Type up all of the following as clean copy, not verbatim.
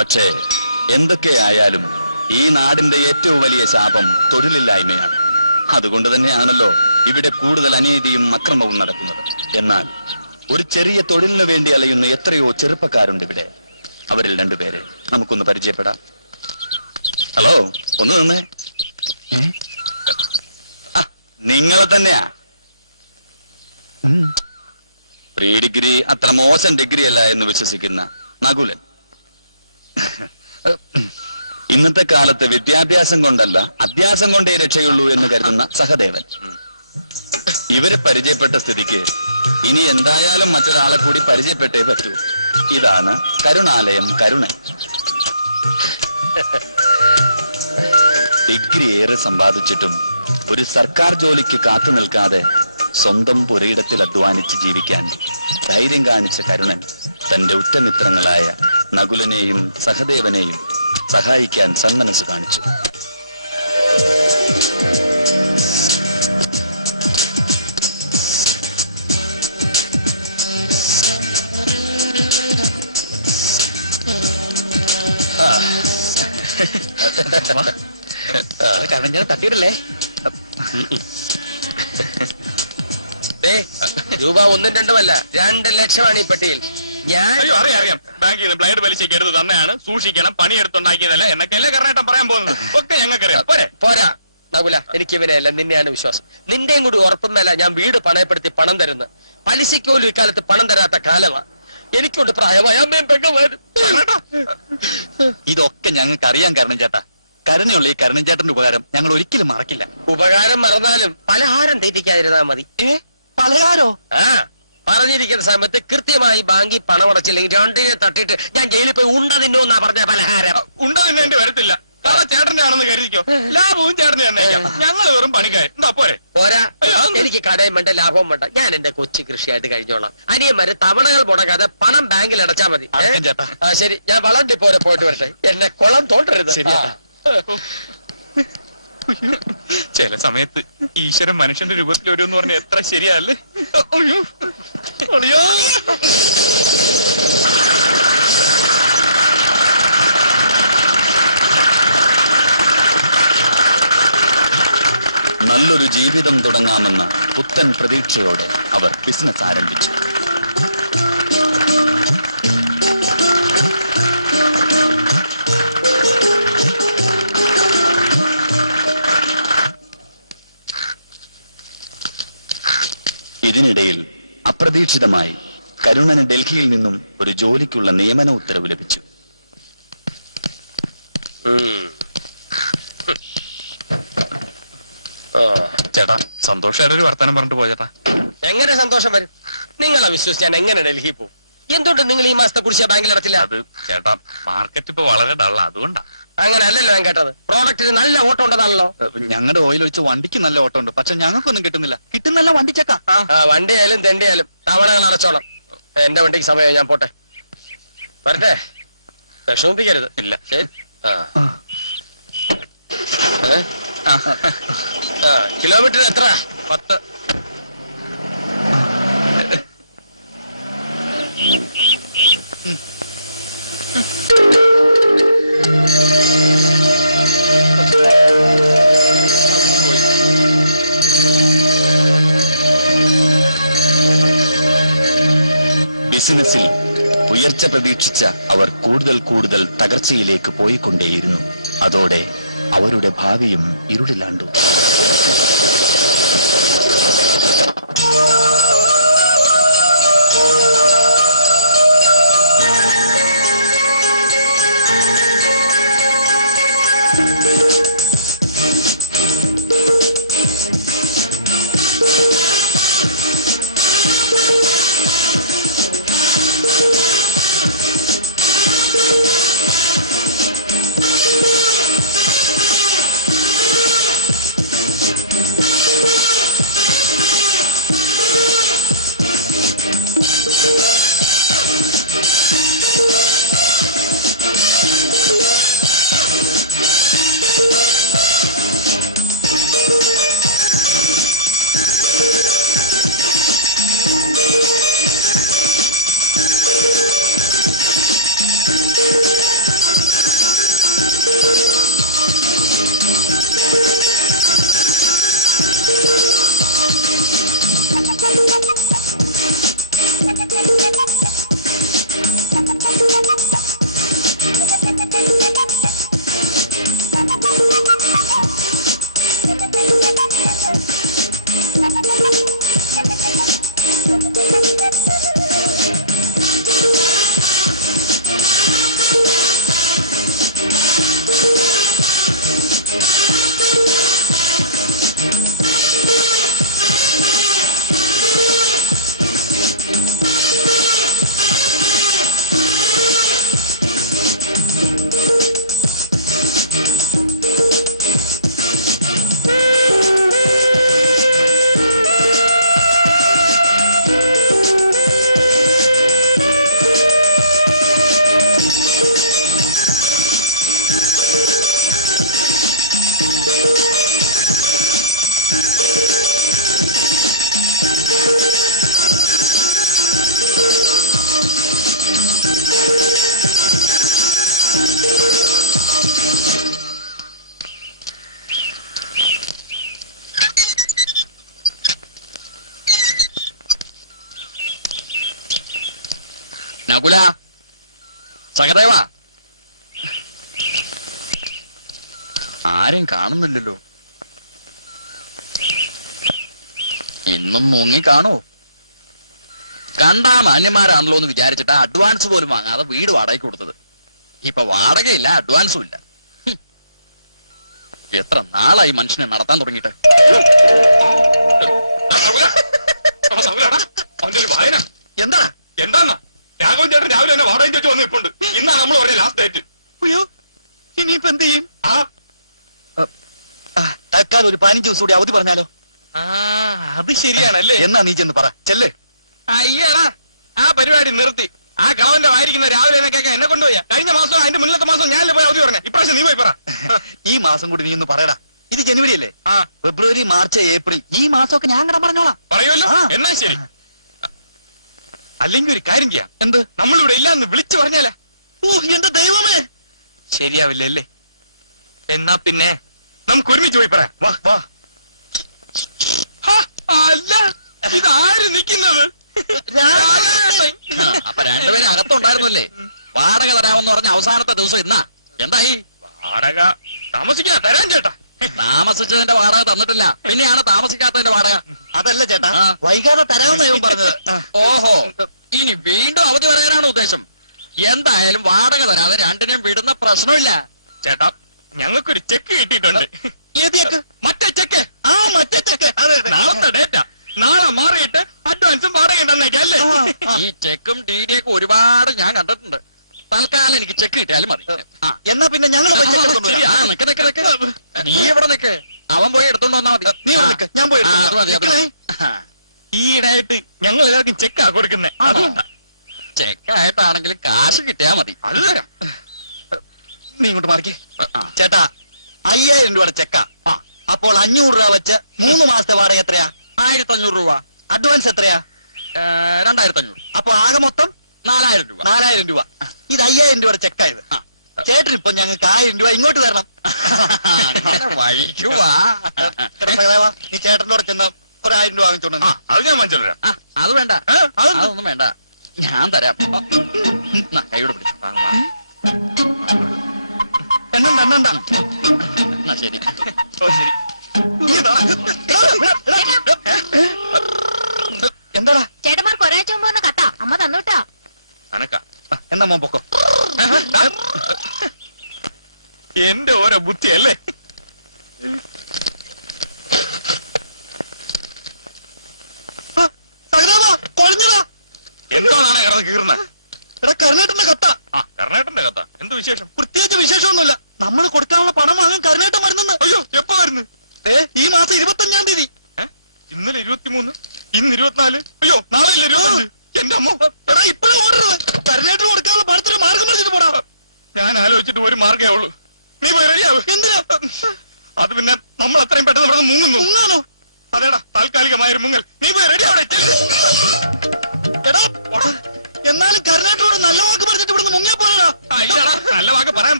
പക്ഷേ എന്തൊക്കെയായാലും ഈ നാടിന്റെ ഏറ്റവും വലിയ ശാപം തൊഴിലില്ലായ്മയാണ്. അതുകൊണ്ട് തന്നെയാണല്ലോ ഇവിടെ കൂടുതൽ അനീതിയും അക്രമവും നടക്കുന്നത്. എന്നാൽ ഒരു ചെറിയ തൊഴിലിനു വേണ്ടി അലയുന്ന എത്രയോ ചെറുപ്പക്കാരുണ്ട് ഇവിടെ. അവരിൽ രണ്ടുപേരെ നമുക്കൊന്ന് പരിചയപ്പെടാം. ഹലോ, ഒന്ന് നിന്നേ. നിങ്ങളെ തന്നെയാ. പ്രീ ഡിഗ്രി അത്ര മോശം ഡിഗ്രി അല്ല എന്ന് വിശ്വസിക്കുന്ന നകുലൻ. ഇന്നത്തെ കാലത്ത് വിദ്യാഭ്യാസം കൊണ്ടല്ല അഭ്യാസം കൊണ്ടേ രക്ഷയുള്ളൂ എന്ന് കരുതുന്ന സഹദേവൻ. ഇവരെ പരിചയപ്പെട്ട സ്ഥിതിക്ക് ഇനി എന്തായാലും മറ്റൊരാളെ കൂടി പരിചയപ്പെട്ടേ പറ്റൂ. ഇതാണ് കരുണാലയം കരുണൻ. ഡിഗ്രി ഏറെ സമ്പാദിച്ചിട്ടും ഒരു സർക്കാർ ജോലിക്ക് കാത്തു നിൽക്കാതെ സ്വന്തം പുരയിടത്തിൽ അധ്വാനിച്ച് ജീവിക്കാൻ ധൈര്യം കാണിച്ച കരുണൻ തന്റെ ഉറ്റമിത്രങ്ങളായ നകുലനെയും സഹദേവനെയും സഹായിക്കാൻ സന്മനസ് കാണിച്ചു. തട്ടിയിടല്ലേ? രൂപ 1 2 2 ലക്ഷമാണ് ഈ പെട്ടിയിൽ. അറിയാം, ബാങ്കിൽ നിന്ന് ബ്ലൈഡ് പലിശയ്ക്ക് എടുത്ത് തന്നെയാണ്, സൂക്ഷിക്കണം, പണിയെടുത്തുണ്ടാക്കിയതല്ല എന്നൊക്കെയല്ലേ കറക്റ്റായിട്ട് പറയാൻ പോകുന്നത്. ഒക്കെ ഞങ്ങൾക്കറിയാം. പോരാ നകുല, എനിക്ക് ഇവരെയല്ല നിന്നെയാണ് വിശ്വാസം. നിന്റെയും കൂടി ഉറപ്പുന്നല്ല ഞാൻ വീട് പണയപ്പെടുത്തി പണം തരുന്നത്. പലിശയ്ക്ക് പോലും ഇക്കാലത്ത് പണം തരാത്ത കാലമാണ്. എനിക്കൊണ്ട് പ്രായമായ അമ്മയും പെങ്ങളുമായിരുന്നു. ഇതൊക്കെ ഞങ്ങൾക്ക് അറിയാൻ കാരണം ചേട്ടാ. കരുണയുള്ള ഈ കരുണൻ ചേട്ടന്റെ ഉപകാരം ഞങ്ങൾ ഒരിക്കലും മറക്കില്ല. ഉപകാരം മറന്നാലും പലഹാരം തെറ്റിക്കാതിരുന്നാ മതി. പലഹാരോ? പറഞ്ഞിരിക്കുന്ന സമയത്ത് കൃത്യമായി ബാങ്കിൽ പണം അടച്ചില്ലെങ്കിൽ 2 തട്ടിയിട്ട് ഞാൻ ജയിലിൽ പോയി ഉണ്ട തിന്നോന്നാ പറഞ്ഞ പലഹാരം. ഉണ്ട തിന്നേണ്ടി വരത്തില്ല. കട ചേട്ടന്റെ ആണെന്ന് കരുതിക്കോ. ലാഭവും ചേട്ടനെ തന്നേക്കാം. ഞങ്ങൾ വെറും പണിക്കാർ. എന്താ പോരെ? പോരാ, എനിക്ക് കടയും വേണ്ട ലാഭവും വേണ്ട. ഞാൻ എന്റെ കൊച്ചു കൃഷിയായിട്ട് കഴിഞ്ഞോളാം. അനിയന്മാര് തവണകൾ മുടങ്ങാതെ പണം ബാങ്കിൽ അടച്ചാ മതി. ശരി, ഞാൻ വളം ടിപ്പോരെ പോയിട്ട് വരട്ടെ. എന്നെ കുളം തോണ്ടരുത്. ചില സമയത്ത് ഈശ്വരൻ മനുഷ്യന്റെ രൂപത്തിൽ വരുമെന്ന് പറഞ്ഞ എത്ര ശരിയല്ലേ? നല്ലൊരു ജീവിതം തുടങ്ങാമെന്ന പുത്തൻ പ്രതീക്ഷയോടെ അവർ ബിസിനസ് ആരംഭിച്ചു. ഇതിനിടയിൽ അപ്രതീക്ഷിതമായി കരുണന് ഡൽഹിയിൽ നിന്നും ഒരു ജോലിക്കുള്ള നിയമന ഉത്തരവ് ലഭിച്ചു. ചേട്ടാ, സന്തോഷമായിട്ടൊരു വർത്തമാനം പറഞ്ഞിട്ട് പോയ ചേട്ടാ. എങ്ങനെ സന്തോഷം വരും? നിങ്ങളെ വിശ്വസിച്ച് ഞാൻ എങ്ങനെ ഡൽഹിയിൽ പോകും? എന്തുകൊണ്ട് നിങ്ങൾ ഈ മാസത്തെ കുറിച്ച് ബാങ്കിൽ അടച്ചില്ല? അത് ചേട്ടാ, മാർക്കറ്റ് ഇപ്പൊ വളരെ ഡള്ള, അതുകൊണ്ടാ. അങ്ങനെ അല്ലല്ലോ ഞാൻ കേട്ടത്. പ്രോഡക്റ്റിന് നല്ല ഓട്ടം ഉണ്ടതാണല്ലോ. ഞങ്ങളുടെ ഓയിൽ വെച്ച് വണ്ടിക്ക് നല്ല ഓട്ടമുണ്ട്. പക്ഷെ ഞങ്ങൾക്കൊന്നും കിട്ടുന്നില്ല. കിട്ടുന്നല്ല വണ്ടി ചേട്ടാ. വണ്ടി ആയാലും തെണ്ടിയാലും തവണകൾ അടച്ചോളാം. എന്റെ വണ്ടിക്ക് സമയം, ഞാൻ പോട്ടെ. വരട്ടെ, വിഷമിപ്പിക്കരുത്. ഇല്ല. കിലോമീറ്റർ എത്ര? 10. ബിസിനസ്സിൽ ഉയർച്ച പ്രതീക്ഷിച്ച അവർ കൂടുതൽ കൂടുതൽ തകർച്ചയിലേക്ക് പോയിക്കൊണ്ടേയിരുന്നു. അതോടെ അവരുടെ ഭാവിയും ഇരുളിലാണ്ടു. സഹദേവ, ആരും കാണുന്നില്ലല്ലോ. ഇന്നും മുങ്ങി കാണൂ. കണ്ടാ മാന്യന്മാരാണല്ലോ എന്ന് വിചാരിച്ചിട്ട് അഡ്വാൻസ് പോലും വാങ്ങാതെ വീട് വാടകയ്ക്ക് കൊടുത്തത്. ഇപ്പൊ വാടകയില്ല, അഡ്വാൻസും ഇല്ല. എത്ര നാളായി മനുഷ്യനെ നടത്താൻ തുടങ്ങിയിട്ട്. എന്താ എന്താന്നാ രാഘവൻ ചേട്ടൻ രാവിലെ തന്നെ വാടക ചോദിച്ചു വന്നിട്ടുണ്ട്. ഇന്നാ നമ്മൾ ഒരേ ലാസ്റ്റ് ഡേറ്റ്. അയ്യോ, ഇനിയിപ്പോ എന്ത് ചെയ്യും? തൽക്കാലം ഒരു 15 ദിവസം കൂടി അവധി പറഞ്ഞാലോ? അത് ശരിയാണല്ലേ. എന്നാ നീ ചെന്ന് പറ. ചെല്ല്. അയ്യടാ, ആ പരിപാടി നിർത്തി. ആ ഗവന്റെ വായിരിക്കുന്ന രാവിലെ കേൾക്കാൻ എന്നെ കൊണ്ടുപോയാ. കഴിഞ്ഞ മാസം അതിന്റെ മുന്നത്തെ മാസം ഞാനല്ലേ പോയി അവധി പറഞ്ഞ. ഇപ്രാവശ്യം നീ പോയി പറ. ഈ മാസം കൂടി നീ ഒന്ന് പറയടാ. ഇത് ജനുവരി അല്ലേ? ഫെബ്രുവരി, മാർച്ച്, ഏപ്രിൽ, ഈ മാസമൊക്കെ ഞാൻ കടം പറഞ്ഞോളാം. പറയുമല്ലോ. എന്നാ ശരി. അല്ലെങ്കിൽ ഒരു കാര്യം ചെയ്യാം. എന്ത്? നമ്മളിവിടെ ഇല്ലാന്ന് വിളിച്ചു പറഞ്ഞാലേ. എന്റെ ദൈവമേ, ശരിയാവില്ല അല്ലേ? എന്നാ പിന്നെ നമുക്ക് ഒരുമിച്ച് പോയി പറയാം. വാ വാ. അല്ല, ഇതാര് നിൽക്കുന്നത്? അപ്പൊ രണ്ടുപേരും അകത്തുണ്ടായിരുന്നല്ലേ? വാടക തരാമെന്ന് പറഞ്ഞ അവസാനത്തെ ദിവസം എന്നാ? എന്തായി? വാടക താമസിക്കാൻ തരാൻ ചേട്ടാ. താമസിച്ചതിന്റെ വാടക തന്നിട്ടില്ല, പിന്നെയാണ് താമസിക്കാത്തതിന്റെ വാടക. അതല്ല ചേട്ടാ, വൈകാതെ തരാമെന്ന് ഞാൻ പറഞ്ഞത്. ഓഹോ, ഇനി വീണ്ടും അവധി പറയാനാണ് ഉദ്ദേശം. എന്തായാലും വാടക തരാതെ രണ്ടിനെയും വിടുന്ന പ്രശ്നമില്ല. ചേട്ടാ, ഞങ്ങൾക്കൊരു ചെക്ക് കിട്ടിയിട്ടുണ്ട്. മറ്റേ ചെക്ക്. മറ്റേ ചെക്ക്. നാളത്തെ ഡേറ്റാ. നാളെ മാറിയിട്ട് അഡ്വാൻസും വാടകയുണ്ടെന്നേക്കല്ലേ? ഈ ചെക്കും ഡിഡിയൊക്കെ ഒരുപാട് ഞാൻ കണ്ടിട്ടുണ്ട്. തൽക്കാലം എനിക്ക് ചെക്ക് കിട്ടിയാലും മതി. എന്നാ പിന്നെ ഞങ്ങൾ നീ ഇവിടെ നിൽക്ക്. അവൻ പോയി എടുത്തോണ്ട് വന്നാ മതി. നീ നിൽക്ക്, ഞാൻ പോയി ഈയിടെയായിട്ട് ഞങ്ങൾ എല്ലാവർക്കും ചെക്കാ കൊടുക്കുന്നേ. അതുകൊണ്ടാ. ചെക്കായിട്ടാണെങ്കിൽ കാശ് കിട്ടിയാ മതി. അല്ല, നീ ഇങ്ങോട്ട് മാറിക്കേ. ചേട്ടാ, 5000 രൂപയുടെ ചെക്കാ. അപ്പോൾ 500 രൂപ വെച്ച് 3 മാസത്തെ വാടക എത്രയാ? 1500 രൂപ. അഡ്വാൻസ് എത്രയാ? 2500. അപ്പൊ ആകെ മൊത്തം 4000 രൂപ. 4000 രൂപ. ഇത് 5000 രൂപയുടെ ചെക്കായത്.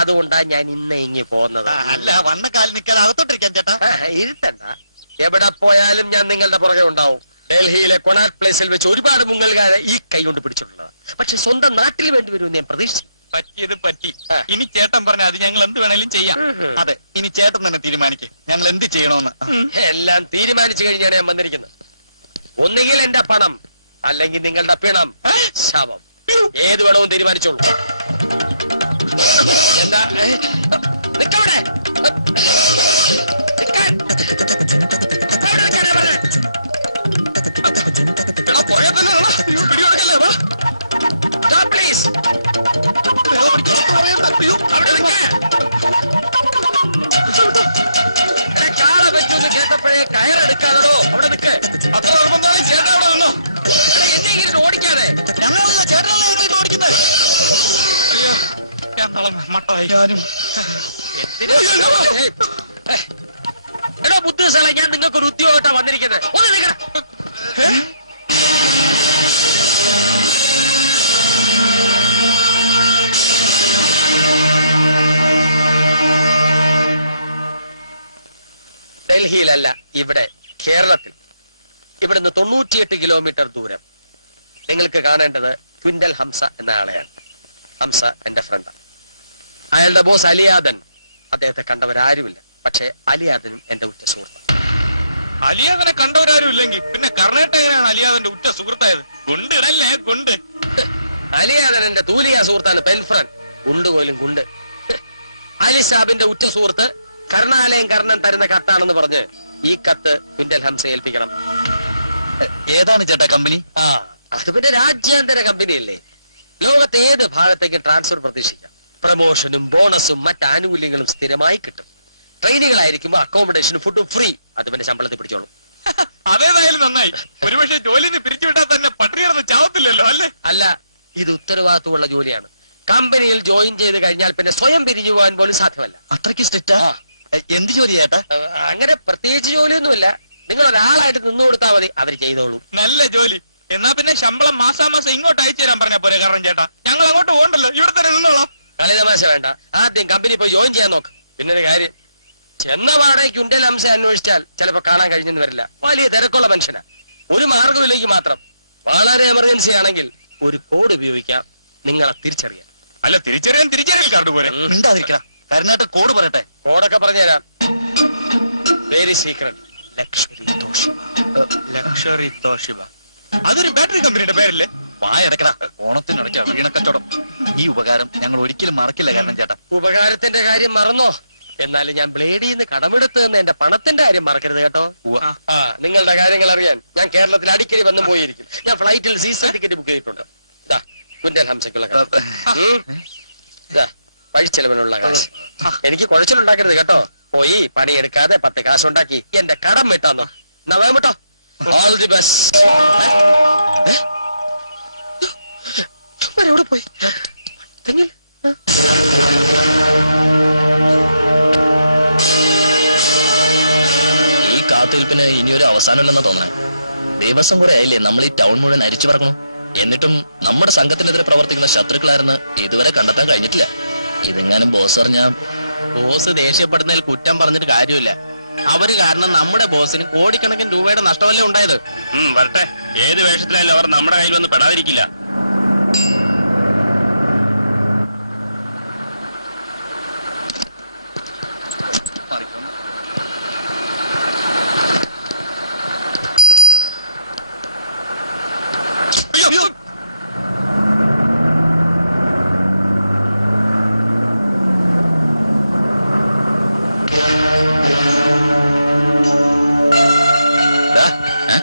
അതുകൊണ്ടാ ഞാൻ ഇന്ന് ഇങ്ങി പോകുന്നത്. അല്ല വന്ന കാലിൽ നിൽക്കാതെ അകത്തോട്ടിരിക്കാൻ ചേട്ടാ. ഇരുത്തട്ട. എവിടെ പോയാലും ഞാൻ നിങ്ങളുടെ പുറകെ ഉണ്ടാവും. ഡൽഹിയിലെ കൊണാർട്ട് പ്ലേസിൽ വെച്ച് ഒരുപാട് മുങ്ങൽകാരെ ഈ കൈ കൊണ്ട് പിടിച്ചിട്ടുള്ളത്. പക്ഷെ സ്വന്തം നാട്ടിൽ വേണ്ടി വരും ഞാൻ പ്രതീക്ഷിച്ചു. പറ്റിയത് പറ്റി. ഇനി ചേട്ടൻ പറഞ്ഞ അത് ഞങ്ങൾ എന്ത് വേണേലും ചെയ്യാം. അതെ, ഇനി ചേട്ടൻ തന്നെ തീരുമാനിക്കും ഞങ്ങൾ എന്ത് ചെയ്യണമെന്ന്. എല്ലാം തീരുമാനിച്ചു കഴിഞ്ഞാണ് ഞാൻ വന്നിരിക്കുന്നത്. ഒന്നുകിൽ എന്റെ പണം, അല്ലെങ്കിൽ നിങ്ങളുടെ പിണം, ശവം. ഏത് വേണവും തീരുമാനിച്ചോളൂ. എന്താ നിക്കവിടെ? നിക്കാൻ. അവിടെ നിൽക്കാനാ പറഞ്ഞെ. എടാ, പോയാ തന്നെ എടാ, പിടികൊടുക്കല്ലേ, വാ. ദാ, please. അവിടെ നിൽക്കാൻ. എടാ, കാള വെച്ചൊന്ന് കേട്ടപ്പോഴേ കയറെടുക്കാതോ. അവിടെ നിൽക്ക്. അത്ര ഉറപ്പൊന്നും ചേട്ടൻ അവിടെ നിന്നോ. എടാ, എന്തെങ്കിലും ഓടിക്കാതെ. ഞങ്ങളല്ല ചേട്ടനല്ല ഞങ്ങൾ ഓടിക്കുന്നത്. അയ്യോ, ഞാൻ നാളെ മണ്ട വൈകാനും. എടാ ബുദ്ധിസാളെ, ഞാൻ നിങ്ങൾക്ക് ഒരു ഉദ്യോഗമായിട്ടാണ് വന്നിരിക്കുന്നത്. ഒന്ന് നിൽക്കണം. ഡൽഹിയിലല്ല, ഇവിടെ കേരളത്തിൽ. ഇവിടുന്ന് 98 കിലോമീറ്റർ ദൂരം. നിങ്ങൾക്ക് കാണേണ്ടത് ക്വിൻഡൽ ഹംസ എന്ന ആളെയാണ്. ഹംസ എന്റെ ഫ്രണ്ട്. അയാളുടെ ബോസ് അലിയാദൻ. അദ്ദേഹത്തെ കണ്ടവരാരുമില്ല. പക്ഷേ അലിയാദൻ എന്റെ ഉറ്റ സുഹൃത്ത്. അലിയാദനെ കണ്ടവരാരും ഇല്ലെങ്കിൽ പിന്നെ കർണാടകനാണ് അലിയാദന്റെ ഉറ്റ സുഹൃത്തായത്. കുണ്ടിടല്ലേ കുണ്ട്. അലിയാദൻ എന്റെ തൂലിക സുഹൃത്താണ്, ബെൽഫ്രണ്ട്. കുണ്ട് പോലും കുണ്ട്. അലി സാബിന്റെ ഉറ്റ സുഹൃത്ത് കർണാലയം കർണൻ തരുന്ന കത്താണെന്ന് പറഞ്ഞ് ഈ കത്ത് ക്വിൻഡൽ ഹംസ ഏൽപ്പിക്കണം. ഏതാണ് ചേട്ടാ കമ്പനി? അത് പിന്നെ രാജ്യാന്തര കമ്പനിയല്ലേ. ലോകത്തെ ഏത് ഭാഗത്തേക്ക് ട്രാൻസ്ഫർ പ്രതീക്ഷിക്കാം. പ്രമോഷനും ബോണസും മറ്റ് ആനുകൂല്യങ്ങളും സ്ഥിരമായി കിട്ടും. ട്രെയിനുകളായിരിക്കുമ്പോൾ അക്കോമഡേഷനും ഫുഡും ഫ്രീ. അത് പിന്നെ ശമ്പളത്തിൽ പിടിച്ചോളൂ. അതേതായാലും നന്നായി. ഒരുപക്ഷെ ജോലിന്ന് പിരിച്ചുവിട്ടാൽ തന്നെ പട്ടിണികിടന്ന് ചാവത്തില്ലല്ലോ അല്ലേ? അല്ല, ഇത് ഉത്തരവാദിത്വമുള്ള ജോലിയാണ്. കമ്പനിയിൽ ജോയിൻ ചെയ്ത് കഴിഞ്ഞാൽ പിന്നെ സ്വയം പിരിഞ്ഞു പോകാൻ പോലും സാധ്യമല്ല. അത്രയ്ക്ക് സ്ട്രിക്റ്റാ? എന്ത് ജോലി ചേട്ടാ? അങ്ങനെ പ്രത്യേകിച്ച് ജോലിയൊന്നുമില്ല. നിങ്ങൾ ഒരാളായിട്ട് നിന്നു കൊടുത്താൽ മതി, അവർ ചെയ്തോളൂ. നല്ല ജോലി. എന്നാ പിന്നെ ശമ്പളം മാസാമാസം ഇങ്ങോട്ട് അയച്ചു തരാൻ പറഞ്ഞ പോലെ. കാരണം ചേട്ടാ, ഞങ്ങൾ അങ്ങോട്ട് പോകണ്ടല്ലോ, ഇവിടെ തന്നെ നിന്നോളാം. കളിതമാശ വേണ്ട. ആദ്യം കമ്പനി പോയി ജോയിൻ ചെയ്യാൻ നോക്ക്. പിന്നൊരു കാര്യം, ചെന്ന പാടെ ക്വിൻഡൽ ഹംസ അന്വേഷിച്ചാൽ ചിലപ്പോ കാണാൻ കഴിഞ്ഞെന്ന് വരില്ല. വലിയ തിരക്കുള്ള മനുഷ്യനാ. ഒരു മാർഗമില്ലെങ്കിൽ മാത്രം വളരെ എമർജൻസി ആണെങ്കിൽ ഒരു കോഡ് ഉപയോഗിക്കാം നിങ്ങളെ തിരിച്ചറിയാം. അല്ല, തിരിച്ചറിയൽ കാർഡ് പോലെ. മിണ്ടാതിരിക്കണം. കർണാടക കോഡ് പറയട്ടെ. കോഡൊക്കെ പറഞ്ഞുതരാം. Very secret. Luxury Toshiba. അതൊരു ബാറ്ററി കമ്പനിയുടെ പേരല്ലേ? വായടക്കടാ. ഓണത്തിനിടയ്ക്ക് വീണക്കച്ചവടം. ഈ ഉപകാരം ഞങ്ങൾ ഒരിക്കലും മറക്കില്ല കാരണം ചേട്ടാ. ഉപകാരത്തിന്റെ കാര്യം മറന്നോ? എന്നാലും ഞാൻ ബ്ലേഡിൽ നിന്ന് കടമെടുത്തെന്ന് എന്റെ പണത്തിന്റെ കാര്യം മറക്കരുത് കേട്ടോ. നിങ്ങളുടെ കാര്യങ്ങൾ അറിയാൻ ഞാൻ കേരളത്തിൽ അടിക്കടി വന്നു പോയിരിക്കും. ഞാൻ ഫ്ലൈറ്റിൽ സീസൺ ടിക്കറ്റ് ബുക്ക് ചെയ്തിട്ടുണ്ട്. ക്വിൻഡൽ ഹംസക്കുള്ള വഴിച്ചെലവിനുള്ള കാശ്. എനിക്ക് കുഴച്ചിലുണ്ടാക്കരുത് കേട്ടോ. പോയി പണിയെടുക്കാതെ 10 കാശ് ഉണ്ടാക്കി എന്റെ കടം വിട്ടാന്നോ. കേട്ടോ. All the best. എവിടെ പോയി? ഈ കാത്തിരിപ്പിന് ഇനിയൊരു അവസാനമില്ലെന്ന് തോന്നാൻ. ദിവസം കുറെ ആയില്ലേ നമ്മൾ ഈ ടൗൺ മുഴുവൻ അരിച്ചു പറക്കണം. എന്നിട്ടും നമ്മുടെ സംഘത്തിനെതിരെ പ്രവർത്തിക്കുന്ന ശത്രുക്കളായിരുന്ന ഇതുവരെ കണ്ടെത്താൻ കഴിഞ്ഞിട്ടില്ല. ഇതെങ്ങാനും ബോസ് അറിഞ്ഞാ. ബോസ് ദേഷ്യപ്പെടുന്നതിൽ കുറ്റം പറഞ്ഞിട്ട് കാര്യമില്ല. അവര് കാരണം നമ്മുടെ ബോസിന് കോടിക്കണക്കിന് രൂപയുടെ നഷ്ടമല്ലേ ഉണ്ടായത്. വരട്ടെ. ഏത് വേഷത്തിലായാലും അവർ നമ്മുടെ കയ്യിലൊന്നും പെടാതിരിക്കില്ല.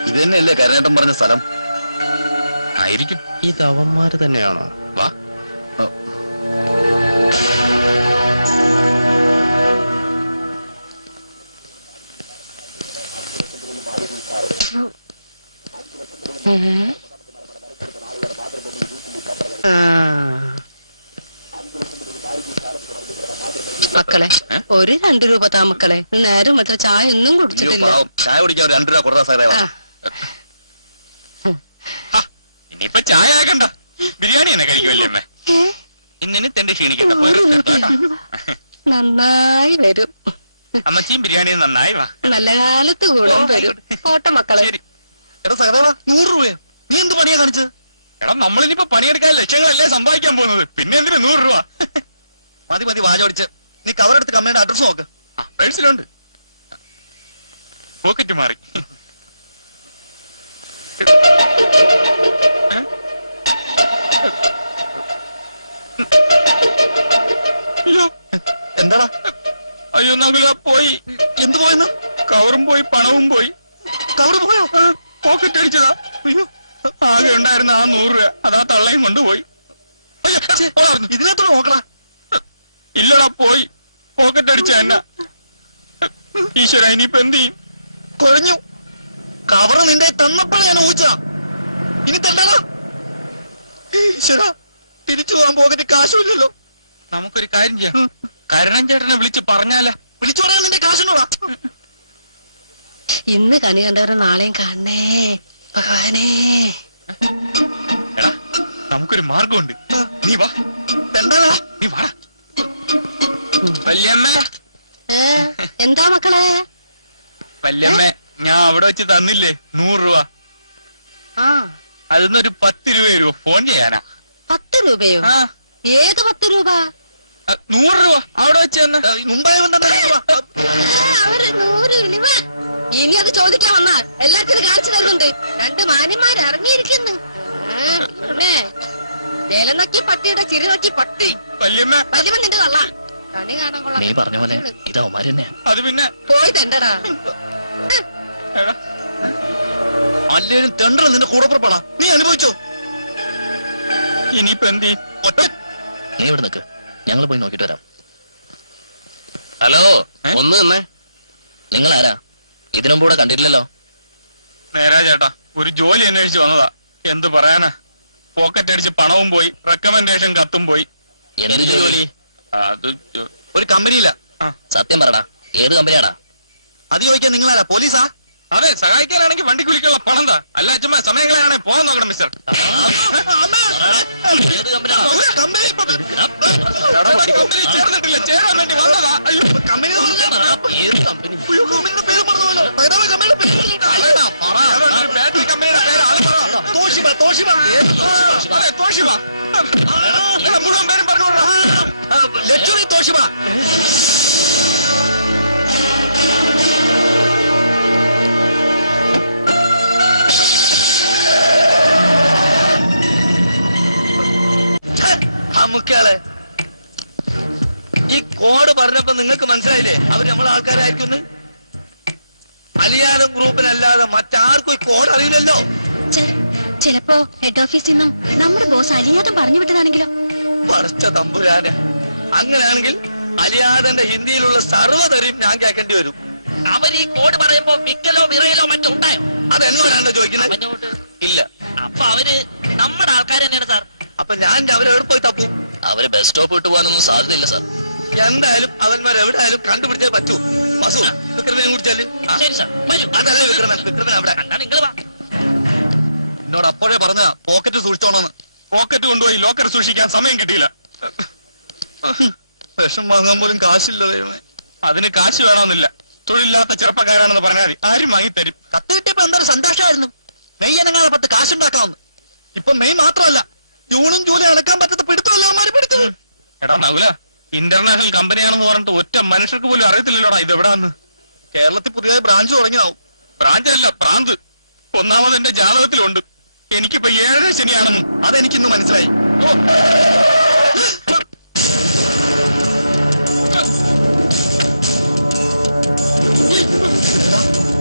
ഇത് തന്നെയല്ലേ കരുണേട്ടൻ പറഞ്ഞ സ്ഥലം? ആയിരിക്കും. ഇത് അവന്മാര് തന്നെയാണോ? വാ. മക്കളെ, ഒരു 2 രൂപ താ മക്കളെ. നേരം എത്ര ചായ ഒന്നും കുടിച്ചിട്ടില്ല. ചായ കുടിക്കാൻ 2 രൂപ കൊടുത്താ സാറേ. ഇനിയിപ്പൊ ചായ ആക്കണ്ട, ബിരിയാണി തന്നെ കഴിക്കുമല്ലേ അമ്മേ? ഇന്നിന് തന്റെ ക്ഷീണിക്കണ്ട പോയി rest എടുത്തോ കേട്ടോ. നന്നായി വരും. അമ്മച്ചിയും ബിരിയാണിയും നന്നായി വാ. നല്ല കാലത്ത് കൂടെ വരും. ഓട്ട മക്കളെ. ശരി. എടാ സഹദേവ 100 രൂപ നീ എന്ത് പണിയാ കാണിച്ചത്? എടാ നമ്മളിനിപ്പോ പണിയെടുക്കാൻ ലക്ഷ്യങ്ങളല്ലേ സമ്പാദിക്കാൻ പോകുന്നത്, പിന്നെ എന്തിനു 100 രൂപ? മതി മതി വാചോടിച്ച് നീ കവറെടുത്ത് കമ്മയുടെ അഡ്രസ് നോക്ക്. പേഴ്സിലുണ്ട്. പോക്കറ്റ് മാറി. അയ്യോ എന്താടാ അയ്യോ നകുല പോയി. എന്ത് പോയെന്ന്? കവറും പോയി പണവും പോയി. കവറ് പോയോ? പോക്കറ്റ് അടിച്ചതാ. അയ്യോ ആകെ ഉണ്ടായിരുന്ന ആ 100 രൂപ അതാ തള്ളയും കൊണ്ടുപോയി. അയ്യോ ഛെ, ഇതിനകത്തോടെ നോക്കടാ. ഇല്ലടാ പോയി. പോക്കറ്റ് അടിച്ച എന്നാ ഈശ്വര ഇനിയിപ്പോ എന്ത് ചെയ്യും? കുഴഞ്ഞു. കവറ് നിന്റെ തന്നപ്പോഴേ ഞാൻ ഊഹിച്ചാ. ഇനി തല്ലടാ. ഈശ്വരാ തിരിച്ചു പോകാൻ പോകറ്റ് കാശുമില്ലല്ലോ. നമുക്കൊരു കാര്യം ചെയ്യാം. കരുണൻ ചേട്ടനെ വിളിച്ച് പറഞ്ഞാല. വിളിച്ചു പറയാൻ നിന്റെ കാശിനോടാ. ഇന്ന് കണി കണ്ടവരെ നാളെയും കാണണേ ഭഗവാനേ. എടാ നമുക്കൊരു മാർഗമുണ്ട്. നീ വാ. എന്താടാ? നീ വാ. വല്യമ്മ എന്താ മക്കളെ? വല്യമ്മ ഞാൻ അവിടെ വെച്ച് തന്നില്ലേ 100 രൂപ, ആ അതിന്നൊരു 10 രൂപ തരുമോ? ഫോൺ ചെയ്യാനാ. 10 രൂപയോ? ആ ഏത് 10 രൂപ? 100 രൂപ അവിടെ വെച്ച് തന്നെ. മുമ്പായി അവര് 100 രൂപ. ഇനി അത് ചോദിക്കാൻ വന്നാൽ എല്ലാത്തിനും കാണിച്ചു തരുന്നുണ്ട്. 2 മാന്യന്മാർ ഇറങ്ങിയിരിക്കുന്നു. പിന്നെ നില നോക്കി പട്ടിയുടെ ചിരി നോക്കി പട്ടി. വല്യമ്മ വലിയ നിന്റെ തള്ള കണി കാണാൻ കൊള്ളാം. നീ പറഞ്ഞ പോലെ ഇതവന്മാര് തന്നെ. അത് പിന്നെ പോയി തന്നെടാ. എടാ, അല്ലേലും തെണ്ടറ നിന്റെ കൂടെ പുറപ്പെടാ. നീ അനുഭവിച്ചോ? ഇനിയിപ്പോ എന്ത് ചെയ്യും? ഒറ്റ നീ ഇവിടെ നിൽക്ക്, ഞങ്ങൾ പോയി നോക്കിട്ട് വരാം. ഹലോ, ഒന്ന് നിന്നേ. നിങ്ങൾ ആരാ? ഇതിനും കൂടെ കണ്ടിട്ടില്ലല്ലോ. നേരാ ചേട്ടാ, ഒരു ജോലി അന്വേഷിച്ച് വന്നതാ. എന്ത് പറയാനാ, പോക്കറ്റ് അടിച്ച് പണവും പോയി, റെക്കമെൻഡേഷൻ കത്തും പോയി. എന്ത് ജോലി? അത് ഒരു കമ്പനിയില്ല. സത്യം പറടാ, ഏത് കമ്പനിയാടാ? അത് ചോദിക്കാൻ നിങ്ങളാരാ? പോലീസാ? അതെ, സഹായിക്കാനാണെങ്കിൽ വണ്ടി കുലിക്കുള്ള പണം താ. അല്ല ചുമ്മാ സമയങ്ങളാണെ പോകാൻ നോക്കണം മിസ്റ്റർ. ഏത് കമ്പനിയാ? കമ്പനി കമ്പനി ചേർന്നിട്ടില്ല, ചേരാൻ വേണ്ടി വന്നതാ. അയ്യോ കമ്പനി എന്ന് പറഞ്ഞാ ഏത് കമ്പനി? അയ്യോ, കമ്പനിയുടെ പേര് മറന്നുപോയല്ലോ. സഹദേവ കമ്പനിയുടെ പേര് ഒരു ബാറ്ററി കമ്പനിയുടെ പേര് ആള് പറ. തോഷിബ. തോഷിബ അതെ തോഷിബ. മുഴുവൻ പേരും പറഞ്ഞോളാം. Luxury Toshiba. മുഖ്യാളെ ഈ കോഡ് പറഞ്ഞപ്പോ നിങ്ങൾക്ക് മനസ്സിലായില്ലേ അവർ നമ്മളെ ആൾക്കാരായിരിക്കുന്നു? അലിയാദം ഗ്രൂപ്പിനല്ലാതെ മറ്റാർക്കും ഈ കോഡ് അറിയില്ലല്ലോ. ചിലപ്പോ ഹെഡ് ഓഫീസിൽ നിന്നും നമ്മുടെ ബോസ് അറിയാതെ പറഞ്ഞു വിട്ടതാണെങ്കിലോ? പറിച്ച തമ്പുരാന്. അങ്ങനെയാണെങ്കിൽ അലിയാദന്റെ ഹിന്ദിയിലുള്ള സർവ്വതരെയും ഞാൻ കേൾക്കേണ്ടി വരും. അവൻ ഈ കോഡ് പറയുമ്പോ മിക്കലോ വിറയിലോ മറ്റോ ഉണ്ടായോ? അതെന്നോടാണോ ചോദിക്കുന്നത്? ഇല്ല. അപ്പൊ അവര് നമ്മുടെ ആൾക്കാർ തന്നെയാണ് സാർ. അപ്പൊ ഞാൻ അവരെവിടെ പോയി തപ്പും? അവര് ബസ് സ്റ്റോപ്പ് വിട്ടു പോകാനൊന്നും സാധ്യതയില്ല സാർ. എന്തായാലും അവന്മാർ എവിടെയായാലും കണ്ടുപിടിച്ചേ പറ്റൂ. വസു വിക്രമനെ കുറിച്ചാല് ശരി സാർ, വരൂ. അതല്ല വിക്രമൻ അവിടെ എന്നാ നിങ്ങൾ വാ. എന്നോട് അപ്പോഴേ പറഞ്ഞ പോക്കറ്റ് സൂക്ഷിച്ചോണെന്ന്. പോക്കറ്റ് കൊണ്ടുപോയി ലോക്കർ സൂക്ഷിക്കാൻ സമയം കിട്ടിയില്ല. വിഷം വാങ്ങാൻ പോലും കാശില്ല ദൈവമേ. അതിന് കാശ് വേണമെന്നില്ല. തൊഴിലില്ലാത്ത ചെറുപ്പക്കാരാണെന്ന് പറഞ്ഞാൽ മതി, ആരും വാങ്ങിത്തരും. കത്ത് കിട്ടിയപ്പോ എന്തൊരു സന്തോഷമായിരുന്നു. മെയ് അനങ്ങാതെ 10 കാശുണ്ടാക്കാവുന്നു. ഇപ്പൊ മെയ് മാത്രമല്ല, ജൂണും ജൂലൈ അടക്കാൻ പറ്റാത്ത പിടുത്തമല്ല അവന്മാര് പിടിച്ചത്. എടാ നകുല, ഇന്റർനാഷണൽ കമ്പനിയാണെന്ന് പറഞ്ഞിട്ട് ഒറ്റ മനുഷ്യർക്ക് പോലും അറിയത്തില്ലല്ലോടാ ഇത് എവിടാന്ന്. കേരളത്തിൽ പുതിയ ബ്രാഞ്ച് തുടങ്ങിയാവും. ബ്രാഞ്ചല്ല, പ്രാന്ത്. ഒന്നാമത് എന്റെ ജാതകത്തിലുണ്ട് എനിക്കിപ്പോ 7 ശനിയാണെന്ന്. അതെനിക്കിന്ന് മനസ്സിലായി.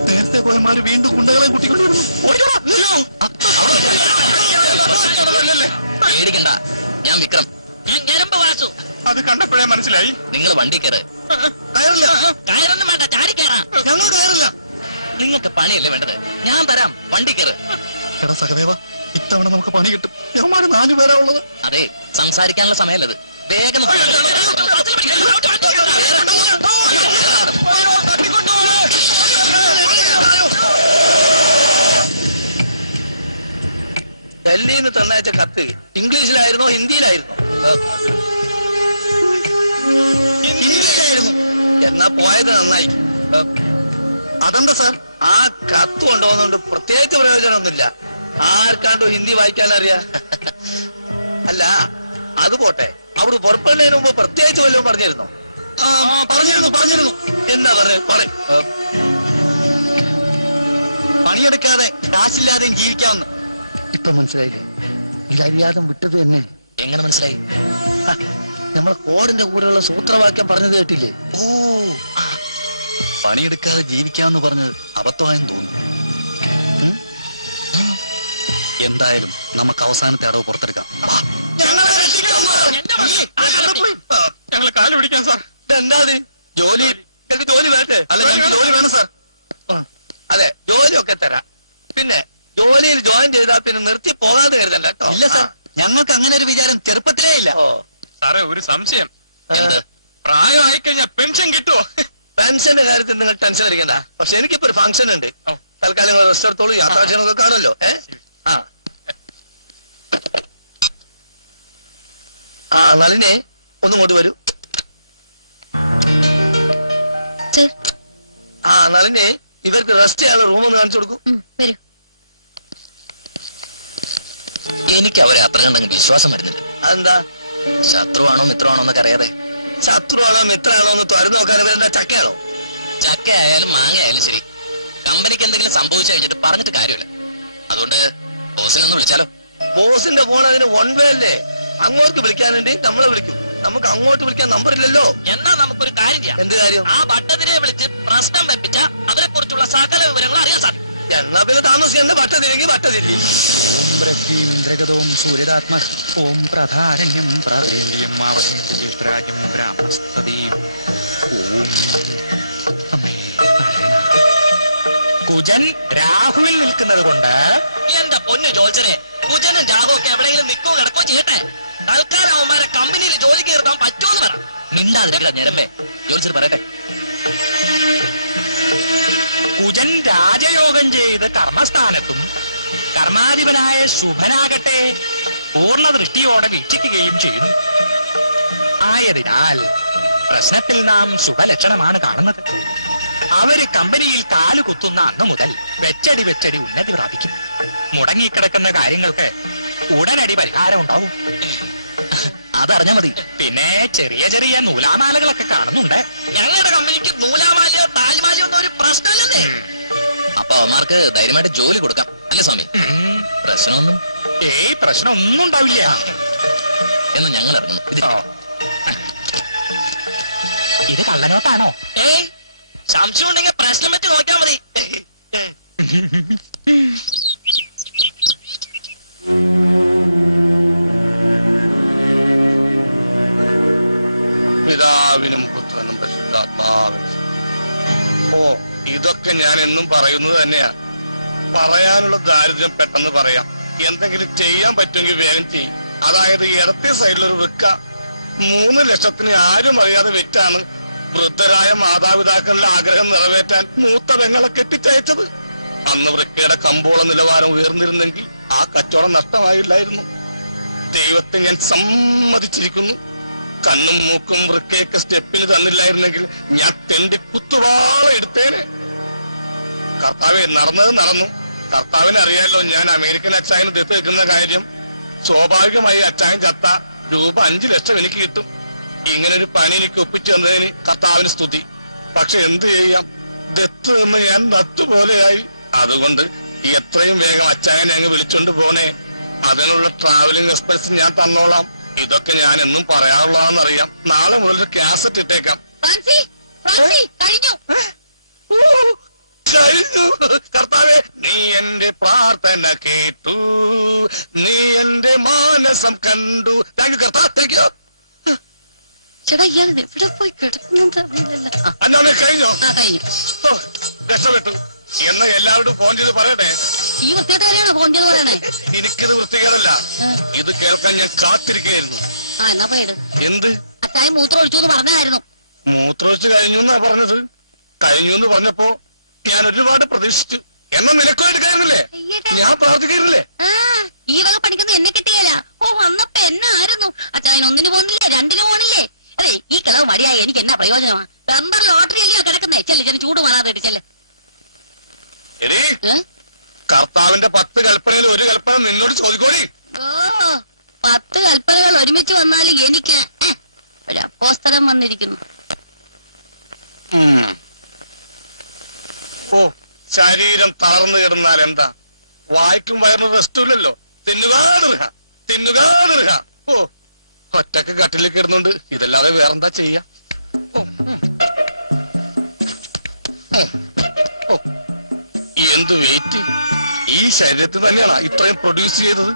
നേരത്തെ പോയമാര് വീണ്ടും കുണ്ടകളെ കൂട്ടിക്കൊണ്ടുവരുന്നു. പേടിക്കണ്ട, ഞാൻ വിക്രം. ഞാൻ ഞരമ്പ് വാസു. അത് കണ്ടപ്പോഴേ മനസ്സിലായി. നിങ്ങൾ വണ്ടി കയറ്. കയറില്ല. കയറൊന്നും വേണ്ട, ചാടിക്കയറാ. ഞങ്ങൾ കയറില്ല. നിങ്ങൾക്ക് പണിയല്ലേ വേണ്ടത്, ഞാൻ തരാം. വണ്ടി കയറ്. എടാ സഹദേവ, ഇത്തവണ നമുക്ക് പണി കിട്ടും. ഞമ്മമാര് 4 പേരാ ഉള്ളത്. അതെ, സംസാരിക്കാൻ എന്നാ പോയത് നന്നായി. അതെന്താ സാർ? ആ കത്ത് കൊണ്ടുപോകുന്നോണ്ട് പ്രത്യേകിച്ച് പ്രയോജനമൊന്നുമില്ല. ആർക്കാണ്ടോ ഹിന്ദി വായിക്കാൻ അറിയാ. അല്ല അത് പോട്ടെ, അവിടെ പുറപ്പെടുന്നതിന് മുമ്പ് പ്രത്യേകിച്ച് വല്ലതും പറഞ്ഞിരുന്നു? പറഞ്ഞിരുന്നു. എന്താ പറയും? പണിയെടുക്കാതെ കാശില്ലാതെ ജീവിക്കാവുന്ന. ഇപ്പൊ മനസ്സിലായി. ഇതറിയാതെ വിട്ടത് തന്നെ. എങ്ങനെ മനസ്സിലായി? നമ്മൾ ഓടിന്റെ കൂടെയുള്ള സൂത്രവാക്യം പറഞ്ഞത് കേട്ടില്ലേ? ഓ, പണിയെടുക്കാതെ ജീവിക്കാമെന്ന് പറഞ്ഞത് അബദ്ധമായെന്ന് തോന്നുന്നു. എന്തായാലും നമുക്ക് അവസാനത്തെ അടവ് പുറത്തെടുക്കാം. ഞങ്ങൾ കാല് പിടിക്കാൻ സാർ. എന്താ ജോലി? എനിക്ക് ജോലി വേണ്ടേ? ജോലി വേണം സാർ. അതെ, ജോലിയൊക്കെ തരാം. പിന്നെ ജോലിയിൽ ജോയിൻ ചെയ്താൽ പിന്നെ നിർത്തി പോകാതെ കരുതല്ല കേട്ടോ. ഇല്ല സാർ, ഞങ്ങൾക്ക് അങ്ങനെ ഒരു വിചാരം ചെറുപ്പത്തിലേ ഇല്ല. സാറേ, ഒരു സംശയം. പ്രായമായി കഴിഞ്ഞാൽ പെൻഷൻ കിട്ടുമോ? പെൻഷന്റെ കാര്യത്തിൽ നിങ്ങൾ ടെൻഷൻ അടിക്കണ്ട. പക്ഷെ എനിക്കിപ്പോ ഒരു ഫംഗ്ഷൻ ഉണ്ട്. തൽക്കാലം റെസ്റ്റ് എടുത്തോളൂ. യാത്രാക്ഷണമൊക്കെ കാണുമല്ലോ. നളിനെ ഒന്നും കൊണ്ട് വരൂ. നളിനെ ഇവർക്ക് റെസ്റ്റ് ചെയ്യാനുള്ള റൂം ഒന്ന് കാണിച്ചു കൊടുക്കും. എനിക്ക് അവരെ അത്ര കണ്ടെങ്കിൽ വിശ്വാസം വരുന്നില്ല. അതെന്താ? ശത്രുവാണോ മിത്രമാണോ എന്നൊക്കെ അറിയാതെ. ശത്രുവാണോ മിത്രമാണോ എന്ന് തുറന്നു നോക്കാൻ ഇവരെന്താ ചക്കയാണോ? ചക്ക ആയാലും മാങ്ങ ആയാലും ശരി, കമ്പനിക്ക് എന്തെങ്കിലും സംഭവിച്ചു കഴിഞ്ഞിട്ട് പറഞ്ഞിട്ട് കാര്യമില്ല. അതുകൊണ്ട് ബോസിനൊന്ന് വിളിച്ചാലോ? ബോസിന്റെ ഫോൺ അതിന് വൺ വേ അല്ലേ? അങ്ങോട്ട് വിളിക്കാനുണ്ട്, നമ്മളെ വിളിക്കും. നമുക്ക് അങ്ങോട്ട് വിളിക്കാൻ നമ്പറില്ലല്ലോ. എന്നാ നമുക്കൊരു കാര്യം ചെയ്യാം. എന്ത് കാര്യം? ആ ഭട്ടതിരെ വിളിച്ച് പ്രശ്നം വെപ്പിച്ച അതിനെ കുറിച്ചുള്ള സകല വിവരങ്ങൾ അറിയാം സാർ. എന്നാ പിന്നെ താമസിക്കേണ്ട. ഭട്ടതിരിങ്ങി ഭട്ടതിരി. കുജൻ രാഹുവിൽ നിൽക്കുന്നത് കൊണ്ട് എന്റെ പൊന്നു ജോത്സനെ, കുജനും ജാതകമൊക്കെ എവിടെയെങ്കിലും നിൽക്കോ കിടക്കോ ചെയ്യട്ടെ. തൽക്കാലം അവന്മാരെ കമ്പനിയിൽ ജോലി കയറാൻ പറ്റുമെന്ന് പറ. മിണ്ടാതിരിക്കില്ല ഞരമ്പേ. ജോത്സന് പറയട്ടെ. കുജൻ രാജയോഗം ചെയ്ത് കർമ്മസ്ഥാനത്തും കർമാധിപനായ ശുഭനാകട്ടെ പൂർണ്ണ ദൃഷ്ടിയോടെ വീക്ഷിക്കുകയും ചെയ്തു. ആയതിനാൽ പ്രശ്നത്തിൽ നാം ശുഭലക്ഷണമാണ് കാണുന്നത്. അവര് കമ്പനിയിൽ കാലുകുത്തുന്ന അന്ന് മുതൽ വെച്ചടി ഉന്നതി പ്രാപിക്കും. മുടങ്ങിക്കിടക്കുന്ന കാര്യങ്ങൾക്ക് ഉടനടി പരിഹാരം ഉണ്ടാവും. അതറിഞ്ഞാ മതി. പിന്നെ ചെറിയ ചെറിയ നൂലാമാലകളൊക്കെ കാണുന്നുണ്ട്. ഞങ്ങളുടെ കമ്പനിക്ക് നൂലാമാലയോ താലിമാലയോ ഒന്നും ഒരു പ്രശ്നമല്ലേ? അപ്പൊ അവന്മാർക്ക് ധൈര്യമായിട്ട് ജോലി കൊടുക്കാം അല്ലേ സ്വാമി? പ്രശ്നമൊന്നും പ്രശ്നമൊന്നും ഉണ്ടാവില്ല എന്ന് ഞങ്ങൾ അറിഞ്ഞു. ഇത് കള്ളനോട്ടാണോ? സംശയം ഉണ്ടെങ്കിൽ പ്രശ്നം പറ്റി നോക്കിയാൽ മതി. പിതാവിനും പുത്രനും പരിശുദ്ധാത്മാവിനും. ഓ, ഇതൊക്കെ ഞാൻ എന്നും പറയുന്നത് തന്നെയാ. പറയാനുള്ള ദാരിദ്ര്യം പെട്ടെന്ന് പറയാം. എന്തെങ്കിലും ചെയ്യാൻ പറ്റുമെങ്കിൽ വേഗം ചെയ്യും. അതായത് ഇടത്തെ സൈഡിലൊരു വൃക്ക 3 ലക്ഷത്തിന് ആരും അറിയാതെ വെച്ചാണ് വൃദ്ധരായ മാതാപിതാക്കളുടെ ആഗ്രഹം നിറവേറ്റാൻ മൂത്ത പെങ്ങളെ കെട്ടിച്ചയച്ചത്. അന്ന് വൃക്കയുടെ കമ്പോള നിലവാരം ഉയർന്നിരുന്നെങ്കിൽ ആ കച്ചവടം നഷ്ടമായില്ലായിരുന്നു. ദൈവത്തെ ഞാൻ സമ്മതിച്ചിരിക്കുന്നു. കണ്ണും മൂക്കും വൃക്കയൊക്കെ സ്റ്റെപ്പിന് തന്നില്ലായിരുന്നെങ്കിൽ ഞാൻ തെണ്ടി കുത്തുവാള എടുത്തേനെ. കർത്താവെ, നടന്നത് നടന്നു. കർത്താവിന് അറിയാലോ ഞാൻ അമേരിക്കൻ അച്ചായന് ദത്ത് വെക്കുന്ന കാര്യം. സ്വാഭാവികമായി അച്ചായൻ ചത്ത രൂപ 5 ലക്ഷം എനിക്ക് കിട്ടും. ഇങ്ങനെ ഒരു പണി എനിക്ക് ഒപ്പിച്ചു തന്നതിന് കർത്താവിന് സ്തുതി. പക്ഷെ എന്ത് ചെയ്യാം, ദത്ത് നിന്ന് ഞാൻ നത്തുപോലെയായി. അതുകൊണ്ട് എത്രയും വേഗം അച്ചായനെ അങ്ങ് വിളിച്ചോണ്ട് പോണേ. അതിനുള്ള ട്രാവലിംഗ് എക്സ്പെൻസ് ഞാൻ തന്നോളാം. ഇതൊക്കെ ഞാൻ എന്നും പറയാറുള്ളതാണെന്നറിയാം. നാളെ മുതൽ കാസറ്റ് ഇട്ടേക്കാം. കഴിഞ്ഞു. കർത്താവേ, നീ എന്റെ പ്രാർത്ഥന കേട്ടു, നീ എന്റെ മാനസം കണ്ടു. താങ്ക് യു കർത്താവ്, താങ്ക് യു. ചേട്ടാ, ഇയാൾ എവിടെ പോയി കിടക്കുന്നുണ്ട്? അന്നമ്മേ, കഴിഞ്ഞോ? രക്ഷപ്പെട്ടു. എന്നാ എല്ലാവരോടും ഫോൺ ചെയ്ത് പറയട്ടെ. ഈ വൃത്തികേടാണ് ഫോൺ ചെയ്ത് പറയണേ. എനിക്കിത് വൃത്തികേടല്ല, ഇത് കേൾക്കാൻ ഞാൻ കാത്തിരിക്കുകയായിരുന്നു. എന്നാ പോയത്? എന്ത്? അച്ചായ മൂത്രം ഒഴിച്ചു എന്ന് പറഞ്ഞായിരുന്നു. മൂത്രമൊഴിച്ച് കഴിഞ്ഞു എന്നാ പറഞ്ഞത്. കഴിഞ്ഞു എന്ന് പറഞ്ഞപ്പോ ഞാൻ ഒരുപാട് പ്രതീക്ഷിച്ചു. എന്നാ നിനക്കും എടുക്കായിരുന്നില്ലേ? ഞാൻ പ്രാർത്ഥിക്കായിരുന്നില്ലേ? ഈ വക പണിക്കൊന്നും എന്നെ കിട്ടിയല്ല. ഓ, വന്നപ്പോ എന്നെ ആയിരുന്നു. അച്ചായൻ 1 പോകുന്നില്ലേ, 2 പോണില്ലേ? അതെ, ഈ കിളവ് മടിയായി എനിക്ക് എന്നാ പ്രയോജനമാണ്? ബമ്പർ ലോട്ടറി ശരീരം തളർന്നു കിടന്നാൽ എന്താ? വായിക്കും വയറിന് റെസ്റ്റില്ലല്ലോ. തിന്നുക തിന്നുക. ഓ, ഒറ്റക്ക് കട്ടിലേക്ക് ഇടുന്നുണ്ട്. ഇതല്ലാതെ വേറെന്താ ചെയ്യാ? എന്ത് വെയിറ്റ്! ഈ ശരീരത്തിൽ തന്നെയാണ് ഇത്രയും പ്രൊഡ്യൂസ് ചെയ്തത്.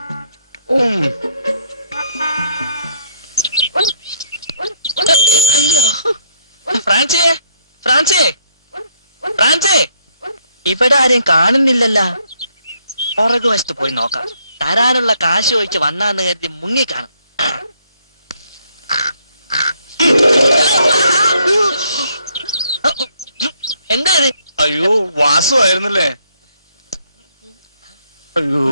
ഫ്രാൻസേ, ഫ്രാൻസേ, ഫ്രാൻസേ, ഇവിടെ ആരെയും കാണുന്നില്ലല്ല. പുറകുവശത്ത് പോയി നോക്കാം. തരാനുള്ള കാശ് ചോദിച്ച് വന്നാന്ന് കരുതി മുങ്ങിക്കാണും. എന്താ ഇത്? അയ്യോ, വാസുവായിരുന്നല്ലേ? അയ്യോ,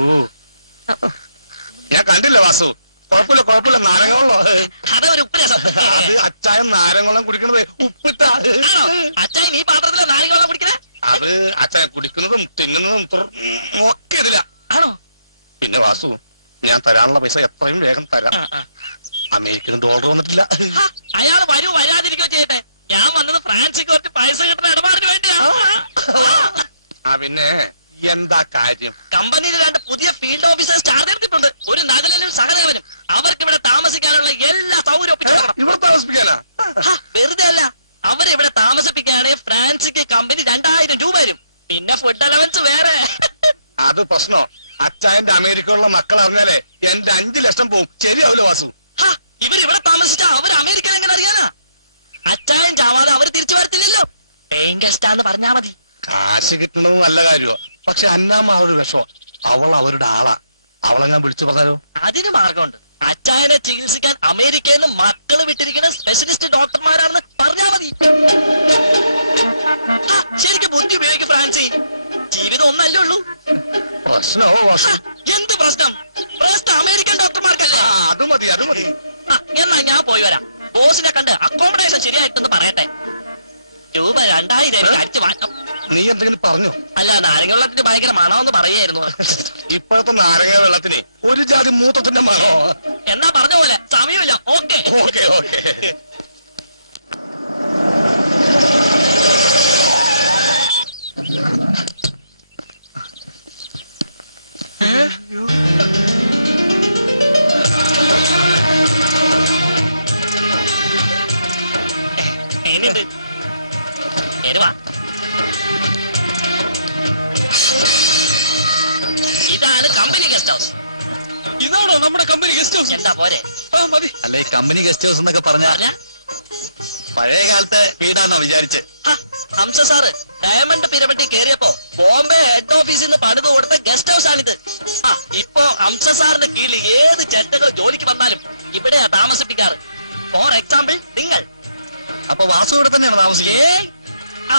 ഞാൻ കണ്ടില്ല വാസു. കുഴപ്പമില്ല, നാരങ്ങളുള്ളോ? അതൊരു ഉപ്പുരസം. അത് അച്ചായം നാരങ്ങളും കുടിക്കണത് ഉപ്പിട്ടാ. അച്ഛൻ ഈ പാത്രത്തിലെ നാളികോളം കുടിക്കണേ? അത് അച്ചായം കുടിക്കുന്നതും തിന്നുന്നതും ഒക്കെ ഇതില്ല. ആണോ? പിന്നെ വാസു, ഞാൻ തരാനുള്ള പൈസ എത്രയും വേഗം തരാം. അമേരിക്കൻ ഡോളർ വന്നിട്ടില്ല. അയാൾ വരൂ, വരാതിരിക്കോ ചെയ്യട്ടെ. ഞാൻ വന്നത് ഫ്രാൻസിക്ക് കുറച്ച് പൈസ കിട്ടുന്ന ഇടപാടിന് വേണ്ടിയാ. പിന്നെ എന്താ കാര്യം? കമ്പനിയിൽ 2 പുതിയ ഫീൽഡ് ഓഫീസേഴ്സ് ചാർജ് എടുത്തിട്ടുണ്ട്. ഒരു നഗരനും സഹദേവനും. അവർക്ക് ഇവിടെ താമസിക്കാനുള്ള എല്ലാ സൗകര്യവും ഇവിടെ താമസിപ്പിക്കാനാ? വെറുതെ അല്ല, അവരെ ഇവിടെ താമസിപ്പിക്കുകയാണെങ്കിൽ ഫ്രാൻസിക്ക് കമ്പനി 2000 രൂപ വരും. പിന്നെ ഫുഡ് അലവൻസ് വേറെ. അത് പ്രശ്നോ? അച്ചായന്റെ അമേരിക്കയിലുള്ള മക്കൾ അറിഞ്ഞാലേ എന്റെ 5 ലക്ഷം പോവും. ശരിയാവില്ല വാസു? ഇവരിവിടെ താമസിച്ചാ അവർ അമേരിക്ക എങ്ങനെ അറിയാനാ? അച്ചായൻ ചാവാതെ അവർ തിരിച്ചു വരത്തില്ലല്ലോ. പേയിങ് ഗസ്റ്റാന്ന് പറഞ്ഞാ മതി. കാശ് കിട്ടുന്നത് നല്ല കാര്യമാ. പക്ഷെ അന്നാമ്മ ഒരു വിഷമം. അവൾ അവരുടെ ആളാ. അവളെ ഞാൻ വിളിച്ചു പറഞ്ഞാലോ? അതിന് മാർഗമുണ്ട്. അച്ചായനെ ചികിത്സിക്കാൻ അമേരിക്കയിൽ നിന്ന് മക്കള് വിട്ടിരിക്കുന്ന സ്പെഷ്യലിസ്റ്റ് ഡോക്ടർമാരാണെന്ന് പറഞ്ഞാ മതി. ശരിക്കും ബുദ്ധി ഉപയോഗിക്കും ഫ്രാൻസി. ജീവിതം ഒന്നല്ലേ ഉള്ളൂ. പ്രശ്നോ? എന്ത് പ്രശ്നം? പ്രശ്നം അമേരിക്കൻ ഡോക്ടർമാർക്കല്ല. അത് മതി. എന്നാ ഞാൻ പോയി വരാം. ബോസിനെ കണ്ട് അക്കോമഡേഷൻ ശരിയായിട്ടെന്ന് പറയട്ടെ. രൂപ 2000 അടിച്ചു മാറ്റം. നീ എന്തെങ്കിലും പറഞ്ഞു? അല്ല, നാരങ്ങ വെള്ളത്തിന് ഭയങ്കര മണമെന്ന് പറയായിരുന്നു. ഇപ്പോഴത്തെ നാരങ്ങ വെള്ളത്തിന് ഒരു ജാതി മൂത്തത്തിന്റെ മണോ? എന്നാ പറഞ്ഞ പോലെ സമയമില്ല. ഓക്കെ. ഇതാണ് കമ്പനി ഗസ്റ്റ് ഹൗസ്. ഇതാണോ നമ്മുടെ കമ്പനി ഗസ്റ്റ് ഹൗസ്? എന്താ പോരെ? മതി. അല്ല, ഈ കമ്പനി ഗസ്റ്റ് ഹൗസ് എന്നൊക്കെ പറഞ്ഞാൽ പഴയ കാലത്തെ വീടാണോ വിചാരിച്ച്? ഹംസ സാറ് ഡയമണ്ട് പിരമിഡിൽ കയറിയപ്പോ ബോംബെ ഹെഡ് ഓഫീസിൽ നിന്ന് പണിത് കൊടുത്ത ഗസ്റ്റ് ഹൗസ് ആണിത്. ഇപ്പോ ഹംസ സാറിന്റെ കീഴിൽ ഏത് ചെറ്റകൾ ജോലിക്ക് വന്നാലും ഇവിടെയാ താമസിപ്പിക്കാറ്. ഫോർ എക്സാമ്പിൾ നിങ്ങൾ. അപ്പൊ വാസു ഇവിടെ തന്നെയാണ് താമസിക്കുന്നത്?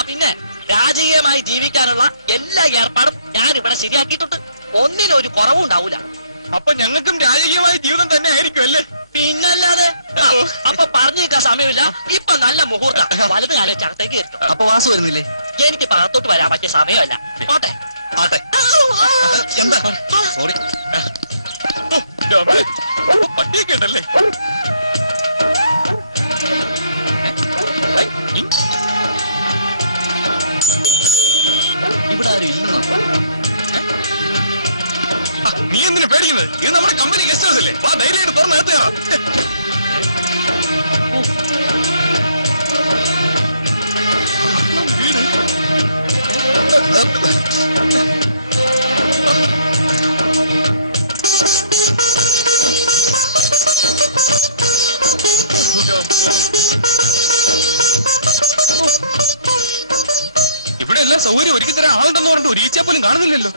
പിന്നെ രാജകീയമായി ജീവിക്കാനുള്ള എല്ലാ ഏർപ്പാടും ഞാൻ ഇവിടെ ശരിയാക്കിയിട്ടുണ്ട്. ഒന്നിനും ഒരു കുറവും ഉണ്ടാവൂല. അപ്പൊ ഞങ്ങൾക്കും രാജകീയമായ ജീവിതം തന്നെ ആയിരിക്കും അല്ലേ? പിന്നല്ലാതെ. അപ്പൊ പറഞ്ഞേക്കാൻ സമയമില്ല. ഇപ്പൊ നല്ല മുഹൂർത്തം. വലത് കാലം ചടത്തേക്ക് എത്തും. അപ്പൊ വാസു വരുന്നില്ലേ? എനിക്ക് ഭാഗത്തോട്ട് വരാൻ പറ്റിയ സമയമല്ല. പോട്ടെ. എന്താ? സോറി. പട്ടിയൊക്കെയുണ്ടല്ലേ? ഇവിടെ ആരും ഇല്ലെന്നോ? നീ എന്തിനു പേടിക്കുന്നത്? ഇത് നമ്മുടെ കമ്പനി ഗസ്റ്റ് ഹൗസ് അല്ലേ? ആ ധൈര്യമായിട്ട് തുറന്ന് നിർത്തുകയാണ്. ഇവിടെ എല്ലാം സൗകര്യം ഒരുക്കി തരാൻ ആളുണ്ടെന്ന് പറഞ്ഞിട്ട് ഒരു ഈച്ച പോലും കാണുന്നില്ലല്ലോ.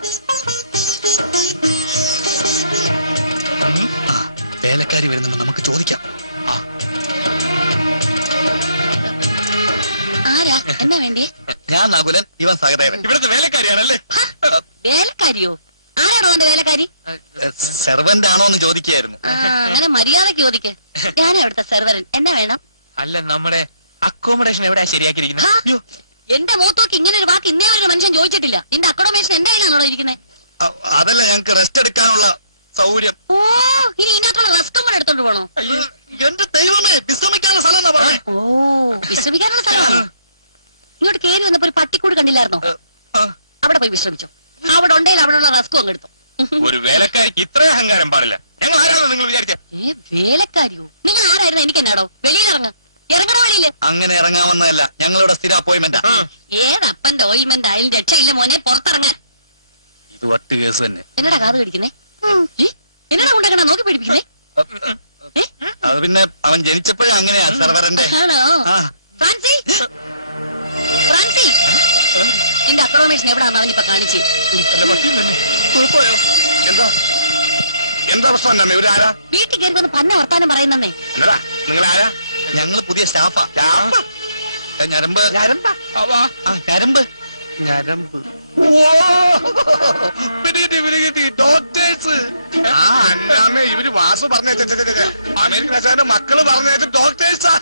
വേലക്കാരി വരുന്നുണ്ട്, നമുക്ക് ചോദിക്കാം. ആരാ? എന്നാ വേണ്ടേ? ഞാൻ നകുലൻ, ഇവൻ സഹദേവൻ. ഇവിടുത്തെ വേലക്കാരിയാണല്ലേ? വേലക്കാരിയോ? ആരാണോ എന്റെ വേലക്കാരി? സെർവന്റ് ആണോ എന്ന് ചോദിക്കുകയായിരുന്നു. അങ്ങനെ മര്യാദക്ക് ചോദിക്ക്. ഞാനാ ഇവിടുത്തെ സെർവറൻ. എന്നാ വേണം? അല്ല, നമ്മുടെ അക്കോമഡേഷൻ എവിടെയാ ശരിയാക്കിയിരിക്കുന്നത്? എന്റെ മൂത്തോക്ക് ഇങ്ങനെ ഒരു വാക്ക് ഇന്നേ ഒരു മനുഷ്യൻ ചോദിച്ചിട്ടില്ല. നിന്റെ അക്കോമഡേഷൻ എന്റെ കയ്യിലാണോ ഇരിക്കുന്നത്? അതല്ല, ഞങ്ങൾക്ക് റെസ്റ്റ് എടുക്കാനുള്ള സൗകര്യം. ഓ, ഇനി ഇതിനകത്തുള്ള റെസ്റ്റും കൂടെ എടുത്തോണ്ട് പോണോ? എന്റെ ദൈവമേ, വിശ്രമിക്കാനുള്ള സ്ഥലം എന്നാ പറഞ്ഞേ. ഓ, വിശ്രമിക്കാനുള്ള സ്ഥലമാണ്. ഇങ്ങോട്ട് കേറി വന്നപ്പോ ഒരു പട്ടിക്കൂട് കണ്ടില്ലായിരുന്നോ? അവിടെ അവിടെ പോയി വിശ്രമിച്ചു. അവിടെ ഉണ്ടെങ്കിൽ അവിടെ ഉള്ള റസ്കും അങ്ങ് എടുത്തു. ഒരു വേലക്കാരിക്ക് ഇത്രയും അഹങ്കാരം പാടില്ല. ഞങ്ങൾ ആരാണോ നിങ്ങൾ വിചാരിച്ച? വേലക്കാരിയോ? നിങ്ങൾ ആരായിരുന്നു? എനിക്ക് എന്നാടോ? വെളിയിലിറങ്ങ, ഇറങ്ങണ വെളിയില്. അങ്ങനെ ഇറങ്ങാവുന്നതല്ല, ഞങ്ങളുടെ സ്ഥിര അപ്പോയിന്റ്മെന്റാ. ഏതപ്പന്റെ ഓയിൽമെന്റ് ആയാലും രക്ഷയില്ല മോനെ, പുറത്തിറങ്ങാൻ. ഇത് വട്ട് കേസ് തന്നെ. എന്നടാ കാത് കടിക്കുന്നേ? എന്നടാ കൊണ്ടേക്കണ നോക്കി പിടിപ്പിക്കുന്നേ? അത് പിന്നെ അവൻ ജനിച്ചപ്പോഴേ അങ്ങനെയാ സർവറിന്റെ. ആണോ? ഫ്രാൻസി, ഫ്രാൻസി, നിന്റെ അക്രോമേഷൻ എവിടാന്ന് അവനിപ്പോ കാണിച്ചു. എന്താ പ്രശ്നം? ഇവരാരാ? വീട്ടിൽ കയറി വന്ന് പന്ന വർത്താനം പറയുന്നേ. നിങ്ങൾ ആരാ? ഞങ്ങൾ പുതിയ സ്റ്റാഫാ. ഞരമ്പ് ഞരമ്പ് ഞരമ്പ് ഞരമ്പ്. ഡോക്ടേഴ്സ്. ഇവര് വാസു പറഞ്ഞ അമേരിക്കൻ മക്കള് പറഞ്ഞ ഡോക്ടേഴ്സാ.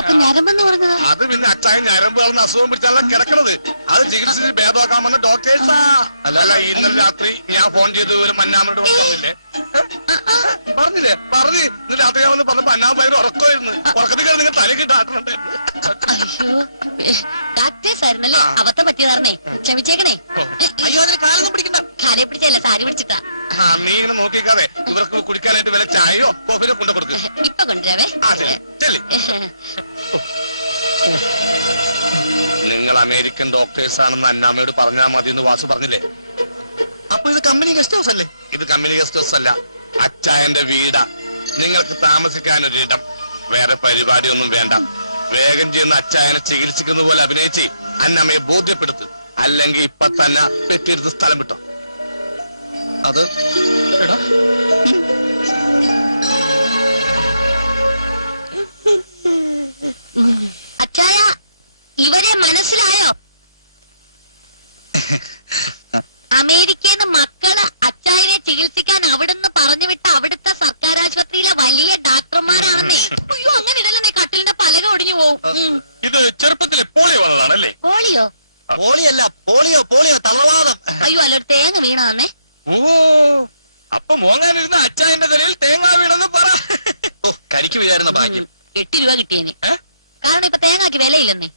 അപ്പൊ ഞരമ്പെന്ന് പറഞ്ഞതാ? അത് പിന്നെ അച്ചായൻ ഞരമ്പ് പറഞ്ഞ അസുഖം പിടിച്ചാലും കിടക്കണത്. അത് ചികിത്സിച്ച് ഭേദമാക്കാൻ വന്ന ഡോക്ടേഴ്സാ. അല്ലല്ല, ഇന്നലെ രാത്രി ഞാൻ ഫോൺ ചെയ്ത് ഒരു മന്നാമനോട് പറഞ്ഞില്ലേ? പറഞ്ഞ് ഇന്ന് രാത്രി ഞാൻ വന്ന് പറഞ്ഞപ്പോ അന്നാമയുടെ ഉറക്കമായിരുന്നു. ഉറക്കത്തിൽ നിങ്ങൾ തല കിട്ടാറുണ്ട്. ഡാക്ടേഴ്സ് ആയിരുന്നല്ലേ? അബദ്ധം പറ്റിയതാർന്നേ, ക്ഷമിച്ചേക്കണേ. അയ്യോ, അതിന് കാലൊന്നും പിടിക്കണ്ട. കാലെ പിടിച്ചല്ല, സാരി പിടിച്ചിട്ടാ. നീ ഇങ്ങനെ നോക്കിക്കാതെ ഇവർക്ക് കുടിക്കാനായിട്ട് വല്ല ചായയോ കോഫിയോ കൊണ്ടു കൊടുക്കും. ഇപ്പൊ കൊണ്ടുവരാവേ. നിങ്ങൾ അമേരിക്കൻ ഡോക്ടേഴ്സ് ആണെന്ന് അന്നാമയോട് പറഞ്ഞാൽ മതി എന്ന് വാസു പറഞ്ഞില്ലേ? അപ്പൊ ഇത് കമ്പനി ഗസ്റ്റ് ഹൗസ് അല്ലേ? ഇത് കമ്പനി ഗസ്റ്റ് ഹൗസ് അല്ല, അച്ചായന്റെ വീടാ. നിങ്ങൾക്ക് താമസിക്കാനൊരു ഇടം. വേറെ പരിപാടിയൊന്നും വേണ്ട. വേഗം ചെയ്യുന്ന അച്ചായനെ ചികിത്സിക്കുന്ന പോലെ അഭിനയിച്ച് അന്നമ്മയെ ബോധ്യപ്പെടുത്തു. അല്ലെങ്കിൽ ഇപ്പൊ തന്നെ പെട്ടിയെടുത്ത് സ്ഥലം വിട്ടോ. അത് അച്ചായ, ഇവരെ മനസ്സിലായോ? അമേരിക്കയിൽ മക്കള് അച്ചായനെ ചികിത്സിക്കാൻ അവിടുന്ന് പറഞ്ഞു വിട്ട അവിടുത്തെ സർക്കാർ ആശുപത്രിയിലെ വലിയ ഡാക്ടർമാരാണെന്നേ. അയ്യോ, അങ്ങനെ ഇടല്ലേ, കട്ടിലിന്റെ പലക ഒടിഞ്ഞു പോവും. ഇത് ചെറുപ്പത്തിലെ പോളിയോ വന്നതാണല്ലേ? പോളിയോ? പോളിയല്ല, പോളിയോ പോളിയോ തളവാദം. അയ്യോ, അല്ല, തേങ്ങ വീണതാന്നേ. ഓ, അപ്പൊ മോങ്ങാനിരുന്ന അച്ചായന്റെ തലയിൽ തേങ്ങ വീണെന്ന് പറ. കരിക്ക് വീഴായിരുന്ന ഭാഗ്യം. 8 രൂപ കിട്ടിയേനെ. കാരണം ഇപ്പൊ തേങ്ങാക്ക് വിലയില്ലെന്നേ.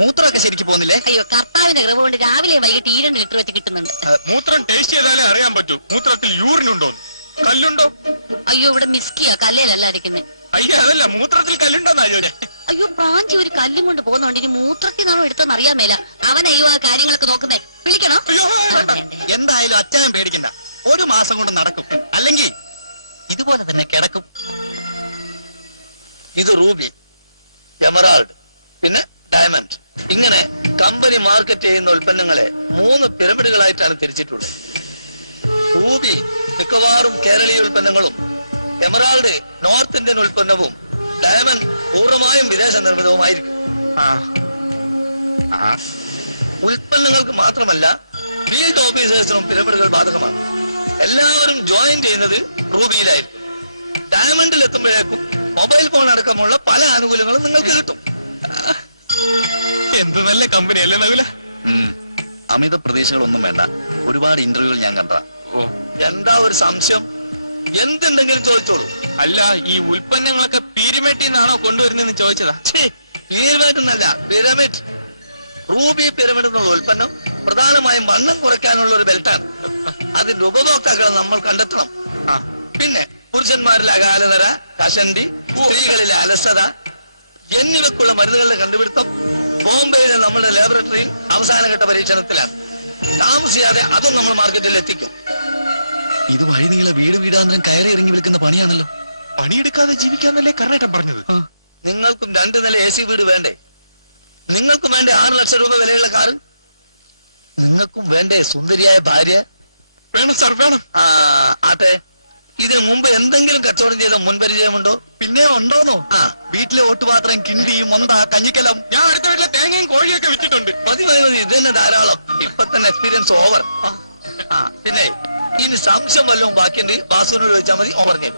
മൂത്രമൊക്കെ ശരിക്കും പോകുന്നില്ലേ? അയ്യോ, കർത്താവിന്റെ കൃപ കൊണ്ട് രാവിലെ വൈകിട്ട് 2 ലിറ്റർ വെച്ച് കിട്ടുന്നുണ്ട്. മൂത്രം ടേസ്റ്റ് ചെയ്താലേ അറിയാൻ പറ്റൂ മൂത്രത്തിൽ യൂറിനുണ്ടോ കല്ലുണ്ടോ. അയ്യോ, ഇവിടെ മിസ്കിയാ, കല്ലേലല്ല അരിക്കുന്നേ. അയ്യ, അതല്ല, മൂത്രത്തിൽ കല്ലുണ്ടോന്നാ ചോദിച്ചേ. അയ്യോ, പ്രാഞ്ചി ഒരു കല്ലും കൊണ്ട് പോകുന്നുണ്ട്. ഇനി മൂത്രത്തിനാണോ എടുത്തെന്ന് അറിയാൻ മേല. അവനയ്യോ ആ കാര്യങ്ങളൊക്കെ നോക്കുന്നേ. വിളിക്കണോ? എന്തായാലും അച്ചായൻ പേടിക്കണ്ട, 1 മാസം കൊണ്ട് നടക്കും. അല്ലെങ്കിൽ ഇതുപോലെ തന്നെ കിടക്കും. ഇത് റൂബി, എമറാൾഡ്, പിന്നെ ഡയമണ്ട്. ഇങ്ങനെ കമ്പനി മാർക്കറ്റ് ചെയ്യുന്ന ഉൽപ്പന്നങ്ങളെ 3 പിരമിഡുകളായിട്ടാണ് തിരിച്ചിട്ടുള്ളത്. റൂബി മിക്കവാറും കേരളീയ ഉൽപ്പന്നങ്ങളും, എമറാൾഡ് നോർത്ത് ഇന്ത്യൻ ഉൽപ്പന്നവും, ഡയമണ്ട് പൂർണ്ണമായും വിദേശ നിർമ്മിതവുമായിരിക്കും. ഉൽപ്പന്നങ്ങൾക്ക് മാത്രമല്ല, ഫീൽഡ് ഓഫീസേഴ്സിനും പിരമിഡുകൾ ബാധകമാണ്. എല്ലാവരും ജോയിൻ ചെയ്യുന്നത് റൂബിയിലായിരിക്കും. ഡയമണ്ടിൽ എത്തുമ്പോഴേക്കും മൊബൈൽ ഫോൺ അടക്കമുള്ള പല ആനുകൂല്യങ്ങളും നിങ്ങൾക്ക് കിട്ടും. എന്ത് നല്ല കമ്പനി അല്ലേ നകുല? അമിത പ്രതീക്ഷകളൊന്നും വേണ്ട. ഒരുപാട് ഇന്റർവ്യൂകൾ ഞാൻ കണ്ട. എന്താ ഒരു സംശയം? എന്തുണ്ടെങ്കിലും ചോദിച്ചോളൂ. അല്ല, ഈ ഉൽപ്പന്നങ്ങളൊക്കെ പിരമിഡിൽ നിന്നാണോ കൊണ്ടുവരുന്നതെന്ന് ചോദിച്ചതാ. പിരമിഡ് എന്നല്ല, പിരമിഡ്. റൂബി പിരമിഡ് എന്നുള്ള ഉൽപ്പന്നം പ്രധാനമായും വണ്ണം കുറയ്ക്കാനുള്ള ഒരു ബെൽറ്റാണ്. അതിന്റെ ഉപഭോക്താക്കളെ നമ്മൾ കണ്ടെത്തണം. പിന്നെ പുരുഷന്മാരിലെ അകാലനര, കഷണ്ടി, സ്ത്രീകളിലെ അലസത എന്നിവക്കുള്ള മരുന്നുകളുടെ കണ്ടുപിടുത്തം ബോംബെയിലെ നമ്മുടെ ലാബറട്ടറിയിൽ അവസാനഘട്ട പരീക്ഷണത്തിലാണ്. താമസിയാതെ അതും നമ്മൾ മാർക്കറ്റിൽ എത്തിക്കും. ഇത് വഴിനീള വീട് വീടാന്തരം കയറി ഇറങ്ങി വിൽക്കുന്ന പണിയാണല്ലോ. പണിയെടുക്കാതെ ജീവിക്കാന്നല്ലേ കർണേട്ടൻ പറഞ്ഞത്? നിങ്ങൾക്കും 2 നില AC വീട് വേണ്ടേ? നിങ്ങൾക്കും വേണ്ടേ 6 ലക്ഷം രൂപ വിലയുള്ള കാറ്? നിങ്ങൾക്കും വേണ്ടേ സുന്ദരിയായ ഭാര്യ? വേണം സാർ, വേണം. അതെ. ഇതിനു മുമ്പ് എന്തെങ്കിലും കച്ചവടം ചെയ്ത മുൻപരിചയമുണ്ടോ? പിന്നെ ഉണ്ടോന്നോ? വീട്ടിലെ ഓട്ടുപാത്രം, കിണ്ടി, മൊന്ത, കഞ്ഞിക്കലം. ഞാൻ അടുത്ത വീട്ടിലെ തേങ്ങയും കോഴിയൊക്കെ വിറ്റിട്ടുണ്ട്. മതി മതി മതി, ഇത് തന്നെ ധാരാളം. ഇപ്പൊ തന്നെ എക്സ്പീരിയൻസ് ഓവർ. പിന്നെ ഇനി സംശയം വല്ലതും ബാക്കിയുണ്ടെങ്കിൽ വാസുവിനോട് ചോദിച്ചാൽ മതി, ഓവർ ചെയ്യും.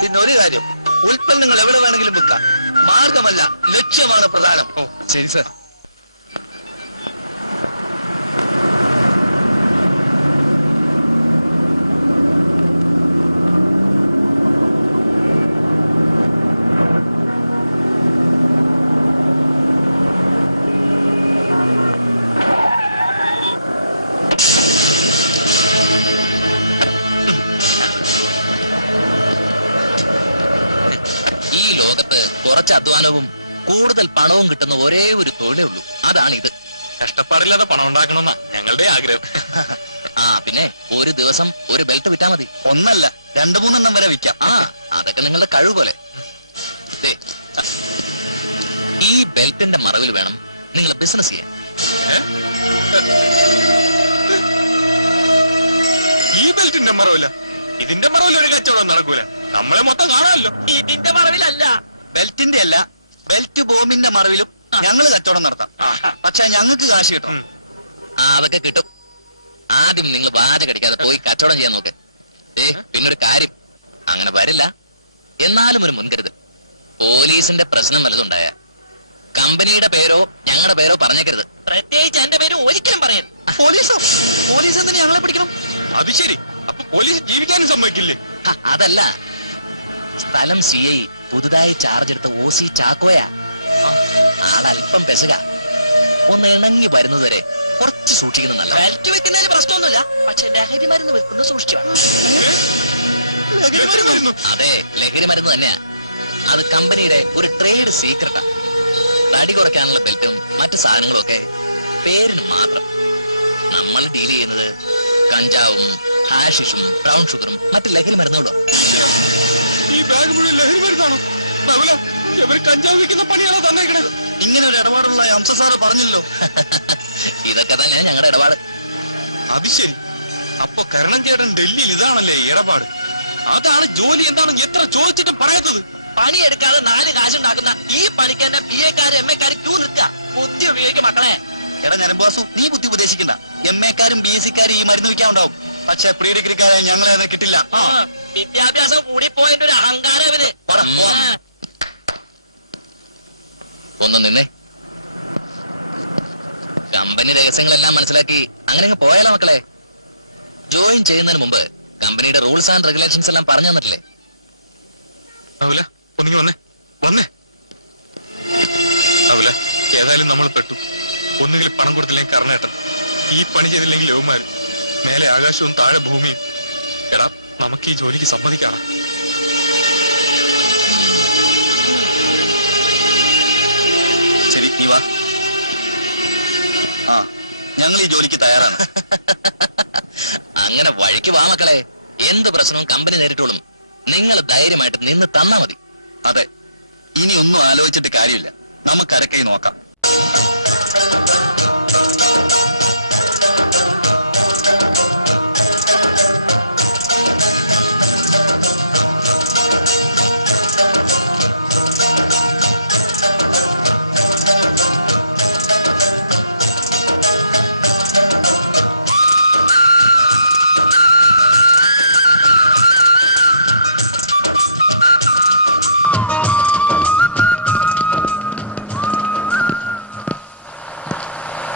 പിന്നെ ഒരു കാര്യം, ഉൽപ്പന്നങ്ങൾ എവിടെ വേണമെങ്കിലും വിൽക്കാം. മാർഗമല്ല, ലക്ഷ്യമാണ് പ്രധാനം. ശരി സാർ. കുറച്ച് അധ്വാനവും കൂടുതൽ പണവും കിട്ടുന്ന ഒരേ ഒരു തൊഴിലേ ഉള്ളൂ. അതാണിത്. കഷ്ടപ്പാടില്ലാതെ പണം ഉണ്ടാക്കണമെന്നാ ഞങ്ങളുടെ ആഗ്രഹം. പിന്നെ ഒരു ദിവസം ഒരു ബെൽറ്റ് വിറ്റാ മതി. ഒന്നല്ല 2-3 വരെ വിൽക്കാം. അതൊക്കെ നിങ്ങളുടെ കഴിവ് പോലെ. ദേ, ഈ ബെൽറ്റിന്റെ മറവിൽ വേണം നിങ്ങൾ ബിസിനസ് ചെയ്യാൻ. ഈ ബെൽറ്റിന്റെ മറവില്ല, ഇതിന്റെ മറവിൽ ഒരു കച്ചവടം നടക്കൂല. നമ്മളെ മൊത്തം കാണാമല്ലോ. ഇതിന്റെ മറവിലല്ല, ബെൽറ്റിന്റെ അല്ല, ബെൽറ്റ് ബോംബിന്റെ മറവിലും ഞങ്ങൾ കച്ചവടം നടത്താം. പക്ഷെ ഞങ്ങൾക്ക് കാശ് കിട്ടും. അതൊക്കെ കിട്ടും. ആദ്യം നിങ്ങൾ വാചകടിക്കാതെ പോയി കച്ചവടം ചെയ്യാൻ നോക്ക്. പിന്നൊരു കാര്യം, അങ്ങനെ വരില്ല, എന്നാലും ഒരു മുൻകരുതൽ. പോലീസിന്റെ പ്രശ്നം വലുതുണ്ടായ കമ്പനിയുടെ പേരോ ഞങ്ങളുടെ പേരോ പറഞ്ഞേക്കരുത്. പ്രത്യേകിച്ച് എന്റെ പേര് ഒരിക്കലും പറയാൻ. പോലീസോ? പോലീസ് എന്തിനാ ഞങ്ങളെ പിടിക്കണം? അത് ശരി, അപ്പൊ പോലീസ് ജീവിക്കാനും സമ്മതിക്കില്ലേ? അതല്ല, സ്ഥലം CI പുതുതായി ചാർജ് എടുത്ത OC ചാക്കോയാ. ആളല്പം പെശക. ഒന്ന് ഇണങ്ങി വരുന്നതുവരെ കുറച്ച് സൂക്ഷിക്കുന്നത് നല്ല. ബെൽറ്റ് വെക്കുന്നതിന് പ്രശ്നമൊന്നുമില്ല, പക്ഷെ ലഹരി മരുന്ന് വെക്കുന്നത് സൂക്ഷിച്ചു. അതെ, ലഹരി മരുന്ന് തന്നെയാ. അത് കമ്പനിയുടെ ഒരു ട്രേഡ് സീക്രട്ടാ. തടി കുറയ്ക്കാനുള്ള ബെൽറ്റും മറ്റു സാധനങ്ങളും ഒക്കെ പേരിന് മാത്രം. നമ്മൾ ഡീൽ ചെയ്യുന്നത് കഞ്ചാവും ഹാഷിഷും ബ്രൗൺ ഷുഗറും മറ്റു ലഹരി മരുന്നുകളോ. ഈ ബാഗ് മുഴുവൻ ലഹരി മരുന്നാണോ? ഇവർ കഞ്ചാവ് വിൽക്കുന്ന പണിയാണോ തന്നേക്കണത്? ഇങ്ങനെ ഒരു ഇടപാടുള്ള ഹംസ സാറ് പറഞ്ഞല്ലോ. ഇതൊക്കെ തന്നെ ഞങ്ങളുടെ ഇടപാട്. അത് ശരി, അപ്പൊ കരണം ചേട്ടൻ ഡൽഹിയിൽ ഇതാണല്ലേ ഇടപാട്? അതാണ് ജോലി എന്താണെന്ന് എത്ര ചോദിച്ചിട്ടും പറയാത്തത്. പണിയെടുക്കാതെ 4 കാശുണ്ടാക്കുന്ന ഈ പണിക്ക് തന്നെ PA-ക്കാര് MA-ക്കാര് ക്യൂ നിൽക്കുക. ബുദ്ധി ഉപയോഗിക്കും മക്കളെ. എടാ ഞരമ്പാസു, നീ ബുദ്ധി ഉപദേശിക്കണ്ട. MA-ക്കാരും BSc-ക്കാരും ഈ മരുന്ന് വിൽക്കാനുണ്ടാവും. പക്ഷെ പ്രീ ഡിഗ്രിക്കാരെ ഞങ്ങളെ അത് കിട്ടില്ല. വിദ്യാഭ്യാസം കൂടിപ്പോയതിന്റെ ഒരു അഹങ്കാരം ഇവര്. ഒന്നും നിന്നെ. കമ്പനി രഹസ്യങ്ങളെല്ലാം മനസ്സിലാക്കി അങ്ങനെ പോയാലോ മക്കളെ. ജോയിൻ ചെയ്യുന്നതിന് മുമ്പ് കമ്പനിയുടെ റൂൾസ് ആൻഡ് റെഗുലേഷൻസ് എല്ലാം പറഞ്ഞു തന്നിട്ടില്ലേ? അവല ഒന്നിങ്ങി വന്നേ വന്നേ. അവല ഏതായാലും നമ്മൾ പെട്ടു. ഒന്നുകിൽ പണം കൊടുത്തില്ലെങ്കിൽ കർണേട്ടൻ, ഈ പണി ചെയ്തില്ലെങ്കിൽ യവന്മാർ, മേലെ ആകാശവും താഴെ ഭൂമിയും. എടാ, നമുക്ക് ഈ ജോലിക്ക് സമ്മതിക്കാം. ശരി, നീ വാ. ഞങ്ങൾ ഈ ജോലിക്ക് തയ്യാറാണ്. അങ്ങനെ വഴിക്ക് വാ മക്കളെ. എന്ത് പ്രശ്നവും കമ്പനി നേരിട്ടോളും. നിങ്ങൾ ധൈര്യമായിട്ട് നിന്ന് തന്നാ മതി. അതെ, ഇനി ഒന്നും ആലോചിച്ചിട്ട് കാര്യമില്ല. നമുക്ക് അരക്കൈ നോക്കാം.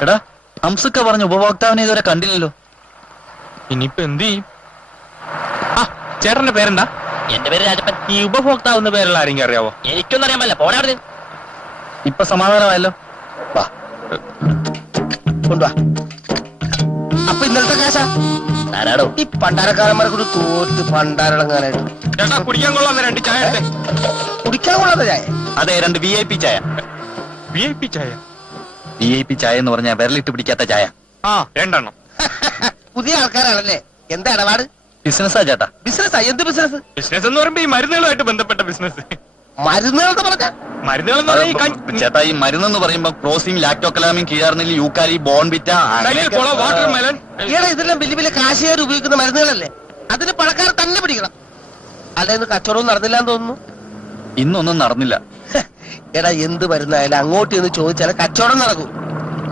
എടാ, ഹംസക്ക പറഞ്ഞ ഉപഭോക്താവിനെ ഇതുവരെ കണ്ടില്ലല്ലോ. ഇനിയിപ്പോ എന്ത് ചെയ്യും? ചേട്ടന്റെ പേരെന്താ? എന്റെ പേര് രാജപ്പൻ. ഈ ഉപഭോക്താവ് പേരുള്ള ആരെങ്കിലും അറിയാവോ? എനിക്കൊന്നും അറിയാൻ പറ്റില്ല. പോരാ. ഇപ്പൊ സമാധാനമായല്ലോ. വാ, കൊണ്ടുവാ. അപ്പൊ ഇന്നലത്തെ കാശാ ആരാടോ? ഈ പണ്ടാരക്കാരന്മാരെ കൂടി തോറ്റ് പണ്ടാരടങ്ങാനായിട്ട്. ചേട്ടാ, കുടിക്കാൻ കൊള്ളാന്ന 2 ചായ. കുടിക്കാൻ കൊള്ളാത്ത ചായ? അതെ, 2 VIP ചായ. VIP ചായ? VIP ചായ എന്ന് പറഞ്ഞാൽ വിരലിട്ട് പിടിക്കാത്ത ചായ. 2 എണ്ണം. പുതിയ ആൾക്കാരാണല്ലേ? എന്താ ഇടപാട്? ബിസിനസ്സാ ചേട്ടാ. ബിസിനസ്സാ? എന്ത് ബിസിനസ്? ബിസിനസ് എന്ന് പറയുമ്പോ ഈ മരുന്നുകളുമായിട്ട് ബന്ധപ്പെട്ട ബിസിനസ്. മരുന്നുകളെന്ന് പറഞ്ഞ മരുന്നുകൾ എന്ന് പറഞ്ഞാൽ ചേട്ടാ, ഈ മരുന്നെന്ന് പറയുമ്പോ ക്രോസിംഗ്, ലാക്ടോകലാമിൻ, കീഴാർനെല്ലി, യൂക്കാലി, ബോൺവിറ്റ, വാട്ടർ മെലൻ. ഈടെ ഇതെല്ലാം വലിയ വലിയ കാശുകാർ ഉപയോഗിക്കുന്ന മരുന്നുകളല്ലേ? അതിന് പണക്കാർ തന്നെ പിടിക്കണം. അല്ല, ഇന്ന് കച്ചവടവും നടന്നില്ലാന്ന് തോന്നുന്നു. ഇന്നൊന്നും നടന്നില്ല. എടാ, എന്ത് മരുന്നായാലും അങ്ങോട്ട് എന്ന് ചോദിച്ചാൽ കച്ചവടം നടക്കും.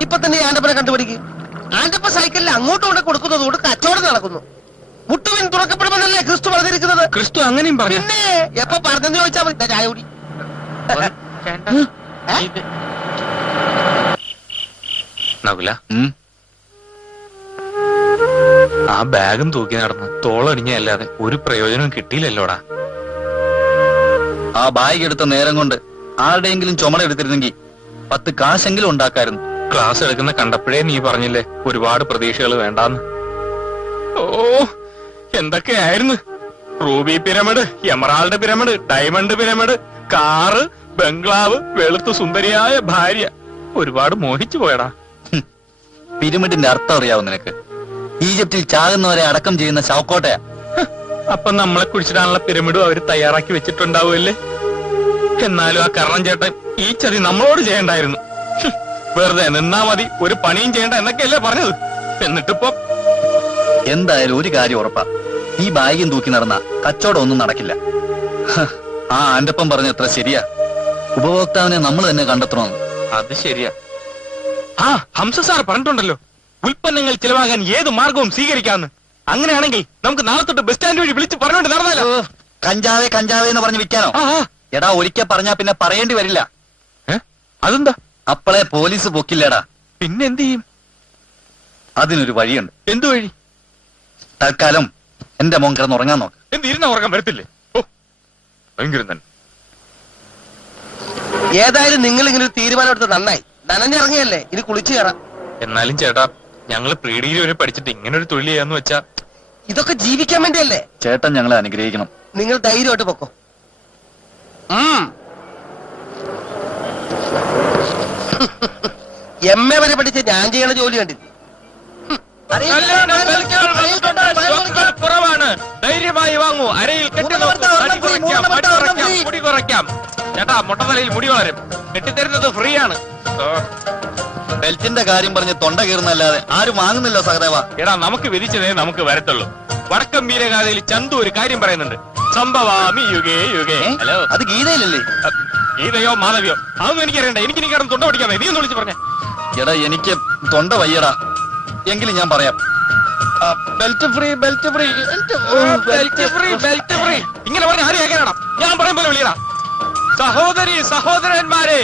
ഇപ്പൊ തന്നെ ആന്റപ്പനെ കണ്ടുപിടിക്കും. ആന്റപ്പ സൈക്കിളിൽ അങ്ങോട്ടും കൊണ്ട് കൊടുക്കുന്നതുകൊണ്ട് കച്ചവടം നടക്കുന്നു. മുട്ടുവിൻ തുറക്കപ്പെടുമെന്നല്ലേ ക്രിസ്തു പറഞ്ഞിരിക്കുന്നത്? ക്രിസ്തു അങ്ങനെയും പറഞ്ഞു. പിന്നെ എപ്പോ പറഞ്ഞെന്ന് ചോദിച്ചാൽ മതി. ചായ കൂടി. നകുല, ആ ബാഗും തൂക്കി നടന്ന് തോളടിഞ്ഞല്ലാതെ ഒരു പ്രയോജനം കിട്ടിയില്ലല്ലോടാ. ആ ബാഗ് എടുത്ത നേരം കൊണ്ട് ആരുടെയെങ്കിലും ചുമട എടുത്തിരുന്നെങ്കിൽ 10 കാശെങ്കിലും ഉണ്ടാക്കായിരുന്നു. ക്ലാസ് എടുക്കുന്ന കണ്ടപ്പോഴേ നീ പറഞ്ഞില്ലേ ഒരുപാട് പ്രതീക്ഷകൾ വേണ്ടാന്ന്. ഓ, എന്തൊക്കെയായിരുന്നു! Ruby pyramid, emerald pyramid, diamond pyramid, car, ബംഗ്ലാവ്, വെളുത്തു സുന്ദരിയായ ഭാര്യ. ഒരുപാട് മോഹിച്ചു പോയടാ. പിരമിഡിന്റെ അർത്ഥം അറിയാവോ നിനക്ക്? ഈജിപ്തിൽ ചാകുന്നവരെ അടക്കം ചെയ്യുന്ന ശവക്കോട്ടയാ. അപ്പൊ നമ്മളെ കുറിച്ചിട്ടാണുള്ള പിരമിഡും അവര് തയ്യാറാക്കി വെച്ചിട്ടുണ്ടാവുമല്ലേ? എന്നാലും ആ കർണൻ ചേട്ടൻ ഈ ചതി നമ്മളോട് ചെയ്യണ്ടായിരുന്നു. വെറുതെ നിന്നാ മതി, ഒരു പണിയും ചെയ്യണ്ട എന്നൊക്കെയല്ലേ പറഞ്ഞത്. എന്നിട്ടിപ്പോ എന്തായാലും ഒരു കാര്യം ഉറപ്പാ, ഈ ബാഗും തൂക്കി നടന്ന കച്ചവടം ഒന്നും നടക്കില്ല. ആ ആന്റപ്പം പറഞ്ഞ എത്ര ശരിയാ. ഉപഭോക്താവിനെ നമ്മൾ തന്നെ കണ്ടെത്തണമെന്ന്. അത് ശരിയാ. ആ ഹംസ സാർ പറഞ്ഞിട്ടുണ്ടല്ലോ, ഉൽപ്പന്നങ്ങൾ ചിലവാകാൻ ഏത് മാർഗവും സ്വീകരിക്കാന്ന്. അങ്ങനെയാണെങ്കിൽ നമുക്ക് നാളെ തൊട്ട് ബസ് സ്റ്റാൻഡ് വഴി വിളിച്ച് പറഞ്ഞുകൊണ്ട് നടന്നാലോ? കഞ്ചാവേ കഞ്ചാവേ എന്ന് പറഞ്ഞ് വിൽക്കാനോ? എടാ, ഒരിക്കൽ പറഞ്ഞാ പിന്നെ പറയേണ്ടി വരില്ല. അതെന്താ? അപ്പളെ പോലീസ് പൊക്കില്ലടാ. പിന്നെ എന്ത് ചെയ്യും? അതിനൊരു വഴിയുണ്ട്. എന്തു വഴി? തൽക്കാലം എന്റെ മോൻ കിടന്ന് ഉറങ്ങാൻ നോക്ക്. എന്ത് ഇരുന്ന ഉറങ്ങാൻ വരത്തില്ലേ? ഓ, ഭയങ്കരം തന്നെ. ഏതായാലും നിങ്ങൾ ഇങ്ങനെ ഒരു തീരുമാനം എടുത്ത് നന്നായി. നനഞ്ഞിറങ്ങിയല്ലേ, ഇനി കുളിച്ചു കയറാം. എന്നാലും ചേട്ടാ, ഞങ്ങള് പ്രീ ഡിഗ്രി വരെ പഠിച്ചിട്ട് ഇങ്ങനെ ഒരു തൊഴിൽ ചെയ്യാന്ന് വെച്ചാ ഇതൊക്കെ ജീവിക്കാൻ വേണ്ടിയല്ലേ. ചേട്ടൻ ഞങ്ങളെ അനുഗ്രഹിക്കണം. നിങ്ങൾ ധൈര്യമായിട്ട് പൊക്കോ. MA വരെ പഠിച്ച ഞാൻ ചെയ്യണ ജോലി കണ്ടില്ല. കുറവാണ്. ധൈര്യമായി വാങ്ങൂ. അരയിൽ കെട്ടി മുടി കുറയ്ക്കാം. ചേട്ടാ, മുട്ടത്തലയിൽ മുടി വളരും. കെട്ടിത്തരുന്നത് ഫ്രീ ആണ്. ബെൽറ്റിന്റെ കാര്യം പറഞ്ഞ് തൊണ്ട കീറുന്നല്ലാതെ ആരും വാങ്ങുന്നില്ല സഹദേവ. എടാ, നമുക്ക് വിധിച്ചതേ നമുക്ക് വരത്തുള്ളൂ. വടക്കം വീരഗാഥയിൽ ചന്തു ഒരു കാര്യം പറയുന്നുണ്ട്. സംഭവാമി യുഗേ യുഗേ. ഹലോ, അത് ഗീതയിലല്ലേ? ഗീതയോ മാധവിയോ അതൊന്നും എനിക്കറിയണ്ട. എനിക്ക് നീ കിടന്ന് തൊണ്ട പിടിക്കാൻ നീ ഒന്ന് വിളിച്ച് പറഞ്ഞേ. എടാ, എനിക്ക് തൊണ്ട വയ്യടാ. എങ്കിലും ഞാൻ പറയാം. Belt free, belt free, belt free, belt free. ഇങ്ങനെ പറഞ്ഞ ആരും കേൾക്കാനാ? ഞാൻ പറയും പോലെ വിളിയടാ. സഹോദരി സഹോദരന്മാരെ,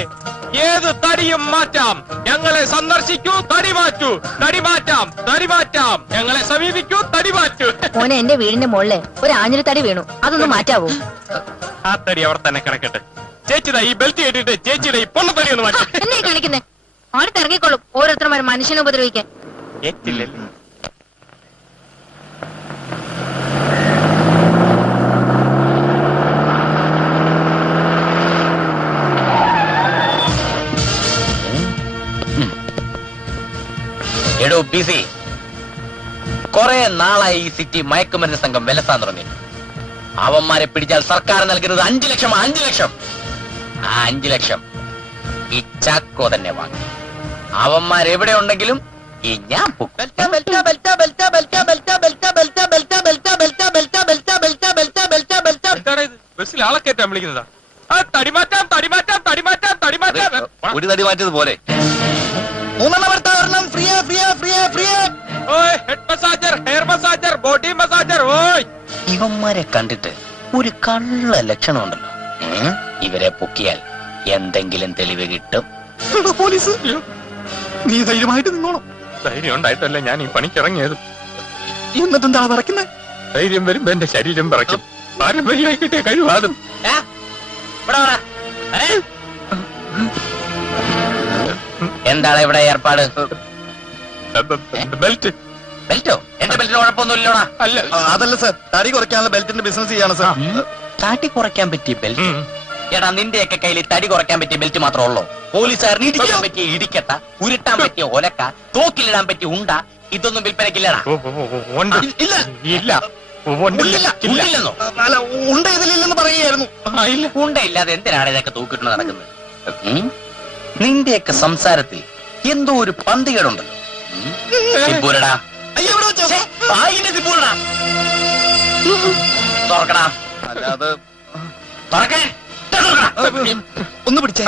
ഏത് തടിയും മാറ്റാം. ഞങ്ങളെ സന്ദർശിക്കൂ, തടി മാറ്റൂ. തടി മാറ്റാം, തടി മാറ്റാം. ഞങ്ങളെ സമീപിക്കൂ, തടി മാറ്റൂ. മോനെ, എന്റെ വീടിന്റെ മുകളില് ഒരു ആഞ്ഞിലി തടി വീണു, അതൊന്ന് മാറ്റാവോ? ആ തടി അവർ തന്നെ കിടക്കട്ടെ. ചേച്ചിതാ ഈ ബെൽറ്റ് കേട്ടിട്ട് ചേച്ചിയുടെ ഈ പൊണ്ണത്തടി ഒന്ന് മാറ്റി. എന്നെ കാണിക്കുന്നേ? അടുത്ത് ഇറങ്ങിക്കോളും ഓരോരുത്തരും മനുഷ്യനെ ഉപദ്രവിക്കാൻ. ഏറ്റില്ലല്ലേ? എടോ ബിസി, കുറെ നാളായി ഈ സിറ്റി മയക്കുമരുന്ന് സംഘം വിലസാൻ തുടങ്ങി. അവന്മാരെ പിടിച്ചാൽ സർക്കാർ നൽകുന്നത് 5 ലക്ഷം. 5 ലക്ഷം. ആ 5 ലക്ഷം ഈ ചാക്കോ തന്നെ വാങ്ങി. അവന്മാരെവിടെ ഉണ്ടെങ്കിലും ഈ ഞാൻ ബസ്സിൽ ആളെ കയറ്റാൻ വിളിക്കുന്നതാ. ആ തടി മാറ്റാം, തടി മാറ്റാം, തടി മാറ്റാം, തടി മാറ്റാം. ഒരു തടി മാറ്റിയത് പോലെ. 3 ഒരെണ്ണം ഫ്രീയാ, ഫ്രീയാ, ഫ്രീയാ, ഫ്രീയാ. ഓയ്, head massager, hair massager, body massager. ഓയ്, ഇവന്മാരെ കണ്ടിട്ട് ഒരു കള്ള ലക്ഷണമുണ്ടല്ലോ. ഇവരെ പൊക്കിയാൽ എന്തെങ്കിലും തെളിവ് കിട്ടും. പോലീസ്, നീ ധൈര്യമായിട്ട് നിന്നോണം. ധൈര്യം ഉണ്ടായിട്ടല്ല ഞാൻ ഈ പണിക്കിറങ്ങിയത്. എന്നിട്ടെന്താ നടക്കുന്നത്? ധൈര്യം വരുമ്പോ എന്റെ ശരീരം പറയ്ക്കും. പാരമ്പര്യമായി കിട്ടിയ കഴിവാതും. എന്താണ് ഇവിടെ ഏർപ്പാട്? ബെൽറ്റ്. ബെൽറ്റോ? എന്റെ ബെൽറ്റിന് കുഴപ്പമൊന്നുമില്ലോടാ. അല്ല, അതല്ല സാർ, തടി കുറയ്ക്കാനുള്ള ബെൽറ്റിന്റെ ബിസിനസ് ചെയ്യാണ് സാർ. തടി കുറയ്ക്കാൻ പറ്റിയ ബെൽറ്റ്? എടാ, നിന്റെയൊക്കെ കയ്യിൽ തടി കുറയ്ക്കാൻ പറ്റിയ ബെൽറ്റ് മാത്രമേ ഉള്ളൂ. പോലീസുകാരന് ഇടിക്കാൻ പറ്റിയ ഇടിക്കട്ട, ഉരുട്ടാൻ പറ്റിയ ഒലക്ക, തോക്കിലിടാൻ പറ്റിയ ഉണ്ട, ഇതൊന്നും വിൽപ്പനക്കില്ലടാ. ഇല്ല, ഇല്ല, ഉണ്ടില്ലെന്നോ? അല്ല, ഉണ്ട ഇതിലില്ലെന്ന് പറയുകയായിരുന്നു. ഉണ്ട ഇല്ലാതെ എന്തിനാണ് ഇതൊക്കെ തൂക്കിട്ട് നടക്കുന്നത്? നിന്റെയൊക്കെ സംസാരത്തിൽ എന്തോ ഒരു പന്തികേടുണ്ടല്ലോ. സിപ്പൂരടാ, തുറക്കടാ. അല്ലാതെ തുറക്കാൻ ഒന്ന് പിടിച്ചേ.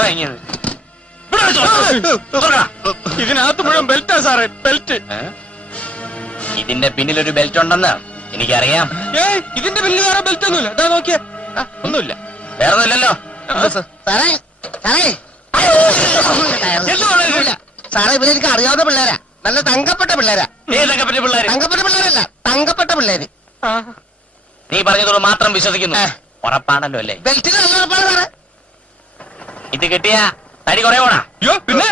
ഇതിനകത്ത് മുഴുവൻ ബെൽറ്റാ സാറേ, ബെൽറ്റ്. ഇതിന്റെ പിന്നിലൊരു ബെൽറ്റ് ഉണ്ടെന്ന് എനിക്കറിയാം. ഇതിന്റെ പിന്നിൽ വേറെ ബെൽറ്റ് ഒന്നുമില്ല. ഇതാ നോക്കിയേ, ഒന്നുമില്ല. വേറെ ഒന്നുമില്ലല്ലോ. സാറേ, സാറേ, സാറേ, ഇവരെനിക്ക് അറിയാവുന്ന പിള്ളേരാ. നല്ല തങ്കപ്പെട്ട പിള്ളേരാ. ഏതൊക്കെ പറ്റിയ പിള്ളേര്? തങ്കപ്പെട്ട പിള്ളേരല്ല, തങ്കപ്പെട്ട പിള്ളേര്. നീ പറഞ്ഞതോട് മാത്രം വിശ്വസിക്കുന്നു. ഉറപ്പാണല്ലോ അല്ലേ? ബെൽറ്റിന് നല്ല ഉറപ്പാണ് സാറേ. ഇത് കിട്ടിയ തടി കുറയോണാ? അയ്യോ, പിന്നെ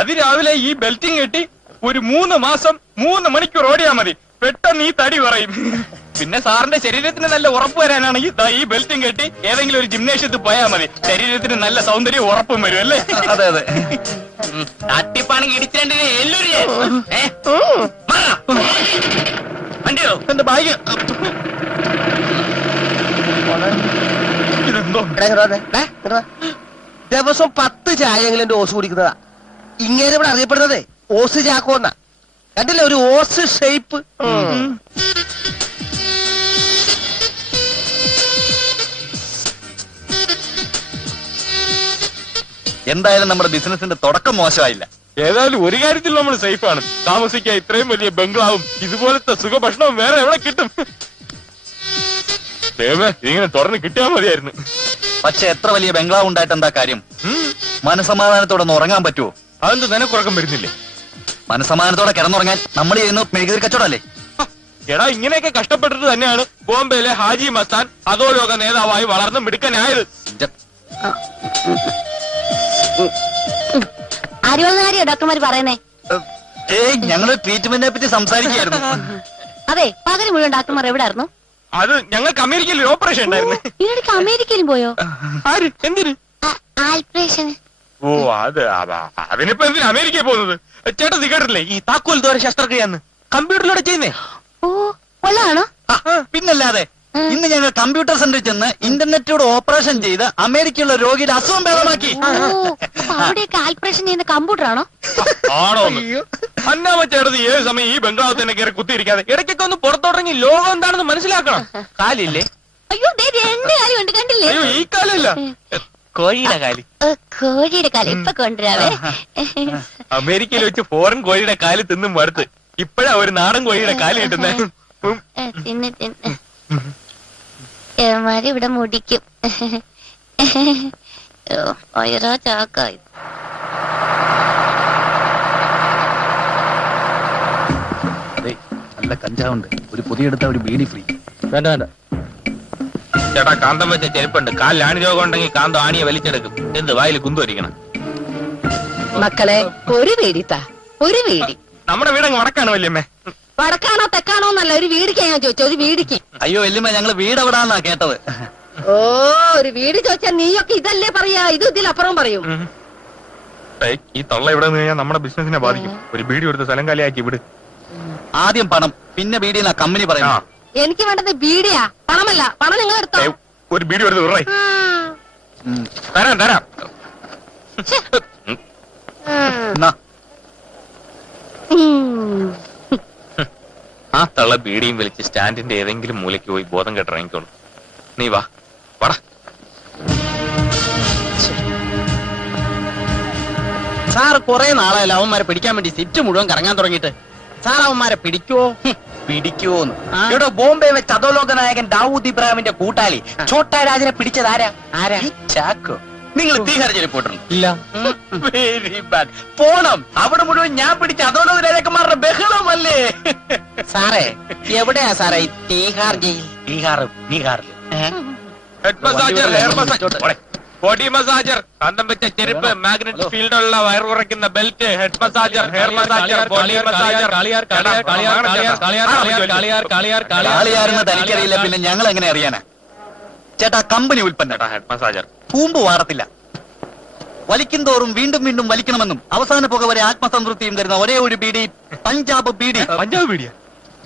അതിരാവിലെ ഈ ബെൽറ്റിങ് കെട്ടി ഒരു 3 മാസം 3 മണിക്കൂർ ഓടിയാ മതി. പെട്ടെന്ന് ഈ തടി കുറയും. പിന്നെ സാറിന്റെ ശരീരത്തിന് നല്ല ഉറപ്പ് വരാനാണെങ്കിൽ ദാ ഈ ബെൽറ്റും കെട്ടി ഏതെങ്കിലും ഒരു ജിംനേഷ്യത്തിൽ പോയാൽ മതി. ശരീരത്തിന് നല്ല സൗന്ദര്യവും ഉറപ്പും വരും അല്ലേ? അതെ അതെ. തട്ടിപ്പാണെങ്കിൽ ഇടിച്ചേണ്ടത് എല്ലൊരു വണ്ടിയോ എന്റെ ബാഗ് ഇതെന്തോ ദിവസം 10 ചായയെങ്കിലും എന്റെ ഓസ് കുടിക്കുന്നതാ. ഇങ്ങനെ ഇവിടെ അറിയപ്പെടുന്നതേ ഓസ് ചാക്കോന്നാ. കണ്ടില്ലേ ഒരു ഓസ് ഷേപ്പ്. എന്തായാലും നമ്മുടെ ബിസിനസിന്റെ തുടക്കം മോശമായില്ല. ഏതായാലും ഒരു കാര്യത്തിൽ നമ്മൾ സേഫാണ്. താമസിക്കാൻ ഇത്രയും വലിയ ബംഗ്ലാവും ഇതുപോലത്തെ സുഖഭക്ഷണവും വേറെ എവിടെ കിട്ടും? ഇങ്ങനെ തുറന്ന് കിട്ടിയാൽ മതിയായിരുന്നു. പക്ഷെ എത്ര വലിയ ബംഗ്ലാവ് ഉണ്ടായിട്ട് എന്താ കാര്യം? മനസമാധാനത്തോടെ ഒന്ന് ഉറങ്ങാൻ പറ്റുമോ? അതെന്ത് നിനക്കുറക്കം വരുന്നില്ലേ? മനസമാധാനത്തോടെ കിടന്നുറങ്ങാൻ നമ്മൾ ചെയ്യുന്ന മെഴുകുതിരി കച്ചവടമല്ലേ? എടാ ഇങ്ങനെയൊക്കെ കഷ്ടപ്പെട്ടിട്ട് തന്നെയാണ് ബോംബെയിലെ ഹാജി മസ്താൻ അധോലോക നേതാവായി വളർന്ന് മിടുക്കനായത്. ആര്യോ ഡോക്ടർമാര് പറയുന്നേ? ഞങ്ങള് ട്രീറ്റ്മെന്റിനെ പറ്റി സംസാരിക്കുകയായിരുന്നു. അതെ, പകരം മുഴുവൻ ഡോക്ടർമാർ എവിടെ ആയിരുന്നു? അത് ഞങ്ങൾക്ക് അമേരിക്കയിൽ ഒരു ഓപ്പറേഷൻ ഉണ്ടായിരുന്നു. ഈയിടയ്ക്ക് അമേരിക്കയിലും പോയോ? ആര്? എന്തിന്? ആൽപ്രേഷൻ. ഓ അത് അതിനിപ്പോ എന്തിനാ അമേരിക്കയിൽ പോകുന്നത്? ചേട്ടാ കേട്ടില്ലേ ഈ താക്കോൽ ദ്വാര ശസ്ത്രക്രിയാന്ന് കമ്പ്യൂട്ടറിലൂടെ ചെയ്യുന്നേ? ഓ കൊള്ളാണോ? പിന്നല്ലാതെ ഇന്ന് ഞങ്ങൾ കമ്പ്യൂട്ടർ സെന്ററിൽ ചെന്ന് ഇന്റർനെറ്റിലൂടെ ഓപ്പറേഷൻ ചെയ്ത് അമേരിക്കയുള്ള രോഗിയുടെ അസുഖം ഭേദമാക്കി. അവിടെയൊക്കെ ആൽപ്രേഷൻ ചെയ്യുന്ന കമ്പ്യൂട്ടർ ആണോ? ആണോ? അന്നാമ ചേട്ടത് ഏത് സമയം ഈ ബംഗ്ലാവ് തന്നെ കയറി കുത്തിയിരിക്കാതെ ഇടയ്ക്കൊക്കെ ഒന്ന് പുറത്തോട്ടിറങ്ങി ലോകം എന്താണെന്ന് മനസ്സിലാക്കണം. കാലില്ലേ? അയ്യോ എന്റെ കാലുണ്ട്, കണ്ടില്ലേ? അയ്യോ ഈ കാലല്ല, കോഴിയുടെ കാലി. കോഴിയുടെ കാല് ഇപ്പൊ കൊണ്ടുവരാവേ. അമേരിക്കയിൽ വെച്ച് ഫോറിൻ കോഴിയുടെ കാല് തിന്നും മടുത്ത് ഇപ്പഴാ ഒരു നാടൻ കോഴിയുടെ കാല് കിട്ടുന്നേ. തിന്ന് തിന്ന് ഏമാരി ഇവിടെ മുടിക്കും. ഓരോ ചാക്കായി. നല്ല കഞ്ചാവുണ്ട്, ഒരു പുതിയ എടുത്ത ഒരു ബീഡി ഫ്രീ. വേണ്ട വേണ്ട ചേട്ടാ, കാന്തം വെച്ച ചെരുപ്പുണ്ട്. കാലിൽ ആണി രോഗം ഉണ്ടെങ്കിൽ കാന്തം ആണിയെ വലിച്ചെടുക്കും. എന്ത് വായിൽ കുന്തുവരിക്കണം? മക്കളെ ഒരു വീടിത്താ, ഒരു വീടി. നമ്മുടെ വീടങ്ങ് വടക്കാണ് വല്യമ്മേ. വടക്കാണോ തെക്കാണോ എന്നല്ല, ഒരു വീടിക്കാ ഞാൻ ചോദിച്ചു. ഒരു വീടിക്ക്. അയ്യോ വല്യമ്മ, ഞങ്ങള് വീട് എവിടാന്നാ കേട്ടത്. ഓ ഒരു വീട് ചോദിച്ചാ നീയൊക്കെ ഇതല്ലേ പറയാ, ഇത് ഇതിലപ്പുറം പറയും. ഈ തള്ള ഇവിടെ നിന്ന് കഴിഞ്ഞാൽ നമ്മുടെ ബിസിനസിനെ ബാധിക്കും. ഒരു ബീഡി കൊടുത്ത് സ്ഥലം കാലിയാക്കി വിട്. ആദ്യം പണം, പിന്നെ ബീഡി എന്നാ കമ്പനി പറയാ. എനിക്ക് വേണ്ടത് ബീഡിയാ, പണമല്ല. പണം നിങ്ങൾ എടുത്തോ. ഒരു ബീഡി കൊടുത്ത് വിടറേ. തരാം തരാം. ആ തള്ള ബീഡിയും വലിച്ച് സ്റ്റാൻഡിന്റെ ഏതെങ്കിലും മൂലയ്ക്ക് പോയി ബോധം കെട്ടിറങ്ങിക്കോളൂ. നീ വാ വാ. സാർ കുറെ നാളായല്ലോ അവന്മാരെ പിടിക്കാൻ വേണ്ടി സിറ്റ് മുഴുവൻ കറങ്ങാൻ തുടങ്ങിയിട്ട്. സാർ അവന്മാരെ പിടിക്കുവോ? പിടിക്കുവോന്ന്? ഇവിടെ ബോംബെ വെച്ച് അധോലോക നായകൻ ദാവൂദ് ഇബ്രാഹിമിന്റെ കൂട്ടാളി ഛോട്ടാ രാജനെ പിടിച്ചത് ആരാ? ഈ ചാക്കോ. നിങ്ങൾ തീഹാർ ജയിലിൽ പോയിട്ടുണ്ട്? ഇല്ല. Very bad. പോണം. അവിടെ മുഴുവൻ ഞാൻ പിടിച്ച അധോലോക രാജാക്കന്മാരുടെ ബഹളമല്ലേ? സാറേ എവിടെയാ സാറേ ഈ തീഹാർ ജയിൽ? ബീഹാറിൽ head massager, hair massager, body massager, കാന്തം വെച്ച ചെരുപ്പ്, മാഗ്നറ്റിക് ഫീൽഡുള്ള വയർ കുറയ്ക്കുന്ന belt, head massager, hair massager, body massager. കാളിയാരെന്ന് തനിക്കറിയില്ല, പിന്നെ ഞങ്ങൾ എങ്ങനെ അറിയാനാ? ചേട്ടാ കമ്പനി ഉൽപ്പന്നം ഹെഡ് മസാജർ കൂമ്പ് വാറത്തില്ല. വലിക്കും തോറും വീണ്ടും വീണ്ടും വലിക്കണമെന്നും അവസാന പുക വരെ ആത്മസംതൃപ്തിയും തരുന്ന ഒരേ ഒരു ബീഡി പഞ്ചാബ് ബീഡി. പഞ്ചാബ് ബീഡിയാ?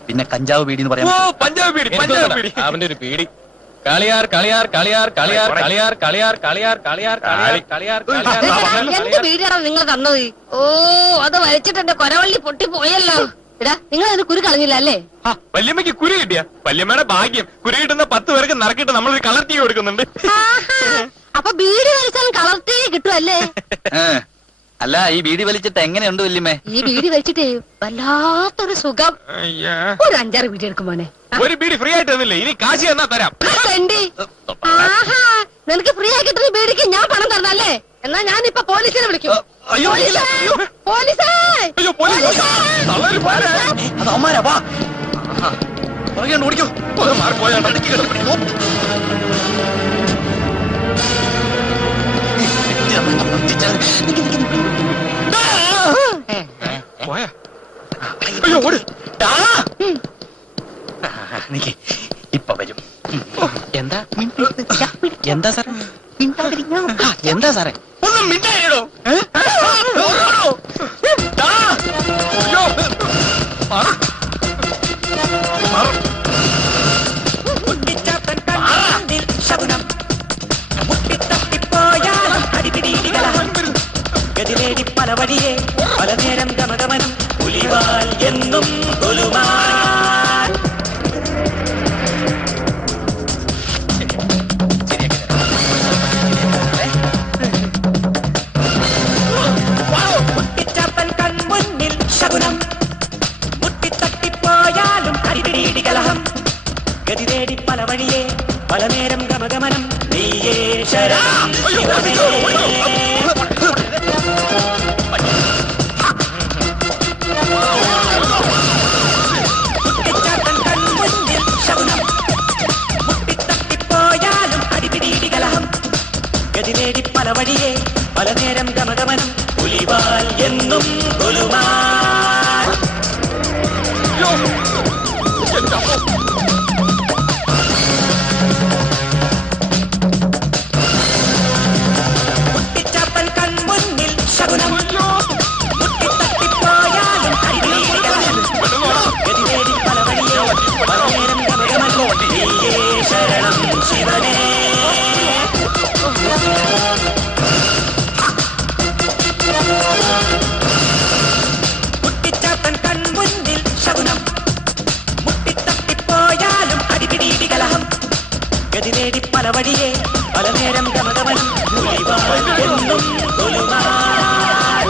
പിന്നെ കഞ്ചാവ് ബീഡി എന്ന് പറയാം. പഞ്ചാബ് ബീഡി, പഞ്ചാബ് ബീഡി. അവന്റെ ഒരു ബീഡി. കളിയാർ കളിയാർ കളിയാർ കളിയാർ കളിയാർ കളിയാർ കളിയാർ കളിയാർ കളിയാർ എന്ത് വീടാണ് നിങ്ങൾ തന്നത്? ഓ അത് വലിച്ചിട്ട് എന്റെ കൊരവള്ളി പൊട്ടി പോയല്ലോ. ഇടാ നിങ്ങൾ അതിന് കുരു കളഞ്ഞില്ല അല്ലേ? വല്യമ്മയ്ക്ക് കുരു കിട്ടിയ വല്യമ്മയുടെ ഭാഗ്യം. കുരു കിട്ടുന്ന 10 പേർക്ക് നറുക്കിട്ട് നമ്മളൊരു കളർ ടീ കൊടുക്കുന്നുണ്ട്. അപ്പൊ ബീഡി വലിച്ചാലും കളർ ടീ കിട്ടുമല്ലേ? അല്ല ഈ ബീഡി വലിച്ചിട്ട് എങ്ങനെയുണ്ട് വല്യമ്മേ? ഈ ബീഡി വലിച്ചിട്ടേ വല്ലാത്തൊരു സുഖം. ഒരു 5-6 ബീഡി എടുക്കുമ്പോനെ. ഒരു ബീഡി ഫ്രീ ആയിട്ട് തന്നില്ലേ? ഇനി കാശി എന്നാ തരാം. ആഹാ നിനക്ക് ഫ്രീ ആയി കിട്ടുന്ന ബീഡിക്ക് ഞാൻ പണം തരണല്ലേ? എന്നാ ഞാനിപ്പൊ പോലീസിനെ വിളിക്കും. അയ്യോ പോലീസേ! അയ്യോ പോലീസ് അത് അമ്മാരാ. വാ പറയാണ്ട് ഓടിക്കോ. മാറിപ്പോയാ പോയാ. അയ്യോ ഓട്. എന്താ സാറേ? എന്താ സാറേ? ഒന്നും മിണ്ടായിടോ. ഗതിവേടി പല വഴിയെ പല നേരം ഗമഗമനം പുലിവാൽ എന്നും കൊലുമാൻ. മുട്ടിച്ചാപ്പൻ കൺമുന്നിൽ ശകുനം മുട്ടിത്തട്ടിപ്പോയാലും അടിപിടിയിടി കലഹം. ഗതിവേടി പല വഴിയെ പല നേരം ഗമഗമനം നീയേ ശരണം ശിവനേ. മുട്ടിച്ചാട്ടൻ കൺമുന്നിൽ ശകുനം മുട്ടിത്തട്ടിപ്പോയാലും അടിപിടിയിടി കലഹം. ഗതിവേടി പല വഴിയെ പല നേരം ഗമഗമനം പുലിവാൽ എന്നും കൊലുമാൻ. മുട്ടിച്ചാപ്പൻ കൺമുന്നിൽ ശകുനം മുട്ടിത്തട്ടിപ്പോയാലും അടിപിടിയിടി കലഹം. ഗതിവേടി പല വഴിയെ പല നേരം ഗമഗമനം നീയേ ശരണം ശിവനേ. മുട്ടിച്ചാപ്പൻ കൺമുന്നിൽ ശകുനം മുട്ടിത്തട്ടിപ്പോയാലും അടിപിടിയിടി കലഹം. ഗതിവേടി പല വഴിയെ പല നേരം ഗമഗമനം പുലിവാൽ എന്നും കൊലുമാൻ.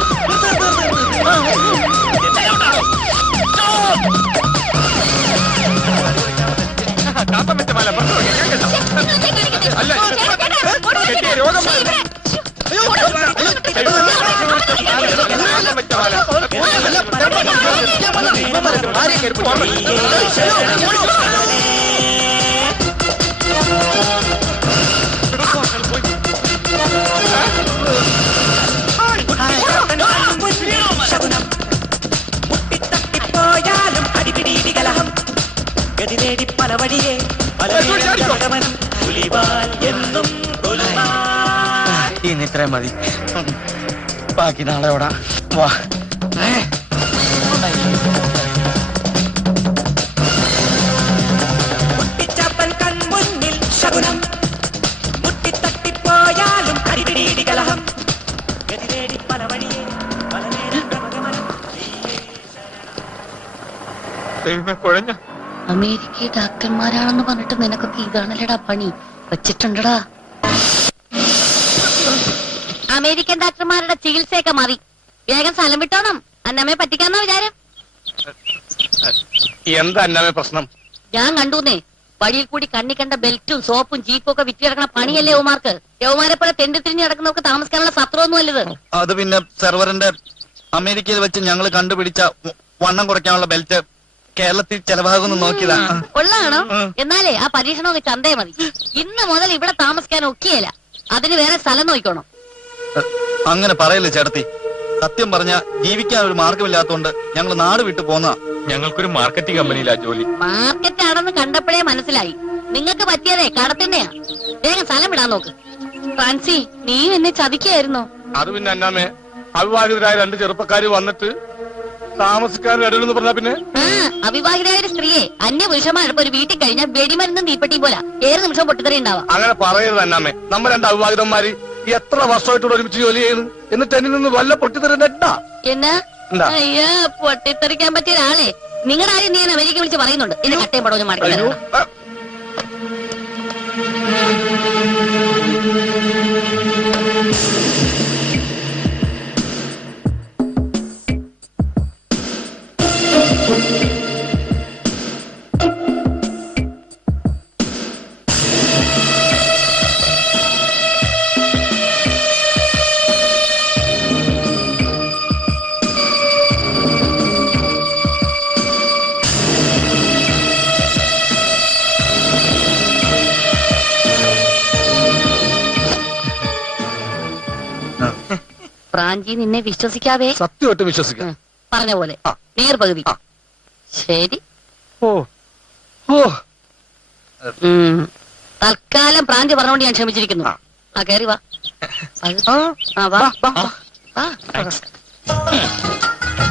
ശകുനം മുട്ടിത്തട്ടിപ്പോയാലും അടിപിടിയിടി കലഹം. ഗതിവേടി പല വഴിയെ പല നേരം ഗമഗമനം പുലിവാൽ എന്നും കൊലുമാൻ. ഇനി ഇത്രയും മതി. ബാക്കി നാളെ ഓടാ. വാ. മുട്ടിച്ചാപ്പൻ കൺമുന്നിൽ ശകുനം മുട്ടിത്തട്ടിപ്പോയാലും അടിപിടിയിടി കലഹം. ഗതിവേടി പല വഴിയെ പല നേരം ഗമഗമനം കുഴഞ്ഞ അമേരിക്ക ഡാക്ടർമാരാണെന്ന് പറഞ്ഞിട്ട് നിനക്കൊക്കെ ഇതാണല്ലേടാ പണി വെച്ചിട്ടുണ്ടടാ. അമേരിക്കൻ ഡാക്ടർമാരുടെ ചികിത്സയൊക്കെ മതി. വേഗം സ്ഥലം വിട്ടോണം. അന്നമ്മയെ പറ്റിക്കാന്നാ വിചാരം? എന്താ അന്നമേ പ്രശ്നം? ഞാൻ കണ്ടൂന്നേ, വഴിയിൽ കൂടി കണ്ണി കണ്ട ബെൽറ്റും സോപ്പും ജീപ്പും ഒക്കെ വിറ്റ് കിടക്കണ പണിയല്ലേ യവമാർക്ക്. യവമാരെ പോലെ തെണ്ടി തിരിഞ്ഞ് കിടക്കുന്നവർക്ക് താമസിക്കാനുള്ള സത്രമൊന്നും അല്ലത്. അത് പിന്നെ സെർവറിന്റെ അമേരിക്കയിൽ വെച്ച് ഞങ്ങൾ കണ്ടുപിടിച്ച വണ്ണം കുറയ്ക്കാനുള്ള ബെൽറ്റ് കേരളത്തിൽ ചെലവാകുന്നു നോക്കിയതാ. കൊള്ളാണോ? എന്നാലേ ആ പരീക്ഷണമൊക്കെ ചന്തേ മതി. ഇന്ന് മുതൽ ഇവിടെ താമസിക്കാൻ ഒക്കെയല്ല, അതിന് വേറെ സ്ഥലം നോക്കണം. അങ്ങനെ പറയല്ലേ ചേട്ടത്തി. സത്യം പറഞ്ഞ ജീവിക്കാൻ ഒരു മാർഗമില്ലാത്തോണ്ട് ഞങ്ങൾ നാട് വിട്ടു പോന്ന. ഞങ്ങൾക്കൊരു മാർക്കറ്റിംഗ് കമ്പനിയിലാ ജോലി. മാർക്കറ്റ് ആണെന്ന് കണ്ടപ്പോഴേ മനസ്സിലായി. നിങ്ങൾക്ക് പറ്റിയതേ കടത്തിന്റെയാ. വേഗം സ്ഥലം വിടാൻ നോക്ക്. ഫ്രാൻസി, നീ എന്നെ ചതിക്കായിരുന്നോ? അത് പിന്നെ അന്നാമേ, അവിവാഹിതരായ രണ്ട് ചെറുപ്പക്കാര് വന്നിട്ട് താമസിക്കാനും ഇടയിലെന്ന് പറഞ്ഞാ പിന്നെ ആ, അവിവാഹിതയായ ഒരു സ്ത്രീയെ അന്യ പുരുഷന്മാരൊപ്പം ഒരു വീട്ടിൽ കഴിഞ്ഞാൽ വെടിമരുന്നും തീപ്പെട്ടിയും പോലെ ഏത് നിമിഷം പൊട്ടിത്തെറി ഉണ്ടാവാം. അങ്ങനെ പറയരുത് അന്നാമേ. നമ്മൾ രണ്ട് അവിവാഹിതന്മാര് എത്ര വർഷമായിട്ടൂടെ ഒരുമിച്ച് ജോലി ചെയ്യുന്നു. എന്നിട്ട് എന്നിൽ നിന്ന് വല്ല പൊട്ടിത്തെറിണ്ടാ? എന്നാ എന്താ? അയ്യോ, പൊട്ടിത്തെറിക്കാൻ പറ്റിയ ഒരാളെ നിങ്ങളുടെ ആരും ഞാൻ അമേരിക്ക വിളിച്ച് പറയുന്നുണ്ട്. എന്നെ കട്ടയും പടവും മടക്കി അയ്യോ, തരണം. പ്രാഞ്ചി നിന്നെ വിശ്വസിക്കാവേ? സത്യമായിട്ട് വിശ്വസിക്കാം. പറഞ്ഞ പോലെ ആ. നേർപകുതി. ആ. ശരി. ഓ ഓ ഉം. തൽക്കാലം പ്രാന്തി പറഞ്ഞുകൊണ്ട് ഞാൻ ക്ഷമിച്ചിരിക്കുന്നു. ആ കേറി വാ. ആ വാ.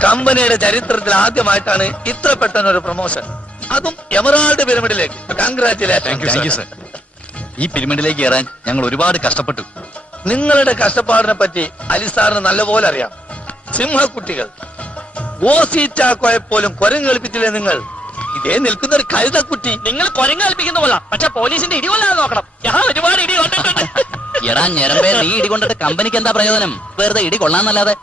കമ്പനിയുടെ ചരിത്രത്തിൽ ആദ്യമായിട്ടാണ് ഇത്ര പെട്ടെന്ന് ഒരു പ്രൊമോഷൻ, അതും എമറാൾഡ് പിരമിഡിലേക്ക്. കൺഗ്രാറ്റുലേഷൻ. ഈ പിരമിഡിലേക്ക് കയറാൻ ഞങ്ങൾ ഒരുപാട് കഷ്ടപ്പെട്ടു. നിങ്ങളുടെ കഷ്ടപ്പാടിനെ പറ്റി അലിസാറിന് നല്ലപോലെ അറിയാം. സിംഹക്കുട്ടികൾ ഓസി ചാക്കോയെ പോലും കുരങ്ങ് കളിപ്പിച്ചില്ലേ നിങ്ങൾ? ഇതേ നിൽക്കുന്ന ഒരു കഴുതക്കുട്ടി. നിങ്ങൾ കുരങ്ങ് കളിപ്പിക്കുന്ന പോലെ, പക്ഷെ പോലീസിന്റെ ഇടി കൊല്ലാതെ നോക്കണം. ഞാൻ ഒരുപാട് ഇടി കൊണ്ടിട്ടുണ്ട്. എടാ ഞരമ്പേ, നീ ഇടി കൊണ്ടിട്ട് കമ്പനിക്ക് എന്താ പ്രയോജനം? വെറുതെ ഇടി കൊള്ളാന്നല്ലാതെ.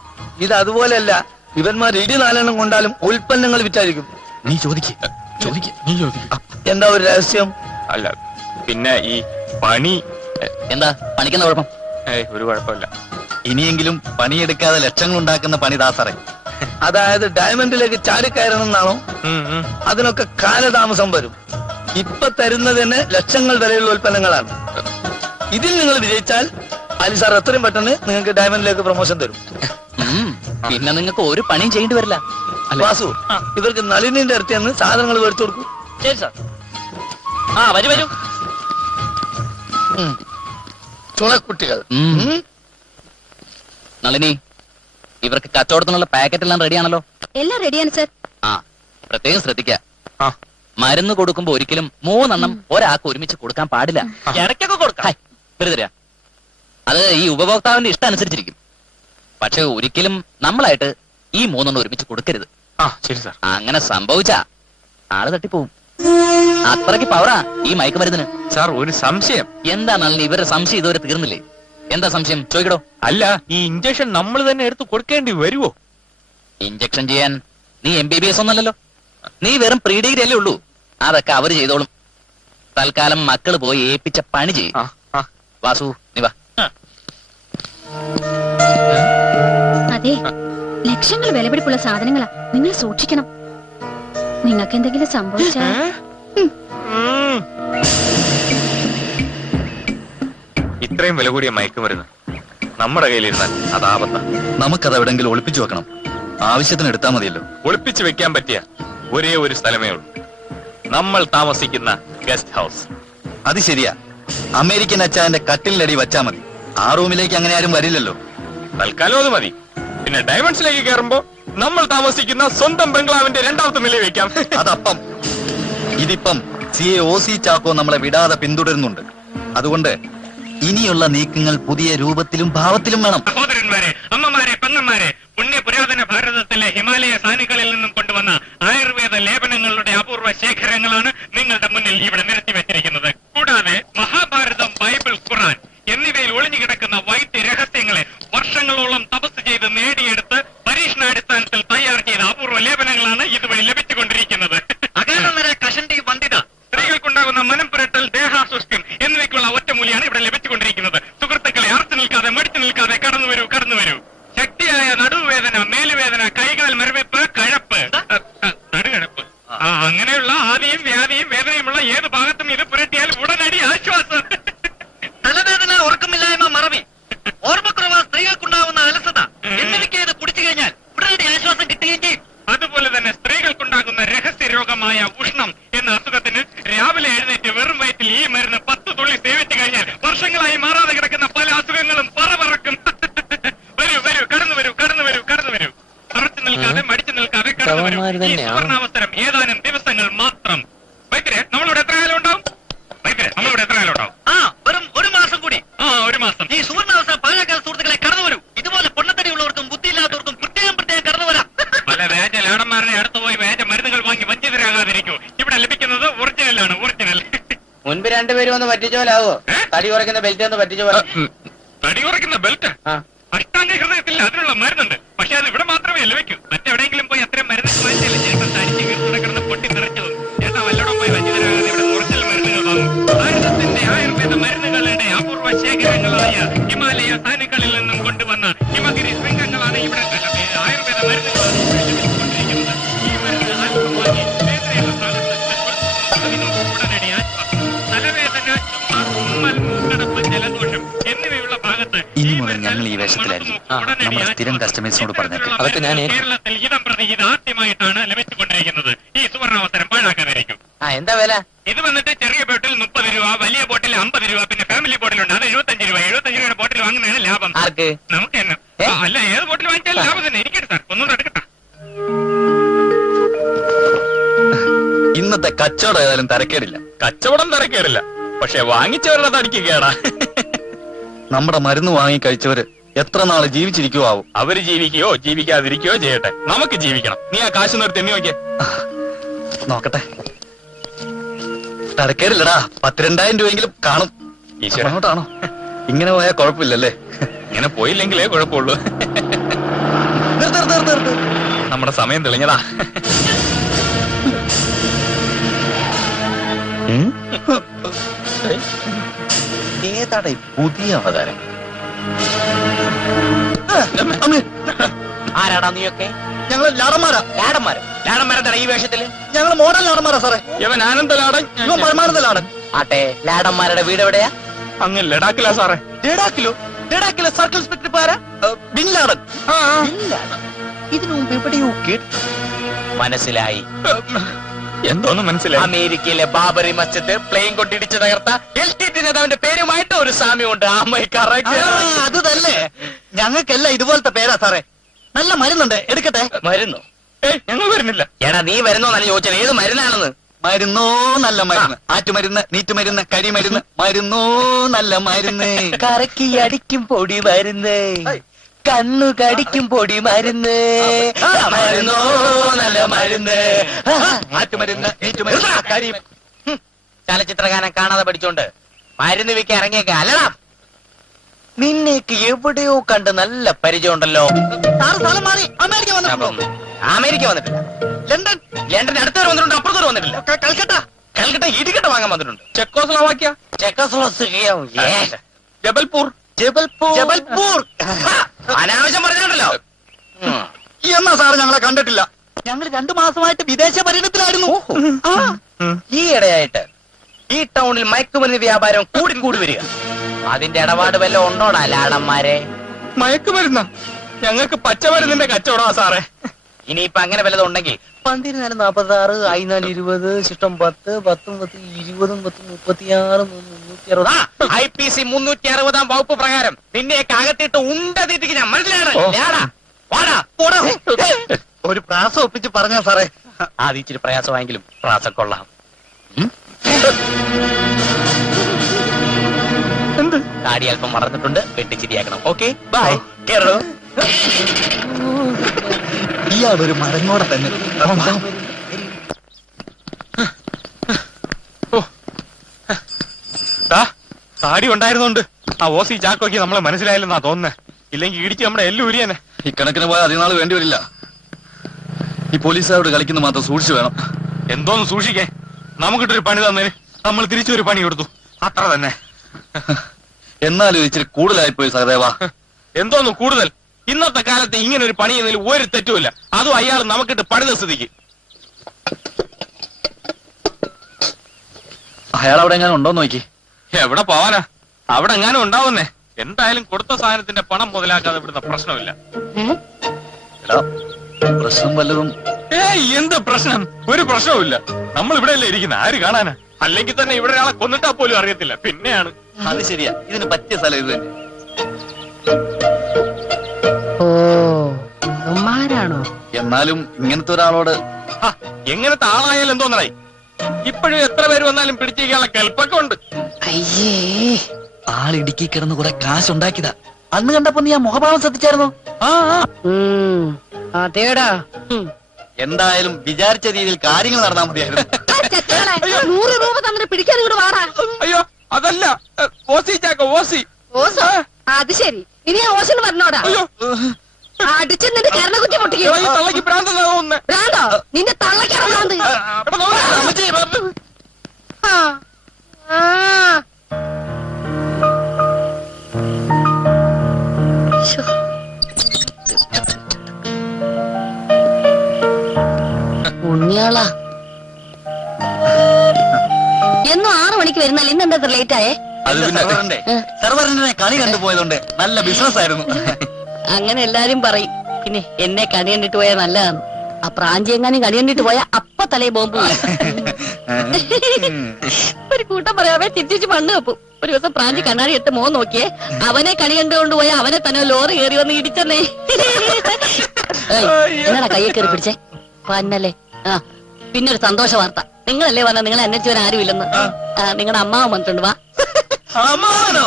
ഇത് അതുപോലെയല്ല, ഇവന്മാർ ഇടി 4 എണ്ണം കൊണ്ടാലും ഉൽപ്പന്നങ്ങൾ വിറ്റായിരിക്കും. നീ ചോദിക്ക്. എന്താ ഒരു രഹസ്യം? അല്ല പിന്നെ ഈ പണി എന്താ പണിക്കുന്ന കുഴപ്പം? ഒരു കുഴപ്പമില്ല. ഇനിയെങ്കിലും പണിയെടുക്കാതെ ലക്ഷങ്ങൾ ഉണ്ടാക്കുന്ന പണി ദാസറേ. അതായത് ഡയമണ്ടിലേക്ക് ചാടിക്കയറണം എന്നാണോ? അതിനൊക്കെ കാലതാമസം വരും. ഇപ്പൊ തരുന്നത് തന്നെ ലക്ഷങ്ങൾ വിലയുള്ള ഉൽപ്പന്നങ്ങളാണ്. ഇതിൽ നിങ്ങൾ വിജയിച്ചാൽ അലിസാർ എത്രയും പെട്ടെന്ന് നിങ്ങൾക്ക് ഡയമണ്ടിലേക്ക് പ്രൊമോഷൻ തരും. പിന്നെ നിങ്ങൾക്ക് ഒരു പണിയും ചെയ്യേണ്ടി വരില്ല. വാസു, ഇവർക്ക് നളിനിന്റെ അടുത്ത് നിന്ന് സാധനങ്ങൾ മേടിച്ചു കൊടുക്കും. ശരി സാർ. ആ വരൂ. ചുണക്കുട്ടികൾ. നളിനി, ഇവർക്ക് കച്ചവടത്തിനുള്ള പാക്കറ്റ് എല്ലാം റെഡിയാണല്ലോ? എല്ലാം റെഡിയാണ് സർ. ആ, പ്രത്യേകം ശ്രദ്ധിക്കുക. മരുന്ന് കൊടുക്കുമ്പോ ഒരിക്കലും 3 എണ്ണം ഒരാൾക്ക് ഒരുമിച്ച് കൊടുക്കാൻ പാടില്ല. ഇടയ്ക്കൊക്കെ കൊടുക്കാം. വെറുതെ അത് ഈ ഉപഭോക്താവിന്റെ ഇഷ്ടം അനുസരിച്ചിരിക്കും. പക്ഷെ ഒരിക്കലും നമ്മളായിട്ട് ഈ 3 എണ്ണം ഒരുമിച്ച് കൊടുക്കരുത്. ശരി സാർ. അങ്ങനെ സംഭവിച്ചാ ആള് തട്ടിപ്പോവും. അത്രയ്ക്ക് പവറാ ഈ മയക്കുമരുന്നിന്. സാർ ഒരു സംശയം. എന്താ നളിനി, ഇവരുടെ സംശയം ഇതുവരെ തീർന്നില്ലേ? എന്താ സംശയം? ചോദിക്കടോ. അല്ല, ഈ ഇഞ്ചക്ഷൻ നമ്മൾ തന്നെ എടുത്ത് കൊടുക്കേണ്ടി വരുവോ? ഇഞ്ചക്ഷൻ ചെയ്യാൻ നീ MBBS ഒന്നല്ലല്ലോ. നീ വെറും പ്രീ ഡിഗ്രി അല്ലേ ഉള്ളൂ. അതൊക്കെ അവര് ചെയ്തോളും. തൽക്കാലം മക്കള് പോയി ഏൽപ്പിച്ച പണി ചെയ്യും. വാസു, നീ വാ. അതെ, ലക്ഷങ്ങൾ വിലപിടിപ്പുള്ള സാധനങ്ങളാ, നിങ്ങൾ സൂക്ഷിക്കണം. നിങ്ങൾക്ക് എന്തെങ്കിലും സംഭവിച്ചാൽ ഇത്രയും വില കൂടിയ മയക്കുമരുന്ന് നമ്മുടെ കയ്യിലിരുന്നാൽ അത് ആപത്താ. നമുക്കത് എവിടെങ്കിലും ഒളിപ്പിച്ചു വെക്കണം. ആവശ്യത്തിന് എടുത്താൽ മതിയല്ലോ. ഒളിപ്പിച്ചു വെക്കാൻ പറ്റിയ ഒരേ ഒരു സ്ഥലമേ ഉള്ളൂ, നമ്മൾ താമസിക്കുന്ന ഗസ്റ്റ് ഹൗസ്. അത് ശരിയാ. അമേരിക്കൻ അച്ചായന്റെ കട്ടിലടി വച്ചാ മതി. ആ റൂമിലേക്ക് അങ്ങനെ ആരും വരില്ലല്ലോ. തൽക്കാലം അത് മതി. പിന്നെ ഡയമണ്ട്സിലേക്ക് കയറുമ്പോ നമ്മൾ താമസിക്കുന്ന സ്വന്തം ബംഗ്ലാവിന്റെ 2ാമത്തെ നില വെക്കാം. അതപ്പം ഇതിപ്പം CA OC ചാക്കോ നമ്മളെ വിടാതെ പിന്തുടരുന്നുണ്ട്. അതുകൊണ്ട് ഇനിയുള്ള നീക്കങ്ങൾ പുതിയ രൂപത്തിലും ഭാവത്തിലും വേണം. സഹോദരന്മാരെ, അമ്മമാരെ, പെങ്ങന്മാരെ, പുണ്യ പുരാതന ഭാരതത്തിലെ ഹിമാലയ സാനുക്കളിൽ നിന്നും കൊണ്ടുവന്ന ആയുർവേദ ലേപനങ്ങളുടെ അപൂർവ ശേഖരങ്ങളാണ് നിങ്ങളുടെ മുന്നിൽ ഇവിടെ നിരത്തി വെച്ചിരിക്കുന്നത്. കൂടാതെ മഹാഭാരതം, ബൈബിൾ, ഖുർആൻ എന്നിവയിൽ ഒളിഞ്ഞു കിടക്കുന്ന വൈദ്യ രഹസ്യങ്ങളെ വർഷങ്ങളോളം തപസ് ചെയ്ത് നേടിയെടുത്ത് പരീക്ഷണാടിസ്ഥാനത്തിൽ തയ്യാർ ചെയ്ത അപൂർവ ലേപനങ്ങളാണ് ഇതുവഴി ലഭിച്ചുകൊണ്ടിരിക്കുന്നത്. കഷണ്ടി വന്ധിത, സ്ത്രീകൾക്കുണ്ടാകുന്ന മനം പുരട്ടൽ, ദേഹാസ്വസ്ഥ്യം എന്നിവയ്ക്കുള്ള ഒറ്റമൂലിയാണ് ഇവിടെ ലഭിച്ചുകൊണ്ടിരിക്കുന്നത്. സുഹൃത്തുക്കളെ, അർത്ത് നിൽക്കാതെ മടിച്ചു നിൽക്കാതെ കടന്നു വരൂ. ശക്തിയായ നടുവേദന, മേലുവേദന, കൈകാൽ മരവിപ്പ്, കഴപ്പ്, നടുകഴപ്പ്, അങ്ങനെയുള്ള ആദിയും വ്യാധിയും വേദനയുമുള്ള ഏത് ഭാഗത്തും ഇത് പുരട്ടിയാൽ ഉടനടി ആശ്വാസം. തലവേദന, ഉറക്കമില്ലായ്മ, മറവി, ഓർമ്മക്കുറവ്, സ്ത്രീകൾക്കുണ്ടാവുന്ന അലസത എന്നിവയ്ക്ക് ഇത് കുടിച്ചു കഴിഞ്ഞാൽ ഉടനടി ആശ്വാസം കിട്ടുകയും ചെയ്യും. അതുപോലെ തന്നെ സ്ത്രീകൾക്കുണ്ടാകുന്ന രഹസ്യ രോഗമായ ഉഷ്ണം എന്ന അസുഖത്തിന് രാവിലെ എഴുന്നേറ്റ് വെറും വയറ്റിൽ ഈ മരുന്ന് 10 തുള്ളി സേവിച്ചു കഴിഞ്ഞാൽ വർഷങ്ങളായി മാറാതെ കിടക്കുന്ന പല അസുഖങ്ങളും പറക്കും. വരൂ, കടന്നു വരൂ. ഉറച്ചു നിൽക്കാതെ മടിച്ചു നിൽക്കാതെ കടന്നു വരൂ. ഈ സുവർണാവസരം ഏതാനും ദിവസങ്ങൾ മാത്രം. വൈദ്യരെ, നമ്മളിവിടെ എത്ര കാലം ഉണ്ടാവും? വെറും 1 മാസം കൂടി. 1 മാസം. ഈ സുവർണാവസരം പാഴാക്കാത്ത സുഹൃത്തുക്കളെ കടന്നു വരൂ. ഇതുപോലെ പൊണ്ണത്തടിയുള്ളവർക്കും ബുദ്ധിയില്ലാത്തവർക്കും പ്രത്യേകം കടന്നു വരാം. പല വ്യാജ ലാടന്മാരുടെ അടുത്ത് പോയി വ്യാജ മരുന്നുകൾ വാങ്ങി വഞ്ചിതരാകാതിരിക്കൂ. ഇവിടെ ലഭിക്കുന്നത് ഒറിജിനലാണ്. മുൻപ് 2 പേരും ഒന്ന് പറ്റിച്ചോലാവോ? തടി കുറയ്ക്കുന്ന ബെൽറ്റ് ഒന്ന് പറ്റിച്ചോല. തടി കുറയ്ക്കുന്ന ബെൽറ്റ്? അഷ്ടാംഗ ഹൃദയത്തിൽ അതിനുള്ള മരുന്നുണ്ട്. പക്ഷെ അത് ഇവിടെ മാത്രമേ ലഭിക്കൂ. മറ്റെവിടെയെങ്കിലും പോയി അത്രയും മരുന്ന് വാങ്ങിച്ചാലേ ചേട്ടൻ തടിച്ച് കിടന്ന് പൊട്ടി നിറച്ചതും. ചേട്ടാ വല്ലതും പോയി വഞ്ചിതരാകാതെ ഇവിടെ ഒറിജിനൽ മരുന്നുകൾ വാങ്ങും. ഭാരതത്തിന്റെ ആയുർവേദ മരുന്നുകളുടെ അപൂർവ ശേഖരങ്ങളായ ഹിമാലയ സാനുക്കളിൽ നിന്നും കൊണ്ടുവന്ന ഹിമഗിരി ശൃംഗങ്ങളാണ് ഇവിടെ ആയുർവേദ മരുന്നുകളാണ് ലഭിച്ചുകൊണ്ടിരിക്കുന്നത്. ഈ മരുന്ന് അല്പം വാങ്ങി വേദനയുള്ള ഭാഗത്ത് ഉടനടി ആശ്വാസം. തലവേദന, ചുമ, തുമ്മൽ, മൂക്കടപ്പ്, ജലദോഷം എന്നിവയുള്ള ഭാഗത്ത് ഇനി മുതൽ ഞങ്ങൾ ഈ വേഷത്തിലായിരിക്കും. നമ്മൾ സ്ഥിരം കസ്റ്റമേഴ്സിനോട് പറഞ്ഞേക്കും. അതൊക്കെ ഞാൻ കേരളത്തിൽ ഇതം പ്രതി ഇത് ആദ്യമായിട്ടാണ് ലഭിച്ചുകൊണ്ടിരിക്കുന്നത്. ഈ സുവർണാവസരം പാഴാക്കാതിരിക്കും. എന്താ വില? ഇത് വന്നിട്ട് ചെറിയ ബോട്ടിൽ 30 രൂപ, രൂപ, വലിയ ബോട്ടിൽ 50 രൂപ, പിന്നെ ഫാമിലി ബോട്ടിലുണ്ട് അത് 75 രൂപ. 75 രൂപയുടെ ബോട്ടിൽ വാങ്ങുന്നതാണ് ലാഭം. ആർക്ക്? നമുക്ക് തന്നെ. അല്ല, ഏത് ബോട്ടിൽ വാങ്ങിച്ചാലും ലാഭം തന്നെ. ഇരിക്കട്ടെ സാർ, ഒന്നും എടുക്കട്ടെ. ഇന്നത്തെ കച്ചവടം ഏതായാലും തരക്കേടില്ല. കച്ചവടം തരക്കേടില്ല, പക്ഷെ വാങ്ങിച്ചവരുടെ തടിക്ക് കേടാ. നമ്മുടെ മരുന്ന് വാങ്ങി കഴിച്ചവര് എത്ര നാള് ജീവിച്ചിരിക്കുവോ ആവും. അവര് ജീവിക്കുകയോ ജീവിക്കാതിരിക്കുകയോ ചെയ്യട്ടെ, നമുക്ക് ജീവിക്കണം. നീ ആ കാശ് നിർത്തി എണ്ണി നോക്കിയേ. നോക്കട്ടെ. തരക്കേടില്ലടാ, 10,000-2000 രൂപയെങ്കിലും കാണും. ഈശ്വര, അങ്ങോട്ടാണോ? ഇങ്ങനെ പോയാൽ കുഴപ്പമില്ലല്ലേ? ഇങ്ങനെ പോയില്ലെങ്കിലേ കുഴപ്പമുള്ളൂ. നമ്മുടെ സമയം തെളിഞ്ഞതാ. ഏതാടെ പുതിയ അവതാരം? ആരാടാ നീയൊക്കെ? ഞങ്ങള് ലാടന്മാരാ. ലാടന്മാരെന്താ ഈ വേഷത്തില്? ഞങ്ങള് മോഡൽ ലാടന്മാരാ സാറേ. ഇവൻ ആനന്ദലാടൻ, ഇവൻ പരമാനന്ദ ലാടൻ. ആട്ടെ, ലാടന്മാരുടെ വീട് എവിടെയാ? അങ്ങ് ലഡാക്കിലാ സാറേ. ലഡാക്കിലെ സർക്കിൾ ഇൻസ്പെക്ടർ ബിൻ ലാഡൻ. ഇതിനു മുമ്പ് എവിടെയോ കേട്ടു. മനസ്സിലായി. എന്തോന്ന് മനസ്സിലായി? അമേരിക്കയിലെ ബാബറി മസ്ജിദ് പ്ലെയിൻ കൊണ്ടിടിച്ച് തകർത്ത LTT നേതാവിന്റെ പേരുമായിട്ട് ഒരു സാമ്യമുണ്ട്. അത് തന്നെ. ഞങ്ങൾക്കെല്ലാം ഇതുപോലത്തെ പേരാ സാറേ. നല്ല മരുന്നുണ്ട്, എടുക്കട്ടെ. മരുന്നോ? ഞങ്ങൾ വരുന്നില്ല. എടാ, നീ വരുന്നോ നല്ല ചോദിച്ചത്. ഏത് മരുന്നാണെന്ന്? മരുന്നോ നല്ല മരുന്ന്. ആറ്റുമരുന്ന്, നീറ്റുമരുന്ന്, കരിമരുന്ന്. മരുന്നോ നല്ല മരുന്ന്. കറക്കി അടിക്കും പൊടി മരുന്ന്, കണ്ണു കടിക്കും പൊടി മരുന്ന്. മരുന്നോ നല്ല മരുന്ന്. ആറ്റുമരുന്ന്, നീറ്റുമരുന്ന്, കരി. ചലച്ചിത്രഗാനം കാണാതെ പഠിച്ചോണ്ട് മരുന്ന് വിൽക്കാൻ ഇറങ്ങിയേക്ക അല്ലടാ. നിന്നേക്ക് എവിടെയോ കണ്ട് നല്ല പരിചയമുണ്ടല്ലോ. സാറ് സ്ഥലം മാറി അമേരിക്ക വന്നിട്ടുണ്ടോ? അമേരിക്ക വന്നിട്ടില്ല. ലണ്ടൻ. ലണ്ടൻ അടുത്തവർ വന്നിട്ടുണ്ട്, അപ്പുറത്തവർ വന്നിട്ടില്ല. കൽക്കട്ട. കൽക്കട്ട ഇടിക്കട്ട വാങ്ങാൻ വന്നിട്ടുണ്ട്. ചെക്കോസ്ലോവാക്യ, ജബൽപൂർ. ജബൽപൂർ. അനാവശ്യം പറഞ്ഞാണ്ടല്ലോ. എന്നാ സാറ് ഞങ്ങളെ കണ്ടിട്ടില്ല. ഞങ്ങൾ 2 മാസമായിട്ട് വിദേശ പര്യടനത്തിലായിരുന്നു. ഈ ഇടയായിട്ട് ഈ ടൗണിൽ മയക്കുമരുന്ന് വ്യാപാരം കൂടി വരിക. അതിന്റെ ഇടപാട് വല്ല ഉണ്ടോടാ ലാടന്മാരെ? മയക്കുമരുന്ന ഞങ്ങൾക്ക് പച്ചമരുന്നിന്റെ കച്ചവടമാ സാറേ. ഇനിയിപ്പൊ അങ്ങനെ വല്ലതും ഉണ്ടെങ്കിൽ 1446 I420 ശിഷ്ടം 10 10 20 36 360 IPC 360 വകുപ്പ് പ്രകാരം നിന്നെയൊക്കെ അകത്തിട്ട് ഉണ്ട തീറ്റിക്ക് ഞാൻ മനസ്സിലാടാ. ഒരു പ്രാസം ഒപ്പിച്ച് പറഞ്ഞാ സാറേ. ആദ്യം ഇച്ചിരി പ്രയാസമായെങ്കിലും പ്രാസക്കൊള്ളാം. താടി അല്പം വളർന്നിട്ടുണ്ട്, വെട്ടിച്ചിരിയാക്കണം. Okay, by. കേറോ. ഇയാളൊരു മരങ്ങോടെ തന്നെ. താടി ഉണ്ടായിരുന്നോണ്ട് ആ ഓസി ചാക്കോക്ക് നമ്മളെ മനസ്സിലായില്ലെന്നാ തോന്നുന്നേ. ഇല്ലെങ്കിൽ ഇടിച്ച് നമ്മുടെ എല്ലാം ഉരിയനെ. ഇക്കണക്കിന് പോയാൽ അധികം നാൾ വേണ്ടി വരില്ല. ഈ പോലീസുകാരോട് കളിക്കുന്ന മാത്രം സൂക്ഷിച്ചു വേണം. എന്തോന്ന് സൂക്ഷിക്കേ? നമുക്കിട്ടൊരു പണി തന്നേന് നമ്മൾ തിരിച്ചൊരു പണി കൊടുത്തു, അത്ര തന്നെ. എന്നാലും ഇച്ചിരി കൂടുതലായിപ്പോയി സഹദേവ. എന്തോന്ന് കൂടുതൽ? ഇന്നത്തെ കാലത്ത് ഇങ്ങനെ ഒരു പണി ചെയ്യുന്നതിൽ ഒരു തെറ്റുമില്ല. അതും അയാൾ നമുക്കിട്ട് പണിത സ്ഥിതിക്ക്. അയാൾ അവിടെ എങ്ങനെ ഉണ്ടോന്ന് നോക്കി. എവിടെ പോവാനാ? അവിടെ എങ്ങാനും ഉണ്ടാവുന്നേ. എന്തായാലും കൊടുത്ത സാധനത്തിന്റെ പണം മുതലാക്കാതെ ഇവിടുന്ന പ്രശ്നമില്ല. പ്രശ്നം വല്ലതും? എന്ത് പ്രശ്നം? ഒരു പ്രശ്നവുമില്ല. നമ്മൾ ഇവിടെയല്ലേ ഇരിക്കുന്ന, ആര് കാണാനാ? അല്ലെങ്കിൽ തന്നെ ഇവിടെ ഒരാളെ കൊന്നിട്ടാ പോലും അറിയത്തില്ല. പിന്നെയാണ്. അത് ശരിയാ, ഇതിന് പറ്റിയ സ്ഥലം ഇത് തന്നെ. ഓമാരാണോ? എന്നാലും ഇങ്ങനത്തെ ഒരാളോട് എങ്ങനത്തെ ആളായാലും എന്തോന്നായി? ഇപ്പോഴും എത്ര പേര് വന്നാലും പിടിച്ചിരിക്കാനുള്ള കെൽപ്പൊക്കെ ഉണ്ട്. അയ്യേ, ആളിടുക്കി കിടന്ന് കുറെ കാശുണ്ടാക്കിയതാ. അന്ന് കണ്ടപ്പോ നീ ആ മുഖഭാവം ശ്രദ്ധിച്ചായിരുന്നോ? അതേടാ. എന്തായാലും വിചാരിച്ച രീതിയിൽ കാര്യങ്ങൾ നടന്നാൽ മതിയായിരുന്നു. 100 രൂപ തന്നിട്ട് പിടിക്കാൻ ഇങ്ങോട്ട് വാടാ. അയ്യോ, അതല്ല ഓസി ചാക്കോ, ഓസി. ഓസോ? അത് ശരി. ഇനി ഓസിന് പറഞ്ഞോടാ. അയ്യോ, അടിച്ച് നിന്റെ കരണക്കുറ്റി പൊട്ടിക്കോ. ഈ തള്ളക്ക് ഭ്രാന്തെന്നാവുന്നേ. വേണ്ടോ? നിന്റെ തള്ളക്കാണ് ഭ്രാന്ത്. ഉണ്ണിയാളാ, എന്നും 6 മണിക്ക് വരുന്നാൽ ഇന്ന് എന്താ ലേറ്റ് ആയേ? അത് പിന്നെ സർവറിനെ കണി കണ്ടുപോയതുകൊണ്ട് നല്ല ബിസിനസ് ആയിരുന്നു. അങ്ങനെ എല്ലാരും പറയും. പിന്നെ എന്നെ കണി കണ്ടിട്ട് പോയാൽ നല്ലതാണ്. ആ പ്രാഞ്ചി എങ്ങാനും കണി കണ്ടിട്ട് പോയാൽ അപ്പ തലേ ബോംബ്. ഒരു കൂട്ടം പറയാവേ തിരിച്ചു മണ്ണ് വെപ്പും. ഒരു ദിവസം പ്രാഞ്ചി കണ്ണാടി ഇട്ട് മോൻ നോക്കിയേ, അവനെ കണി കണ്ടുകൊണ്ട് പോയ അവനെ തന്നെ ലോറി കയറി വന്ന് ഇടിച്ചെന്നേ. നിങ്ങളുടെ കയ്യെ കയറി പിടിച്ചേ പന്നല്ലേ. ആ പിന്നെ ഒരു സന്തോഷ വാർത്ത, നിങ്ങളല്ലേ പറഞ്ഞ നിങ്ങളെ അന്വേഷിച്ചവൻ ആരുമില്ലെന്ന്. നിങ്ങളുടെ അമ്മാവൻ വന്നിട്ടുണ്ട്, വാ. അമ്മാവനോ?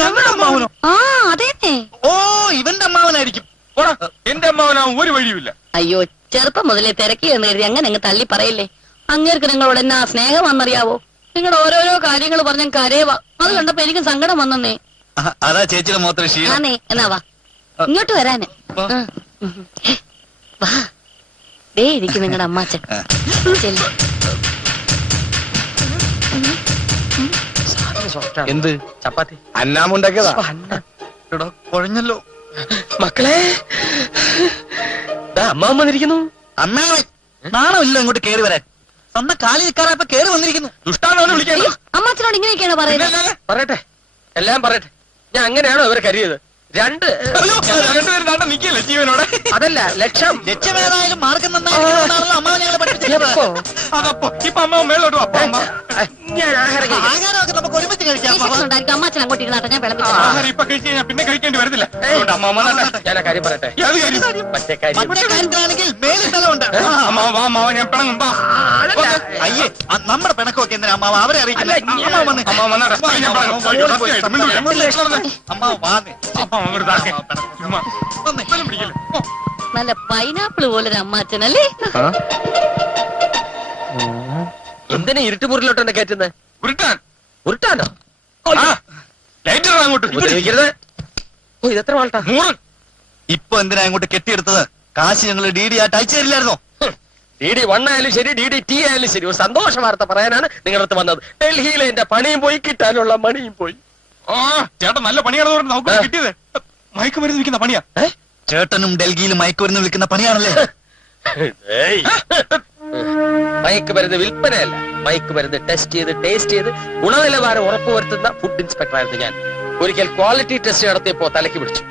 ഞങ്ങളുടെ അമ്മാവനോ? ആ അതേന്നെ. ഓ ഇവന്റെ അമ്മാവനായിരിക്കും. എന്റെ അമ്മാവനാവും ഒരു വഴിയുമില്ല. അയ്യോ ചെറുപ്പം മുതലേ തിരക്കി എന്ന് കരുതി അങ്ങനെ അങ്ങ് തള്ളി പറയില്ലേ. അങ്ങേർക്ക് നിങ്ങളോട് എന്നാ സ്നേഹം വന്നറിയാവോ. നിങ്ങളുടെ ഓരോരോ കാര്യങ്ങൾ പറഞ്ഞ കരയവാ. അത് കണ്ടപ്പോ എനിക്കും സങ്കടം വന്നേ. അതാ ചേച്ചിയുടെ മോത്ര ക്ഷീണം. ആന്നേ, എന്നാ വാ ഇങ്ങോട്ട് വരാന്. വാ ദേ ഇരിക്കും നിങ്ങളുടെ അമ്മാച്ചൻ. ചെല്ല്. എന്ത് ചപ്പാത്തി അന്നാമുണ്ടാക്കിയതാ. കുഴഞ്ഞല്ലോ മക്കളെ അമ്മാവൻ വന്നിരിക്കുന്നു. അമ്മാവൻ നാണമില്ല ഇങ്ങോട്ട് കേറി വരാൻ. സ്വന്തം കാലി നിൽക്കാറായപ്പോ കേറി വന്നിരിക്കുന്നു. ദുഷ്ടാണെന്ന് വിളിക്കാൻ അമ്മാച്ചനോട് ഇങ്ങനെയൊക്കെയാണ് പറയുന്നത്. പറയട്ടെ, എല്ലാം പറയട്ടെ. ഞാൻ അങ്ങനെയാണോ ഇവരെ കരുതിയത്? രണ്ടുപേരും നാട്ടെ നിക്കല്ലേ ജീവനോടെ. അതല്ല ലക്ഷം. ലക്ഷ്യമേതായാലും മാർഗം നന്നായിരിക്കണമെന്നാണല്ലോ അമ്മാവൻ ഞങ്ങളെ പഠിപ്പിച്ചത്. അതപ്പോ ഇപ്പൊ അമ്മ മേലോട്ട് വാ. ഞാൻ ആഹാരം കഴിക്കാം. ആഹാരമൊക്കെ നമുക്ക് ഒരുമിച്ച് കഴിക്കാം. വിശക്കുന്നുണ്ടായിരിക്കും. അമ്മാച്ചൻ അങ്ങോട്ട് ഇരുന്നാട്ടെ, ഞാൻ വിളമ്പിച്ചു. ആഹാരം ഇപ്പൊ കഴിച്ചു കഴിഞ്ഞാൽ പിന്നെ കഴിക്കേണ്ടി വരത്തില്ല. അതുകൊണ്ട് അമ്മ വന്നാട്ടെ. ഞാൻ ആ കാര്യം പറയട്ടെ. ഏത് കാര്യം? മറ്റേ കാര്യം. മറ്റേ കാര്യത്തിലാണെങ്കിൽ മേളിൽ സ്ഥലമുണ്ട്. അമ്മ വാ അമ്മാവ, ഞാൻ പിണങ്ങും. വാ. അയ്യേ നമ്മുടെ പിണക്കമൊക്കെ എന്തിനാ അമ്മാവ അവരെ അറിയിക്കുന്നത്? അമ്മാവ വന്നേ. അമ്മ വന്നാട്ടെ. ഞാൻ പിണങ്ങും. അയ്യോ, സത്യമായിട്ടും മിണ്ടൂല. അമ്മാവ വാന്നേ. അമ്മ അങ്ങോട്ട് താഴെ. ചുമ്മാ. ബലം പിടിക്കല്ലേ. ഓ. നല്ല പൈനാപ്പിൾ പോലൊരു അമ്മാച്ചനല്ലേ. എന്തിനാ ഇരുട്ടുമുറിലോട്ടെന്നെ കയറ്റുന്നത്? ഉരുട്ടാൻ. ഉരുട്ടാനോ? ആ, ലൈറ്റർ അങ്ങോട്ട്. ഉപദ്രവിക്കരുത്. ഓ ഇതെത്ര വാൾട്ടാ? 100. ഇപ്പൊ എന്തിനാ ഇങ്ങോട്ട് കെട്ടിയെടുത്തത്? കാശ് ഞങ്ങൾ DD ആയിട്ട് അയച്ചു തരില്ലായിരുന്നോ? DD 1 ആയാലും ശരി DD-T ആയാലും ശരി, ഒരു സന്തോഷ വാർത്ത പറയാനാണ് നിങ്ങളുടെ അടുത്ത് വന്നത്. ഡൽഹിയിലെ എന്റെ പണിയും പോയി, കിട്ടാനുള്ള മണിയും പോയി. ആ ചേട്ടൻ നല്ല പണിയാണെന്ന് പറഞ്ഞ് നമുക്ക് കിട്ടിയത്. മയക്കുമരുന്ന് വിൽക്കുന്ന പണിയാ. ചേട്ടനും ഡൽഹിയിൽ മയക്കുമരുന്ന് വിൽക്കുന്ന പണിയാണല്ലേ? മയക്കുമരുന്ന് വിൽപ്പനയല്ല, മയക്കുമരുന്ന് ടെസ്റ്റ് ചെയ്ത് ടേസ്റ്റ് ചെയ്ത് ഗുണനിലവാരം ഉറപ്പുവരുത്തുന്ന ഫുഡ് ഇൻസ്പെക്ടർ ആയിരുന്നു ഞാൻ. ഒരിക്കൽ ക്വാളിറ്റി ടെസ്റ്റ് നടത്തിയപ്പോ തലയ്ക്ക് പിടിച്ചു.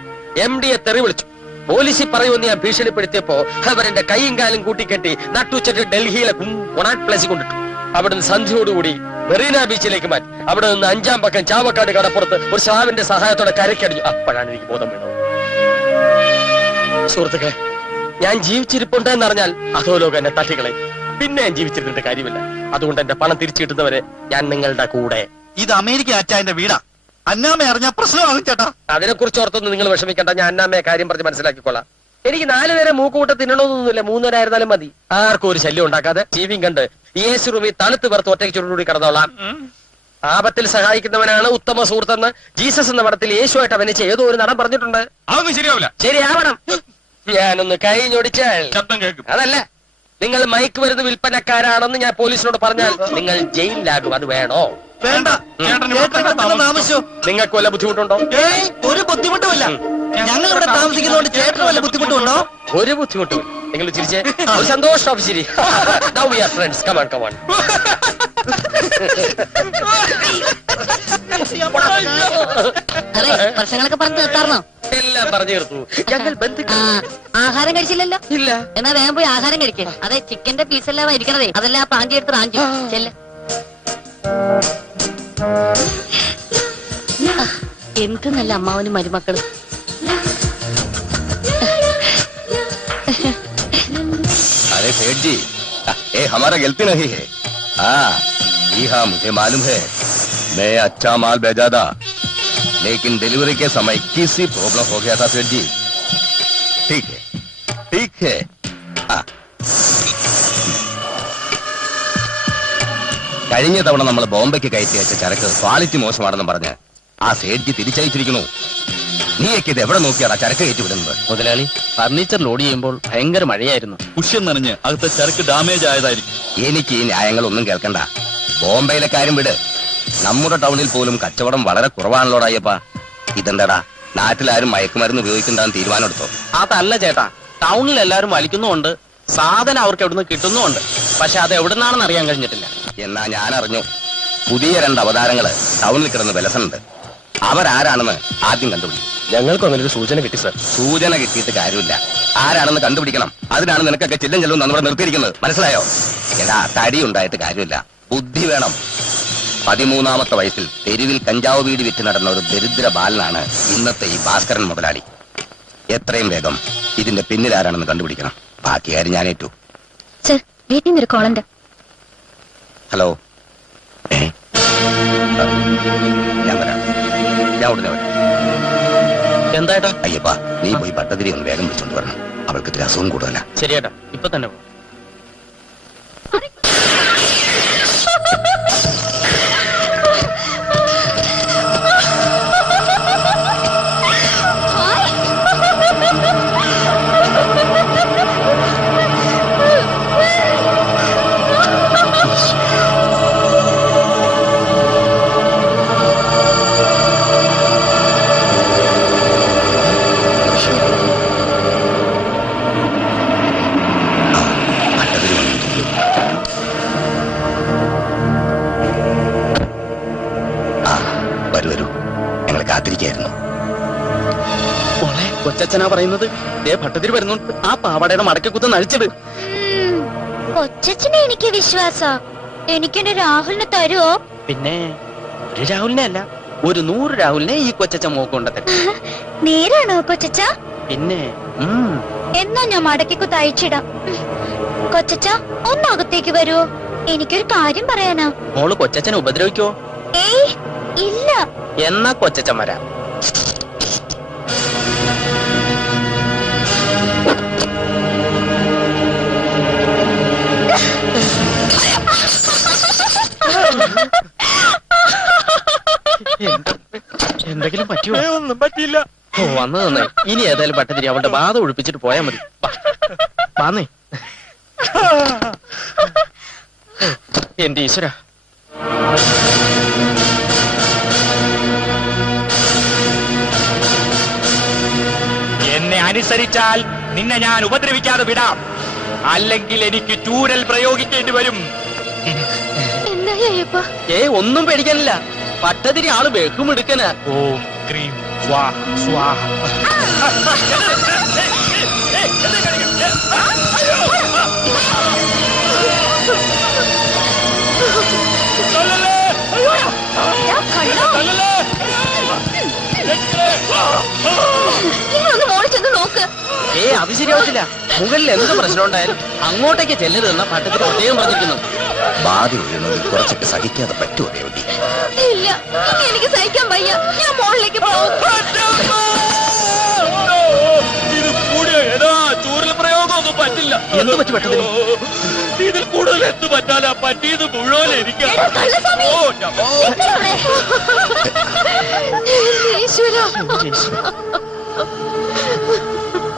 MD തെറി വിളിച്ചു. പോലീസിൽ പറയുമെന്ന് ഞാൻ ഭീഷണിപ്പെടുത്തിയപ്പോ അവരെന്റെ കൈയും കാലും കൂട്ടിക്കെട്ടി നട്ടുച്ചട്ട് ഡൽഹിയിലെ കൊണാട്ട് പ്ലേസിൽ കൊണ്ടിട്ടു. അവിടുന്ന് സന്ധ്യയോടുകൂടി മെറീന ബീച്ചിലേക്ക് മാറ്റി. അവിടെ നിന്ന് 5-ാം പക്കം ചാവക്കാട് കടപ്പുറത്ത് ഒരു സ്രാവിന്റെ സഹായത്തോടെ കരക്കടിഞ്ഞു. അപ്പോഴാണ് എനിക്ക് ബോധം വീണത്. സുഹൃത്തുക്കളെ, ഞാൻ ജീവിച്ചിരിപ്പുണ്ട് എന്നറിഞ്ഞാൽ അധോലോകം എന്നെ തട്ടികളെ. പിന്നെ ഞാൻ ജീവിച്ചിരുന്നിട്ട് കാര്യമില്ല. അതുകൊണ്ട് എന്റെ പണം തിരിച്ചു കിട്ടുന്നവരെ ഞാൻ നിങ്ങളുടെ കൂടെ. ഇത് അമേരിക്ക അച്ചായന്റെ വീടാ. അന്നാമ അറിഞ്ഞാ പ്രശ്നമാകും ചേട്ടാ. അതിനെ കുറിച്ച് ഓർത്തൊന്നും നിങ്ങൾ വിഷമിക്കണ്ട. ഞാൻ അന്നാമ്മയെ കാര്യം പറഞ്ഞ് മനസ്സിലാക്കിക്കൊള്ളാം. എനിക്ക് 4 പേരെ മൂക്കുകൂട്ട തിന്നണമെന്നൊന്നുമില്ല. 3 പേരായിരുന്നാലും മതി. ആർക്കും ഒരു ശല്യം ഉണ്ടാക്കാതെ ടിവിയും കണ്ട് AC റൂമിൽ തണുത്ത് പേർത്ത് ഒറ്റയ്ക്ക് ചുരുകൂടി കിടന്നോളാം. ആപത്തിൽ സഹായിക്കുന്നവനാണ് ഉത്തമ സുഹൃത്തെന്ന് ജീസസ് എന്ന പടത്തിൽ യേശുവായിട്ട് അഭിനയിച്ച ഏതോ ഒരു നടൻ പറഞ്ഞിട്ടുണ്ട്. അതൊന്നും ശരിയാവില്ല. ശരിയാവണം. ഞാനൊന്ന് കൈ ഞൊടിച്ചാൽ ശബ്ദം കേൾക്കും. അതല്ല, നിങ്ങൾ മയക്കുമരുന്ന് വിൽപ്പനക്കാരാണെന്ന് ഞാൻ പോലീസിനോട് പറഞ്ഞാൽ നിങ്ങൾ ജയിലിലാകും. അത് വേണോ? വേണ്ട. ചേട്ടന് ചേട്ടൻ ഇവിടെ തന്നെ താമസിച്ചോ? നിങ്ങൾക്ക് വല്ല ബുദ്ധിമുട്ടുണ്ടോ? ഏയ് ഒരു ബുദ്ധിമുട്ടുമില്ല. ഞങ്ങൾ ഇവിടെ താമസിക്കുന്നതുകൊണ്ട് ചേട്ടന് വല്ല ബുദ്ധിമുട്ടുണ്ടോ? ഒരു ബുദ്ധിമുട്ടും. നിങ്ങൾ ചിരിച്ചേ. ഒരു സന്തോഷം. ശരി. Now we are friends. Come on, come on. അതെ പ്രശ്നങ്ങളൊക്കെ പറഞ്ഞു തീർത്താർന്നോ? എല്ലാം പറഞ്ഞു തീർത്തു. ഞങ്ങൾ ബന്ധുക്കൾ. ആഹാരം കഴിച്ചില്ലല്ലോ? ഇല്ല. എന്നാ വേഗം പോയി ആഹാരം കഴിക്കേ. അതെ ചിക്കന്റെ പീസെല്ലാം ഇരിക്കണതേ, അതെല്ലാം പ്രാഞ്ചി എടുത്ത് റാഞ്ചു ചെല്ല്. എന്ത് നല്ല അമ്മാവനും മരുമക്കളും. अरे सेठ जी, ये हमारा गलती नहीं है। हाँ जी हाँ, मुझे मालूम है मैं अच्छा माल भेजा था, लेकिन डिलीवरी के समय किसी प्रॉब्लम हो गया था सेठ जी। ठीक है ठीक है। हाँ കഴിഞ്ഞ തവണ നമ്മൾ ബോംബെക്ക് കയറ്റി അയച്ച ചരക്ക് ക്വാളിറ്റി മോശമാണെന്ന് പറഞ്ഞ് ആ സേഠ്ജി തിരിച്ചയച്ചിരിക്കുന്നു. നീയൊക്കെ ഇത് എവിടെ നോക്കിയാണ് ചരക്ക് കയറ്റി വിടുന്നത്? മുതലാളി, ഫർണിച്ചർ ലോഡ് ചെയ്യുമ്പോൾ ഭയങ്കര മഴയായിരുന്നു. കുഷ്യൻ നനഞ്ഞ് അകത്തെ ചരക്ക് ഡാമേജ് ആയതായിരിക്കും. എനിക്ക് ഈ ന്യായങ്ങളൊന്നും കേൾക്കണ്ട. ബോംബെയിലെ കാര്യം വിട്. നമ്മുടെ ടൗണിൽ പോലും കച്ചവടം വളരെ കുറവാണല്ലോടായ്യപ്പ. ഇതെന്താടാ, നാട്ടിലാരും മയക്കുമരുന്ന് ഉപയോഗിക്കണ്ടെന്ന് തീരുമാനം എടുത്തോ? അതല്ല ചേട്ടാ, ടൗണിൽ എല്ലാവരും വലിക്കുന്നുമുണ്ട്, സാധനം അവർക്ക് എവിടുന്ന് കിട്ടുന്നുമുണ്ട്. പക്ഷെ അത് എവിടുന്നാണെന്ന് അറിയാൻ കഴിഞ്ഞിട്ടില്ല. എന്നാ ഞാൻ അറിഞ്ഞു, പുതിയ 2 അവതാരങ്ങള് ടൗണിൽ കിടന്ന് വിലസുന്നുണ്ട്. അവരാരാണെന്ന് ആദ്യം കണ്ടുപിടിക്കും. ഞങ്ങൾക്കും അങ്ങനെ ഒരു സൂചന കിട്ടി സർ. സൂചന കിട്ടിയിട്ട് കാര്യമില്ല. ആരാണെന്ന് കണ്ടുപിടിക്കണം. അതിനാണ് നിനക്കൊക്കെ ചില്ലും ചെല്ലും നമ്മുടെ നിർത്തിയിരിക്കുന്നത്. മനസ്സിലായോ? എടാ, തടി ഉണ്ടായിട്ട് കാര്യമില്ല, ബുദ്ധി വേണം. 13ാമത്തെ വയസ്സിൽ തെരുവിൽ കഞ്ചാവ് വീടി വിറ്റ് നടന്ന ഒരു ദരിദ്ര ബാലനാണ് ഇന്നത്തെ ഈ ഭാസ്കരൻ മുതലാളി. എത്രയും വേഗം ഇതിന്റെ പിന്നിൽ ആരാണെന്ന് കണ്ടുപിടിക്കണം. ബാക്കി കാര്യം ഞാൻ ഏറ്റു. സർ, വീട്ടിൽ നിന്നൊരു കോളുണ്ട്. ഹലോ. ഞാൻ വരാം, ഞാൻ ഉടനെ വരാം. എന്തായിട്ടാ? അയ്യപ്പാ, നീ പോയി പട്ടതിരി ഒന്ന് വേഗം വിളിച്ചോണ്ട് വരണം. അവൾക്ക് ഇത്തിരി അസുഖം കൂടുതലാ. ശരിയേട്ടാ, ഇപ്പൊ തന്നെ പോ. കൊച്ചച്ഛനാ പറയുന്നത്. ഭട്ടതിരി വരുന്നുണ്ട്. ആ പാവാടയുടെ മടക്കക്കുത്ത് നഴിച്ചത്. കൊച്ചച്ഛനെ എനിക്ക് വിശ്വാസ. എനിക്കെന്റെ രാഹുലിനെ തരുവോ? പിന്നെ ഒരു രാഹുലിനെ അല്ല, ഒരു 100 രാഹുലിനെ ഈ കൊച്ചച്ഛൻ മോക്കൊണ്ടത്. നേരാണോ കൊച്ചച്ച? പിന്നെ എന്നാ ഞാൻ മടക്കിക്കുത്ത് അയച്ചിടാം. കൊച്ചച്ച, ഒന്നകത്തേക്ക് വരുവോ? എനിക്കൊരു കാര്യം പറയാനാ. മോള് കൊച്ചച്ഛനെ ഉപദ്രവിക്കോ? ഏയ് ഇല്ല. എന്നാ കൊച്ചച്ഛൻ വരാം. എന്തെങ്കിലും പറ്റിയോ? ഒന്നും പറ്റിയില്ല. ഓ, വന്നു നന്നായി. ഇനി ഏതായാലും പട്ടതിരി അവളുടെ ബാധ ഒഴിപ്പിച്ചിട്ട് പോയാൽ മതി. വാന്നേ. എന്റെ ഈശ്വര. എന്നെ അനുസരിച്ചാൽ നിന്നെ ഞാൻ ഉപദ്രവിക്കാതെ വിടാം, അല്ലെങ്കിൽ എനിക്ക് ചൂരൽ പ്രയോഗിക്കേണ്ടി വരും. ഒന്നും പേടിക്കാനില്ല. പട്ടതിരി ആള് ബഹുമെടുക്കന. ഓം ക്രീം സ്വാഹ സ്വാഹ. നിങ്ങളൊന്ന് മോളിൽ ചെന്ന് നോക്ക്. അത് ശരിയാവത്തില്ല. മുകളിൽ എന്ത് പ്രശ്നം ഉണ്ടായാലും അങ്ങോട്ടേക്ക് ചെല്ലരുതെന്ന പട്ടത്തിൽ പ്രത്യേകം പറഞ്ഞിരിക്കുന്നു. ബാധ വീഴുന്നത് കുറച്ചൊക്കെ സഹിക്കാതെ പറ്റുമോ ദേവതി? ഇല്ല, എനിക്ക് സഹിക്കാൻ വയ്യ. ഞാൻ മോളിലേക്ക് പോകും. ഇത് കൂടിയ ഏതാ ചൂരൽ പ്രയോഗം ഒന്നും പറ്റില്ല. എന്ത് പറ്റി പട്ടതിരി? ഇതിൽ കൂടുതൽ എന്ത് പറ്റാലാ? പറ്റിയത് മുഴുവൻ എനിക്ക്.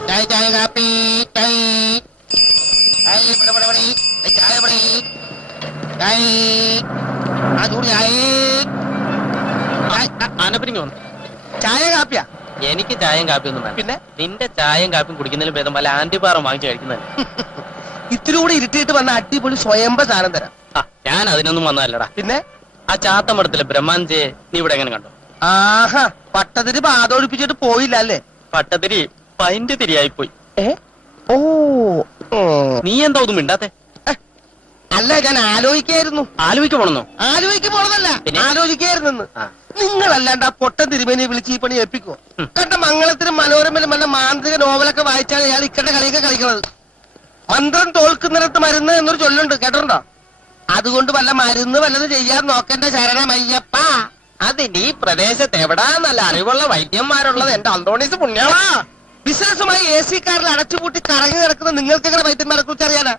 ചായ കാപ്പി ചായ കാപ്പിയാ? എനിക്ക് ചായയും കാപ്പിയൊന്നും വേണ്ട. പിന്നെ നിന്റെ ചായയും കാപ്പിയും കുടിക്കുന്നതിലും ഭേദം വല്ല ആന്റിബാറും വാങ്ങിച്ചു കഴിക്കുന്നത്. ഇത്തിരി കൂടി ഇരുട്ടിയിട്ട് വന്ന അടിപൊളി സ്വയംഭ സാധനം തരാം. ഞാൻ അതിനൊന്നും വന്നതല്ലടാ. പിന്നെ ആ ചാത്തമടത്തിലെ ബ്രഹ്മാഞ്ചയെ നീ ഇവിടെ എങ്ങനെ കണ്ടു? ആഹാ, പട്ടതിരി ബാധ ഒഴിപ്പിച്ചിട്ട് പോയില്ല അല്ലേ? പട്ടതിരി പൈന്റ് തിരിയായി പോയി. ഓ, നീ എന്താ ഒന്നും മിണ്ടാത്തെ? അല്ല, ഞാൻ ആലോചിക്കായിരുന്നു. ആലോചിക്ക് പോണെന്നോ? ആലോചിക്ക് പോണതല്ല, ആലോചിക്കായിരുന്നു. നിങ്ങളല്ലാണ്ട് ആ പൊട്ടൻ തിരുമേനിയെ വിളിച്ച് ഈ പണി ഏൽപ്പിക്കോ? കണ്ട മംഗളത്തിനും മനോരമയിലും വല്ല മാന്ത്രിക നോവലൊക്കെ വായിച്ചാൽ അയാൾ ഇക്കണ്ട കളിയൊക്കെ കളിക്കുന്നത്. മന്ത്രം തോൽക്കുന്നിടത്ത് മരുന്ന് എന്നൊരു ചൊല്ലുണ്ട്, കേട്ടിട്ടുണ്ടോ? അതുകൊണ്ട് വല്ല മരുന്ന് വല്ലത് ചെയ്യാൻ നോക്കേണ്ട ശരണമയ്യപ്പ. അതിന് ഈ പ്രദേശത്ത് എവിടാ നല്ല അറിവുള്ള വൈദ്യന്മാരുള്ളത്? എന്റെ അന്തോണീസ് പുണ്യാളാ. ബിസിനസ്സുമായി AC കാറിൽ അടച്ചുപൂട്ടി കറങ്ങി നടക്കുന്ന നിങ്ങൾക്ക് എങ്ങനെ വൈദ്യന്മാരെ കുറിച്ച് അറിയാനാ?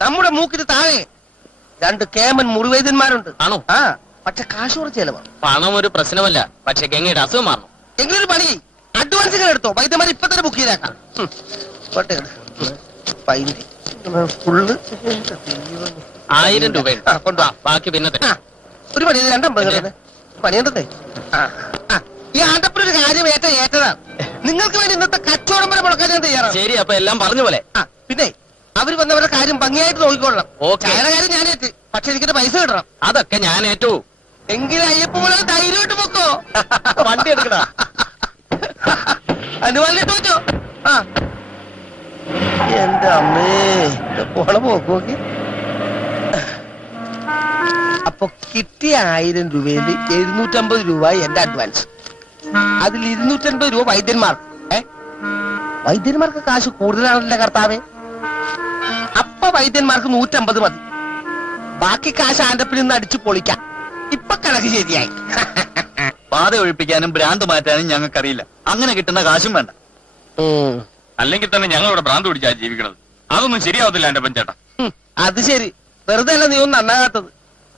നമ്മുടെ മൂക്കിന് താഴെ 2 കേമൻ മുറിവൈദ്യന്മാരുണ്ട്. ആണോ? ആ, പക്ഷെ കാശ് കുറച്ച് ചെലവാണ്. പണം ഒരു പ്രശ്നമല്ല, പക്ഷെ ഗംഗയുടെ അസുഖം മാറണം. എങ്കിലൊരു പണി, അഡ്വാൻസ് ഇങ്ങനെ എടുത്തോ, വൈദ്യന്മാർ ഇപ്പൊ തന്നെ ബുക്ക് ചെയ്തേക്കാം. ഫുള്ള് 1000 രൂപ കൊണ്ടുവാ, ബാക്കി പിന്നെ ഒരു പണി 250 പണിയുണ്ടേ. ഈ ആണ്ടപ്പനൊരു കാര്യം ഏറ്റതാണ്. നിങ്ങൾക്ക് വേണ്ടി ഇന്നത്തെ കച്ചവടം വരെ മുടക്കാൻ ഞാൻ തയ്യാറാണ്. ശരി, അപ്പൊ എല്ലാം പറഞ്ഞ പോലെ. പിന്നെ അവര് വന്നവരുടെ കാര്യം ഭംഗിയായിട്ട് നോക്കിക്കൊള്ളണം. ഓക്കേ. ചായയുടെ കാര്യം ഞാൻ ഏറ്റ്, പക്ഷെ എനിക്കിന്റെ പൈസ കിട്ടണം. അതൊക്കെ ഞാൻ ഏറ്റു. എങ്കിലും അയ്യപ്പ പോലെ ധൈര്യമായിട്ട് പൊക്കോ. വണ്ടി എടുക്കണ അനുവാലിട്ട് വെച്ചോ. എന്റെ അമ്മേ പോണ പോക്ക്. അപ്പൊ കിട്ടിയ 1000 രൂപയിൽ 750 രൂപ എന്റെ അഡ്വാൻസ്. അതിൽ 250 രൂപ വൈദ്യന്മാർക്ക്. വൈദ്യന്മാർക്ക് കാശ് കൂടുതലാണല്ലേ കർത്താവേ. അപ്പൊ വൈദ്യന്മാർക്ക് 150 മതി. ബാക്കി കാശ് ആന്റപ്പിൽ നിന്ന് അടിച്ചു പൊളിക്കാം. ഇപ്പൊ കണക്ക് ശരിയായി. പാത ഒഴിപ്പിക്കാനും ഭ്രാന്ത് മാറ്റാനും ഞങ്ങൾക്കറിയില്ല. അങ്ങനെ കിട്ടുന്ന കാശും വേണ്ട. അല്ലെങ്കിൽ തന്നെ ഞങ്ങളിവിടെ ഭ്രാന്ത് പിടിച്ചാ ജീവിക്കണത്. അതൊന്നും ശരിയാവത്തില്ല എന്റെ പഞ്ചേട്ടാ. അത് ശരി. വെറുതെ അല്ല നീ ഒന്നും നന്നാകാത്തത്.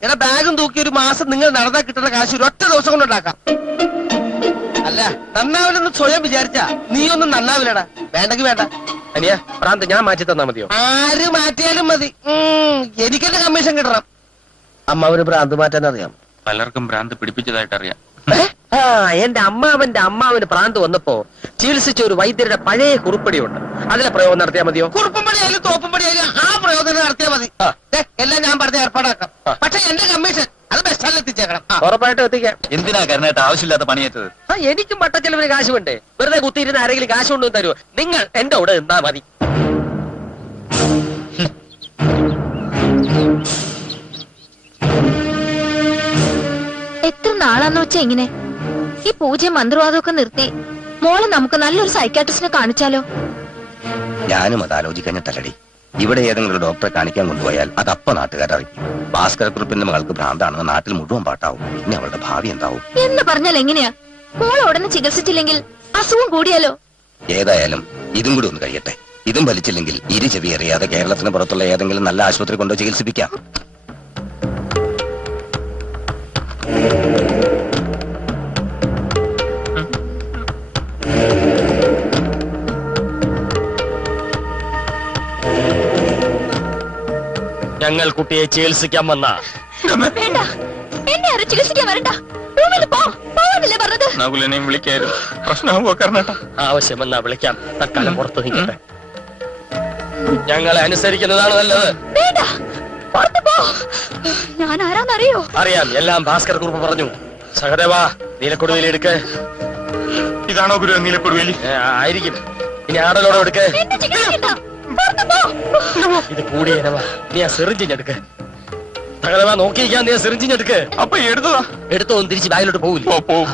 എടാ ബാഗും തൂക്കി ഒരു മാസം നിങ്ങൾ നടന്നാ കിട്ടുന്ന കാശ് ഒരു ഒറ്റ ദിവസം കൊണ്ട് ഉണ്ടാക്കാം. അല്ല നന്നാവില്ലെന്ന് സ്വയം വിചാരിച്ചാ നീ ഒന്നും നന്നാവില്ലടാ. വേണ്ടെങ്കിൽ വേണ്ട. അനിയ ഭ്രാന്ത് ഞാൻ മാറ്റി തന്നാ മതിയോ? ആര് മാറ്റിയാലും മതി. എനിക്കെന്റെ കമ്മീഷൻ കിട്ടണം. അമ്മാവന് ഭ്രാന്ത് മാറ്റാൻ അറിയാം. പലർക്കും ഭ്രാന്ത് പിടിപ്പിച്ചതായിട്ട് അറിയാം. ആ എന്റെ അമ്മാവന് ഭ്രാന്ത് വന്നപ്പോ ചികിത്സിച്ച ഒരു വൈദ്യരുടെ പഴയ കുറിപ്പടിയുണ്ട്. അതിലെ പ്രയോഗം നടത്തിയാൽ മതിയോ? കുറുപ്പും പടിയായാലും തോപ്പും പടിയായാലും ആ പ്രയോജനം നടത്തിയാൽ മതി. എല്ലാം ഞാൻ പറഞ്ഞ ഏർപ്പാടാക്കാം. പക്ഷെ എന്റെ കമ്മീഷൻ അത് ബെസ്റ്റാലിൽ എത്തിച്ചേക്കണം. ഉറപ്പായിട്ടും എത്തിക്കാം. എന്തിനാ കരുണേട്ട ആവശ്യമില്ലാത്ത പണിയേറ്റത്? എനിക്കും പട്ടച്ചെലവിന് കാശ് വേണ്ടേ? വെറുതെ കുത്തിയിരുന്ന ആരെങ്കിലും കാശ് കൊണ്ടുവന്ന് തരുമോ? നിങ്ങൾ എന്റെ കൂടെ നിന്നാ മതി. എത്ര നാളാന്ന് വെച്ചാ ഇങ്ങനെ ഈ പൂജയും മന്ത്രവാദമൊക്കെ നിർത്തി മോളെ നമുക്ക് നല്ലൊരു സൈക്കാട്രിസ്റ്റിനെ കാണിച്ചാലോ? ഞാനും അത് ആലോചിക്കഞ്ഞിട്ടല്ലടി. ഇവിടെ ഏതെങ്കിലും ഡോക്ടറെ കാണിക്കാൻ കൊണ്ടുപോയാൽ അതപ്പ നാട്ടുകാരറിയും. ഭാസ്കരക്കുറിപ്പിന്റെ മകൾക്ക് ഭ്രാന്താണെന്ന് നാട്ടിൽ മുഴുവൻ പാട്ടാവും. പിന്നെ അവളുടെ ഭാവി എന്താവും എന്ന് പറഞ്ഞാൽ എങ്ങനെയാ? മോളെ ഉടനെ ചികിത്സിച്ചില്ലെങ്കിൽ അസുഖം കൂടിയാലോ? ഏതായാലും ഇതും കൂടി ഒന്ന് കഴിയട്ടെ. ഇതും വലിച്ചില്ലെങ്കിൽ ഇരു ചെവി അറിയാതെ കേരളത്തിന് പുറത്തുള്ള ഏതെങ്കിലും നല്ല ആശുപത്രി കൊണ്ടോ ചികിത്സിപ്പിക്കാം. ഞങ്ങൾ കുട്ടിയെ ചികിത്സിക്കാൻ വന്ന വേണ്ട, എന്നെ ആരും ചികിത്സിക്കാൻ വരണ്ട. റൂമിൽ പോ. പോവാനല്ലേ പറഞ്ഞത്? നകുലനെയും വിളിക്കായിരുന്നു. പ്രശ്നമാവോ കർണേട്ടാ? ആവശ്യം വന്നാ വിളിക്കാം. തൽക്കാലം പുറത്തു നിൽക്കട്ടെ. ഞങ്ങളെ അനുസരിക്കുന്നതാണ് നല്ലത്. വേണ്ട, പുറത്ത് പോ. ഞാൻ ആരാന്നറിയോ? അറിയാം, എല്ലാം ഭാസ്കർ കുറുപ്പ് പറഞ്ഞു. സഹദേവാ, നീലക്കൊടുവേലി എടുക്ക്. ഇതാണോ ഗുരു നീലക്കൊടുവേലി? ആയിരിക്കും. ഇനി ആടലോടെ എടുക്ക്. എന്നെ ചികിത്സിക്കണ്ട. പുറത്ത് പോ. ഇത് കൂടിയനവാ. നീ ആ സിറിഞ്ചിഞ്ഞെടുക്ക്. സഹദേവാ, നോക്കിയിരിക്കാൻ. നീ ആ സിറിഞ്ചിഞ്ഞെടുക്ക്. അപ്പൊ എടുത്തതാ? എടുത്തോ, തിരിച്ച് ബാഗിലോട്ട് പോവില്ല. പോവും.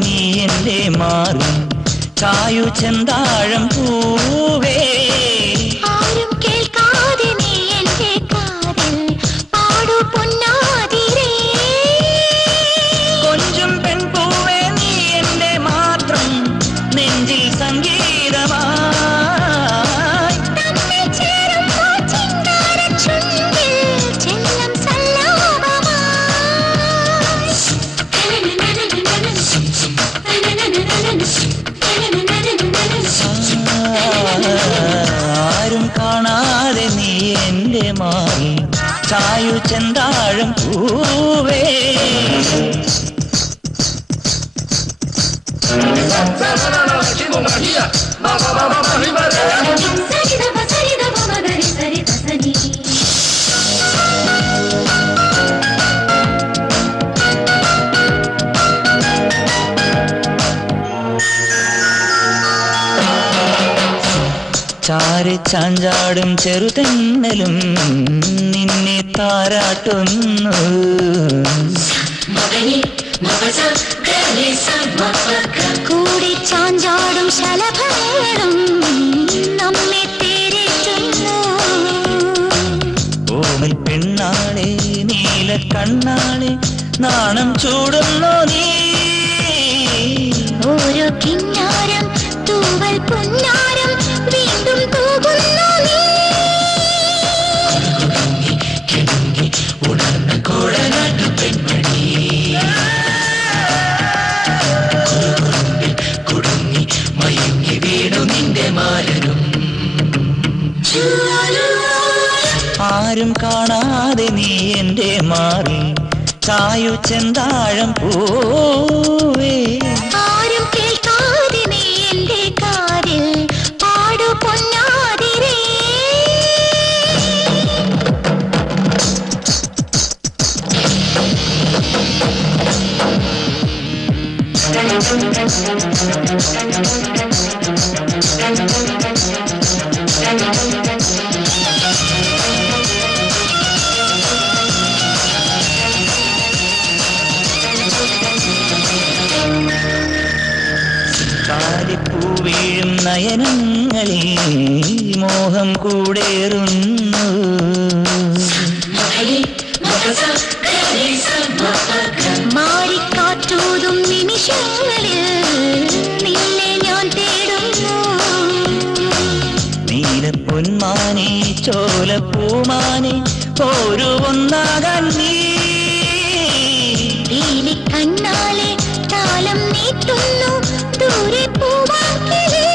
നീ എന്റെ മാറും ചായു ചെന്താഴം പൂവേ, ആരും കേൾക്കാതെ നീ എന്റെ കാതിൽ പാടു പൊന്നാതിരേ. കൊഞ്ചും പെൺപൂവേ, നീ എന്റെ മാത്രം നെഞ്ചിൽ സംഗീതമായി. തമ്മിൽ ചേരുമ്പോൾ ചിങ്കാരച്ചുണ്ടിൽ ചെല്ലം സല്ലാപമായി. ആരും കാണാതെ നീ എന്റെ മാറി ചായു ചെന്താഴം പൂവേ. ചാരി ചാഞ്ചാടും ചെറുതെന്നലും നിന്നെ താരാട്ടുന്നു. കൂടി ചാഞ്ചാടും ശലഭങ്ങളും നമ്മെ നീല കണ്ണാളെ നാണം ചൂടുന്നു നീ ഓരോ കിന്നാരം തൂവൽ പുന്നാരം വീണ്ടും തൂകുന്നു നീ ഉണർന്ന കോടനാട്ടു പെൺമണി കുടുങ്ങി മയങ്ങി വീണു നിന്റെ മാരനും ആരും കാണാതെ നീ എന്റെ മാറി ചായു ചെന്താഴം പൂവേ ആരും കേൾക്കാതെ നീ എന്റെ കാതിൽ പാടു പൊന്നാതിരേ കാലിപ്പൂവീഴും നയനങ്ങളിൽ മോഹം കൂടേറുന്നു മാറിക്കാറ്റൂതും നിമിഷങ്ങളിൽ നിന്നെ ഞാൻ തേടുന്നു നീലപ്പൊന്മാനെ ചോലപ്പൂമാനെ ഒരു ഒന്നാകാൻ നീ നീലി കണ്ണാലെ താലം നീട്ടുന്നു ദൂരെ പൂവാക്കിലേ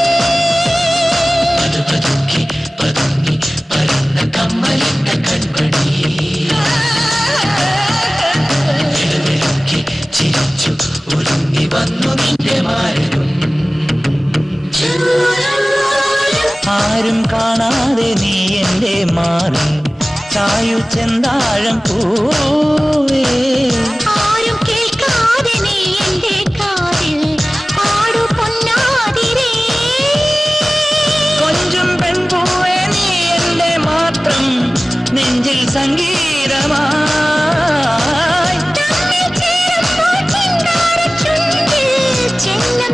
പതുങ്ങി പരന്ന കമ്മലിന്റെ കൺമണി ചിരിച്ചു ഒരുങ്ങി വന്നു നിന്റെ മാരനും ആരും കാണാതെ നീ എന്റെ മാറി ചായു ചെന്താഴം പൂവേ ആരും കേൾക്കാതെ നീ എന്റെ കാതിൽ പാടു പൊന്നാതിരേ കൊഞ്ചും പെൺപൂവേ നീ എന്റെ മാത്രം നെഞ്ചിൽ സംഗീതമായി തമ്മിൽ ചേരുമ്പോൾ ചിങ്കാരച്ചുണ്ടിൽ ചെന്നം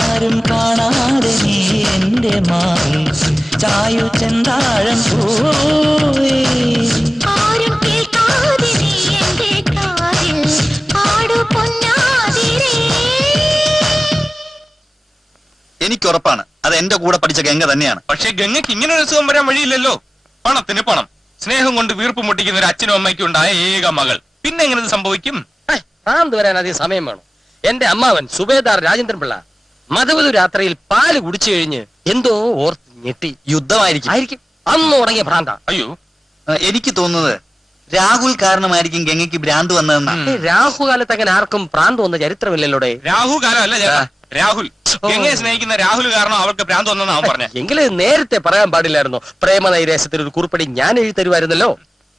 ആരും കാണാതെ നീ എന്റെ മാറി ചായു ചെന്താഴം പൂവേ ആരും കേൾക്കാതെ നീ എന്റെ കാതിൽ പാടു പൊന്നാതിരേ എനിക്കുറപ്പാണ് അത് എന്റെ കൂടെ പഠിച്ച ഗംഗ തന്നെയാണ്. പക്ഷെ ഗംഗയ്ക്ക് ഇങ്ങനെ ഒരു സുഖം വരാൻ വഴിയില്ലല്ലോ. പണത്തിന് പണം, സ്നേഹം കൊണ്ട് വീർപ്പ് മുട്ടിക്കുന്ന ഒരു അച്ഛനും അമ്മയ്ക്കും ഉണ്ടായ ഏക മകൾ, പിന്നെ എങ്ങനെ ഇത് സംഭവിക്കും? ഭ്രാന്ത് വരാൻ അധികം സമയം വേണം. എന്റെ അമ്മാവൻ സുബേദാർ രാജേന്ദ്രൻ പിള്ള മധുവതു രാത്രിയിൽ പാല് കുടിച്ചു കഴിഞ്ഞ് എന്തോ ഓർത്ത് ഞെട്ടി. യുദ്ധമായിരിക്കും. ആയിരിക്കും, അന്ന് തുടങ്ങിയ ഭ്രാന്ത. അയ്യോ, എനിക്ക് തോന്നുന്നത് രാഹുൽ കാരണമായിരിക്കും ഗംഗയ്ക്ക് ഭ്രാന്ത് വന്നതെന്നാ. രാഹുകാലത്ത് അങ്ങനെ ആർക്കും ഭ്രാന്ത് വന്ന ചരിത്രമില്ലല്ലോടെ. രാഹു കാലം അല്ല ചേട്ടാ, രാഹുൽ. ഗംഗയെ സ്നേഹിക്കുന്ന രാഹുൽ കാരണം അവൾക്ക് ഭ്രാന്ത് വന്നെന്ന് അവൻ പറഞ്ഞ. എങ്കിലും നേരത്തെ പറയാൻ പാടില്ലായിരുന്നോ? പ്രേമനൈരാശ്യത്തിൽ ഒരു കുറിപ്പടി ഞാൻ എഴുതി തരുമായിരുന്നല്ലോ.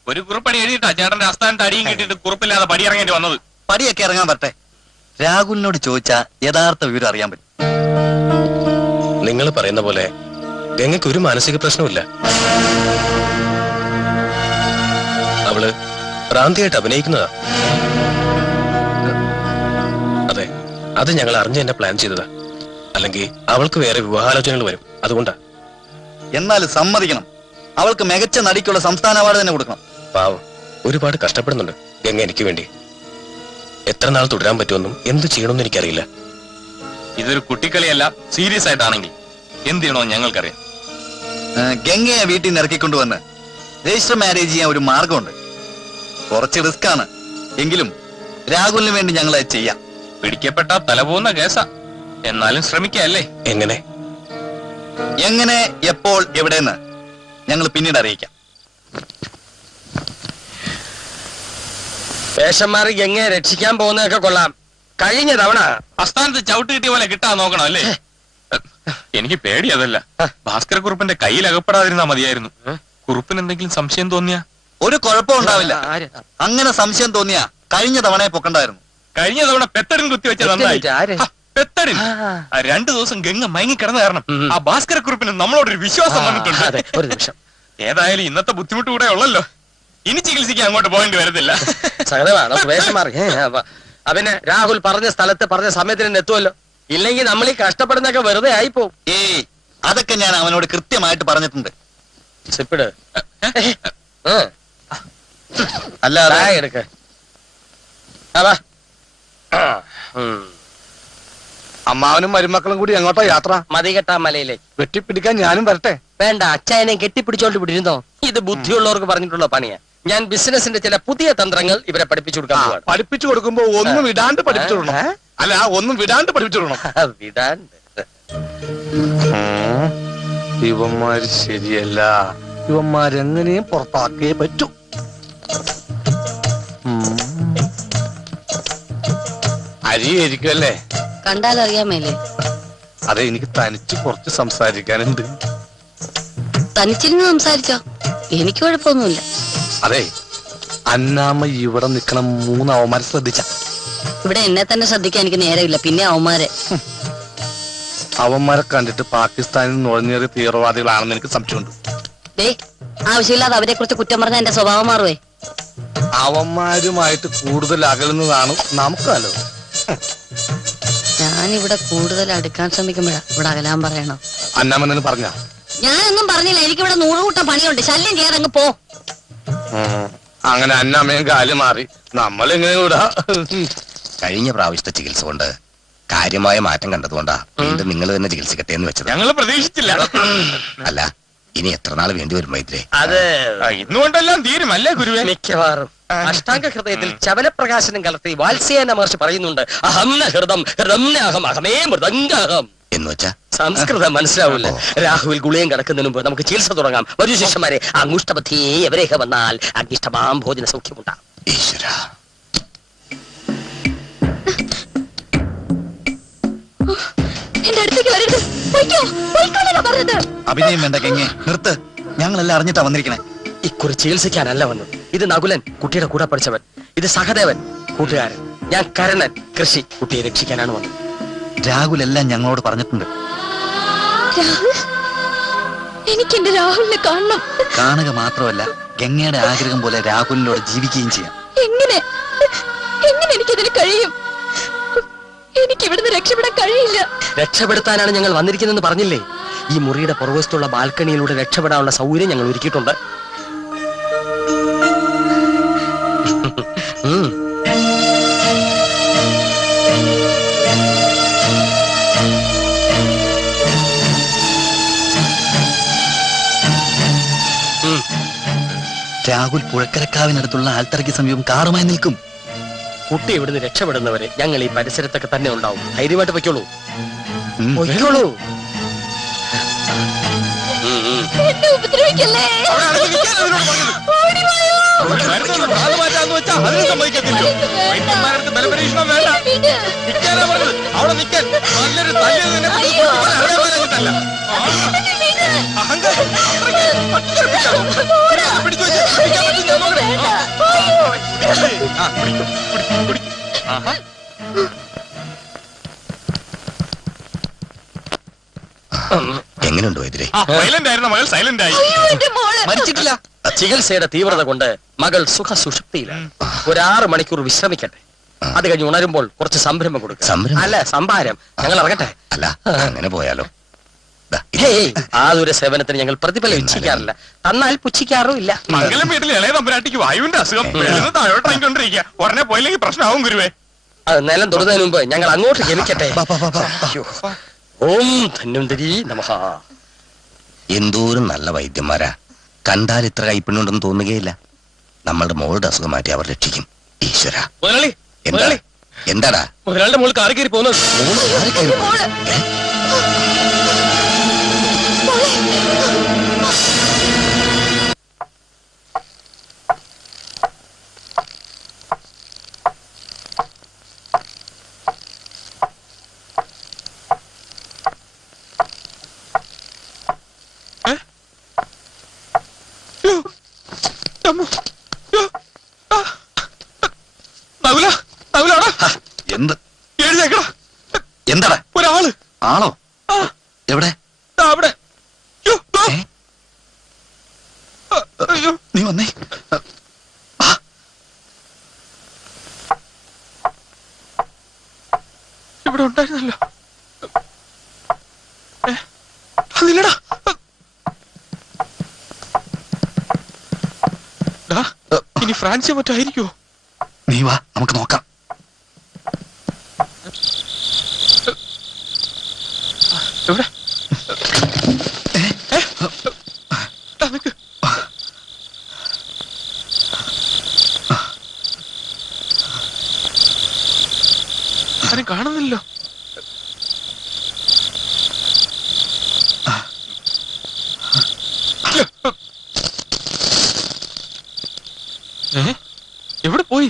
ഒരു കുറിപ്പടി എഴുതിയിട്ടാ ചേട്ടന്റെ ആസ്ഥാനത്ത് അടിയും കിട്ടിയിട്ട് കുറിപ്പില്ലാതെ പടി ഇറങ്ങേണ്ടി വന്നത്. പടിയൊക്കെ ഇറങ്ങാൻ പറ്റേ. രാഹുലിനോട് ചോദിച്ചാ യഥാർത്ഥ വിവരം അറിയാൻ പറ്റും. നിങ്ങൾ പറയുന്ന പോലെ ഗംഗയ്ക്ക് ഒരു മാനസിക പ്രശ്നമില്ല. അവള് ഭ്രാന്തിയായിട്ട് അഭിനയിക്കുന്നതാ. അതെ, അത് ഞങ്ങൾ അറിഞ്ഞ് എന്നെ പ്ലാൻ ചെയ്തതാ. അല്ലെങ്കിൽ അവൾക്ക് വേറെ വിവാഹാലോചനകൾ വരും, അതുകൊണ്ടാ. എന്നാലും സമ്മതിക്കണം, അവൾക്ക് മികച്ച നടിക്കുള്ള സംസ്ഥാന അവാർഡ് തന്നെ കൊടുക്കണം. പാവം, ഒരുപാട് കഷ്ടപ്പെടുന്നുണ്ട് ഗംഗ എനിക്ക് വേണ്ടി. എത്ര നാൾ തുടരാൻ പറ്റുമെന്നും എന്ത് ചെയ്യണമെന്നും എനിക്കറിയില്ല. ഇതൊരു കുട്ടിക്കളിയല്ല, സീരിയസ് ആയിട്ടാണെങ്കിൽ എന്ത് ചെയ്യണമെന്ന് ഞങ്ങൾക്കറിയാം. ഗംഗയെ വീട്ടിൽ നിന്ന് ഇറക്കിക്കൊണ്ടുവന്ന് രജിസ്റ്റർ മാരേജ് ചെയ്യാൻ ഒരു മാർഗമുണ്ട്. കുറച്ച് റിസ്ക് ആണ്, എങ്കിലും രാഹുലിന് വേണ്ടി ഞങ്ങൾ അത് ചെയ്യാം. പിടിക്കപ്പെട്ട തല പോകുന്ന കേസാ, എന്നാലും ശ്രമിക്കല്ലേ. എങ്ങനെ എങ്ങനെ, എപ്പോൾ, എവിടെന്ന് ഞങ്ങൾ പിന്നീട് അറിയിക്കാം. വേഷം മാറി ഗംഗയെ രക്ഷിക്കാൻ പോകുന്നതൊക്കെ കൊള്ളാം. കഴിഞ്ഞ തവണ അസ്ഥാനത്ത് ചവിട്ട് കിട്ടിയ പോലെ കിട്ടാൻ നോക്കണം അല്ലേ? എനിക്ക് പേടി അതല്ല, ഭാസ്കര കുറുപ്പിന്റെ കയ്യിൽ അകപ്പെടാതിരുന്നാ മതിയായിരുന്നു. കുറുപ്പിന് എന്തെങ്കിലും സംശയം തോന്നിയാ? ഒരു കുഴപ്പം ഉണ്ടാവില്ല. അങ്ങനെ സംശയം തോന്നിയാ കഴിഞ്ഞ തവണയെ പൊക്കണ്ടായിരുന്നു. കഴിഞ്ഞ തവണ പെത്തടിൻ കുത്തിവെച്ച നന്നായി. പെത്തടിൻ 2 ദിവസം ഗംഗ മയങ്ങി കിടന്ന കാരണം ആ ഭാസ്കര കുറുപ്പിന് നമ്മളോടൊരു വിശ്വാസം വന്നിട്ടുണ്ട്. ഒരു നിമിഷം, ഏതായാലും ഇന്നത്തെ ബുദ്ധിമുട്ട് കൂടെ ഉള്ളല്ലോ, ഇനി ചികിത്സിക്കാൻ അങ്ങോട്ട് പോകേണ്ടി വരത്തില്ല. സഹദേവാണ് വേഷം മാറി. പിന്നെ രാഹുൽ പറഞ്ഞ സ്ഥലത്ത് പറഞ്ഞ സമയത്തിന് തന്നെ എത്തുമല്ലോ. ഇല്ലെങ്കിൽ നമ്മൾ ഈ കഷ്ടപ്പെടുന്നൊക്കെ വെറുതെ ആയിപ്പോ. ഏയ് അതൊക്കെ ഞാൻ അവനോട് കൃത്യമായിട്ട് പറഞ്ഞിട്ടുണ്ട്. സിപ്പിട് അല്ലാതെ എടുക്ക. അമ്മാവനും മരുമക്കളും കൂടി എങ്ങോട്ടോ യാത്ര? മതി കെട്ടാ മലയിലേക്ക്. വെട്ടിപ്പിടിക്കാൻ ഞാനും വരട്ടെ? വേണ്ട, അച്ചായനെ കെട്ടിപ്പിടിച്ചോണ്ട് വിട്ടിരുന്നോ? ഇത് ബുദ്ധിയുള്ളവർക്ക് പറഞ്ഞിട്ടുള്ള പണിയാ. ഞാൻ ബിസിനസിന്റെ ചില പുതിയ തന്ത്രങ്ങൾ ഇവരെ പഠിപ്പിച്ചു കൊടുക്കാൻ പോവാണ്. പഠിപ്പിച്ചു കൊടുക്കുമ്പോ ഒന്നും വിടാണ്ട് പഠിപ്പിച്ചു കൊടുക്കണം. അല്ല, ഒന്നും വിടാണ്ട് പഠിപ്പിച്ചു കൊടുക്കണം. വിടാണ്ട് ഇവന്മാര് ശരിയല്ല. ഇവന്മാരെങ്ങനെയും പുറത്താക്കേ പറ്റൂ. അരിയായിരിക്കുമല്ലേ? കണ്ടാലറിയാമേലേ. അതെ, എനിക്ക് തനിച്ച് കുറച്ച് സംസാരിക്കാനുണ്ട്. തനിച്ചിരുന്ന് സംസാരിച്ചോ, എനിക്ക് കുഴപ്പമൊന്നുമില്ല. അതെ, അന്നാമ്മ ഇവിടെ നിക്കണം 3 അവന്മാരെ ശ്രദ്ധിച്ച. ഇവിടെ എന്നെ തന്നെ ശ്രദ്ധിക്കാൻ എനിക്ക് നേരമില്ല, പിന്നെ അവന്മാരെ. അവന്മാരെ കണ്ടിട്ട് പാകിസ്ഥാനിൽ നുഴഞ്ഞേറിയ തീവ്രവാദികളാണെന്ന് എനിക്ക് സംശയമുണ്ട്. ആവശ്യമില്ലാതെ അവരെ കുറിച്ച് കുറ്റം പറഞ്ഞാൽ എന്റെ സ്വഭാവം മാറുവേ. അവന്മാരുമായിട്ട് കൂടുതൽ അകലുന്നതാണ് നമുക്ക് നല്ലത്. ഞാനിവിടെ കൂടുതൽ അടുക്കാൻ ശ്രമിക്കുമ്പോഴാ ഇവിടെ അകലാൻ പറയണോ? അന്നാമന്നു പറഞ്ഞ ഞാനൊന്നും പറഞ്ഞില്ല. എനിക്കിവിടെ 100 കൂട്ടം പണിയുണ്ട്. ശല്യം ചെയ്യാതെ അങ്ങ് പോ. അങ്ങനെ അന്നാമയും കാല് മാറി. നമ്മളെങ്ങനെ വിടാ? കഴിഞ്ഞ പ്രാവശ്യത്തെ ചികിത്സ കൊണ്ട് കാര്യമായ മാറ്റം കണ്ടതുകൊണ്ടാ വീണ്ടും നിങ്ങൾ തന്നെ ചികിത്സിക്കട്ടെ എന്ന് വെച്ചത്. ഞങ്ങൾ പ്രതീക്ഷിച്ചില്ല. അല്ല, ഇനി എത്ര നാൾ വേണ്ടി വരും മൈത്രേ? അത് ഇന്നുകൊണ്ടെല്ലാം തീരും അല്ലേ ഗുരുവേ? മിക്കവാറും. അഷ്ടാംഗ ഹൃദയത്തിൽ ചവലപ്രകാശനം കലർത്തി വാത്സ്യായന മഹർഷി പറയുന്നുണ്ട്, അഹം ന ഹൃദം ഹൃദം ന അഹം അഹമേ മൃദംഗഹം എന്ന് വെച്ചാ സംസ്കൃതം മനസ്സിലാവില്ല. രാഹുവിൽ ഗുളിയം കിടക്കുന്നതിന് മുമ്പ് നമുക്ക് ചികിത്സ തുടങ്ങാം. വരൂ ശിഷ്യന്മാരെ. അങ്കുഷ്ടപഥിയെ എവരേഹ വന്നാൽ അഗ്നിഷ്ടമാം ഭോജന സൗഖ്യമുണ്ടാകും. ഈശ്വര, എന്റെ അടുത്തേക്ക് വരരുത്. പൊയ്ക്കോ, പൊയ്ക്കോളാ പറഞ്ഞത്. അഭിനയം വേണ്ട കെങ്ങെ, നിർത്ത്. ഞങ്ങളെല്ലാം അറിഞ്ഞിട്ടാ വന്നിരിക്കണേ. ഇക്കുറി ചികിത്സിക്കാനല്ല വന്നത്. ഇത് നകുലൻ, കുട്ടിയുടെ കൂടെ പഠിച്ചവൻ. ഇത് സഹദേവൻ, കൂട്ടുകാരൻ. ഞാൻ കരണൻ, കൃഷി. കുട്ടിയെ രക്ഷിക്കാനാണ് വന്നത്. രാഹുൽ എല്ലാം ഞങ്ങളോട് പറഞ്ഞിട്ടുണ്ട്. രാഹുൽ, എനിക്ക് എന്റെ രാഹുലിനെ കാണണം. കാണുക മാത്രമല്ല, ഗംഗയുടെ ആഗ്രഹം പോലെ രാഹുലിനോട് ജീവിക്കുകയും ചെയ്യാം. എങ്ങനെ എങ്ങനെ എനിക്കതിന് കഴിയും? എനിക്ക് ഇവിടുന്ന് രക്ഷപ്പെടാൻ കഴിയില്ല. രക്ഷപ്പെടുത്താനാണ് ഞങ്ങൾ വന്നിരിക്കുന്നതെന്ന് പറഞ്ഞില്ലേ? ഈ മുറിയുടെ പുറകുവശത്തുള്ള ബാൽക്കണിയിലൂടെ രക്ഷപ്പെടാനുള്ള സൗകര്യം ഞങ്ങൾ ഒരുക്കിയിട്ടുണ്ട്. രാഹുൽ പുഴക്കരക്കാവിനടുത്തുള്ള ആൽത്തറയ്ക്ക് സമീപം കാറുമായി നിൽക്കും. കുട്ടി ഇവിടുന്ന് രക്ഷപ്പെടുന്നവരെ ഞങ്ങൾ ഈ പരിസരത്തൊക്കെ തന്നെ ഉണ്ടാവും. ധൈര്യമായിട്ട് പൊയ്ക്കോളൂ, പൊയ്ക്കോളൂ. എന്നെ ഉപദ്രവിക്കല്ലേ. വൈദ്യന്മാരടുത്ത് ബലപരീക്ഷണം വേണ്ട. നിൽക്കാനാ പറഞ്ഞത്. അവിടെ നിൽക്കാൻ നല്ലൊരു തല്ലിയതിനെ പിടിച്ചു. അഹങ്കാരം പിടിച്ചു എങ്ങനെയുണ്ടോ എതിരെ? സൈലന്റ് ആയിരുന്ന മകൾ സൈലന്റ് ആയി. മരിച്ചിട്ടില്ല. ചികിത്സയുടെ തീവ്രത കൊണ്ട് മകൾ സുഖ സുഷുപ്തിയിലാണ്. ഒരു 6 മണിക്കൂർ വിശ്രമിക്കട്ടെ. അത് കഴിഞ്ഞ് ഉണരുമ്പോൾ കുറച്ച് സംരംഭം കൊടുക്കും. അല്ല, സംഭാരം. ഞങ്ങൾ ഇറങ്ങട്ടെ. അല്ല, അങ്ങനെ പോയാലോ? ആതൊരു സേവനത്തിന് ഞങ്ങൾ പ്രതിഫലം ഇച്ഛിക്കാറില്ല. തന്നാൽ പുച്ഛിക്കാറും ഇല്ല. മംഗലം വീട്ടിൽ ഇളയ തമ്പുരാട്ടിക്ക് വായുവിന്റെ അസുഖം താഴോട്ടിറങ്ങിക്കൊണ്ടിരിക്കുക. ഉടനെ പോയില്ലെങ്കിൽ പ്രശ്നമാവും ഗുരുവേ. അത് നിലം തൊടുന്നതിന് മുമ്പ് ഞങ്ങൾ അങ്ങോട്ട് ഗമിക്കട്ടെ. ഓം ധന്വന്തരി നമഃ. എന്തോരം നല്ല വൈദ്യന്മാരാ. കണ്ടാൽ ഇത്ര കൈപ്പിണ്ണുണ്ടെന്ന് തോന്നുകയില്ല. നമ്മളുടെ മോളുടെ അസുഖം മാറ്റി അവർ രക്ഷിക്കും. ഈശ്വര. മുതലാളി, എന്താടാ മുതലാളിയുടെ മോൾ കാറി കയറി പോകുന്നത്? എന്താടാ? ഒരാള്. ആളോ? എവിടെ? അവിടെ. നീ വന്നേ. ഇവിടെ ഉണ്ടായിരുന്നല്ലോ. ഫ്രാൻസിയോ മറ്റായിരിക്കുമോ? നീ വാ, നമുക്ക് നോക്കാം. എവിടെ? ആരും കാണുന്നില്ലല്ലോ. എവിടെ പോയി?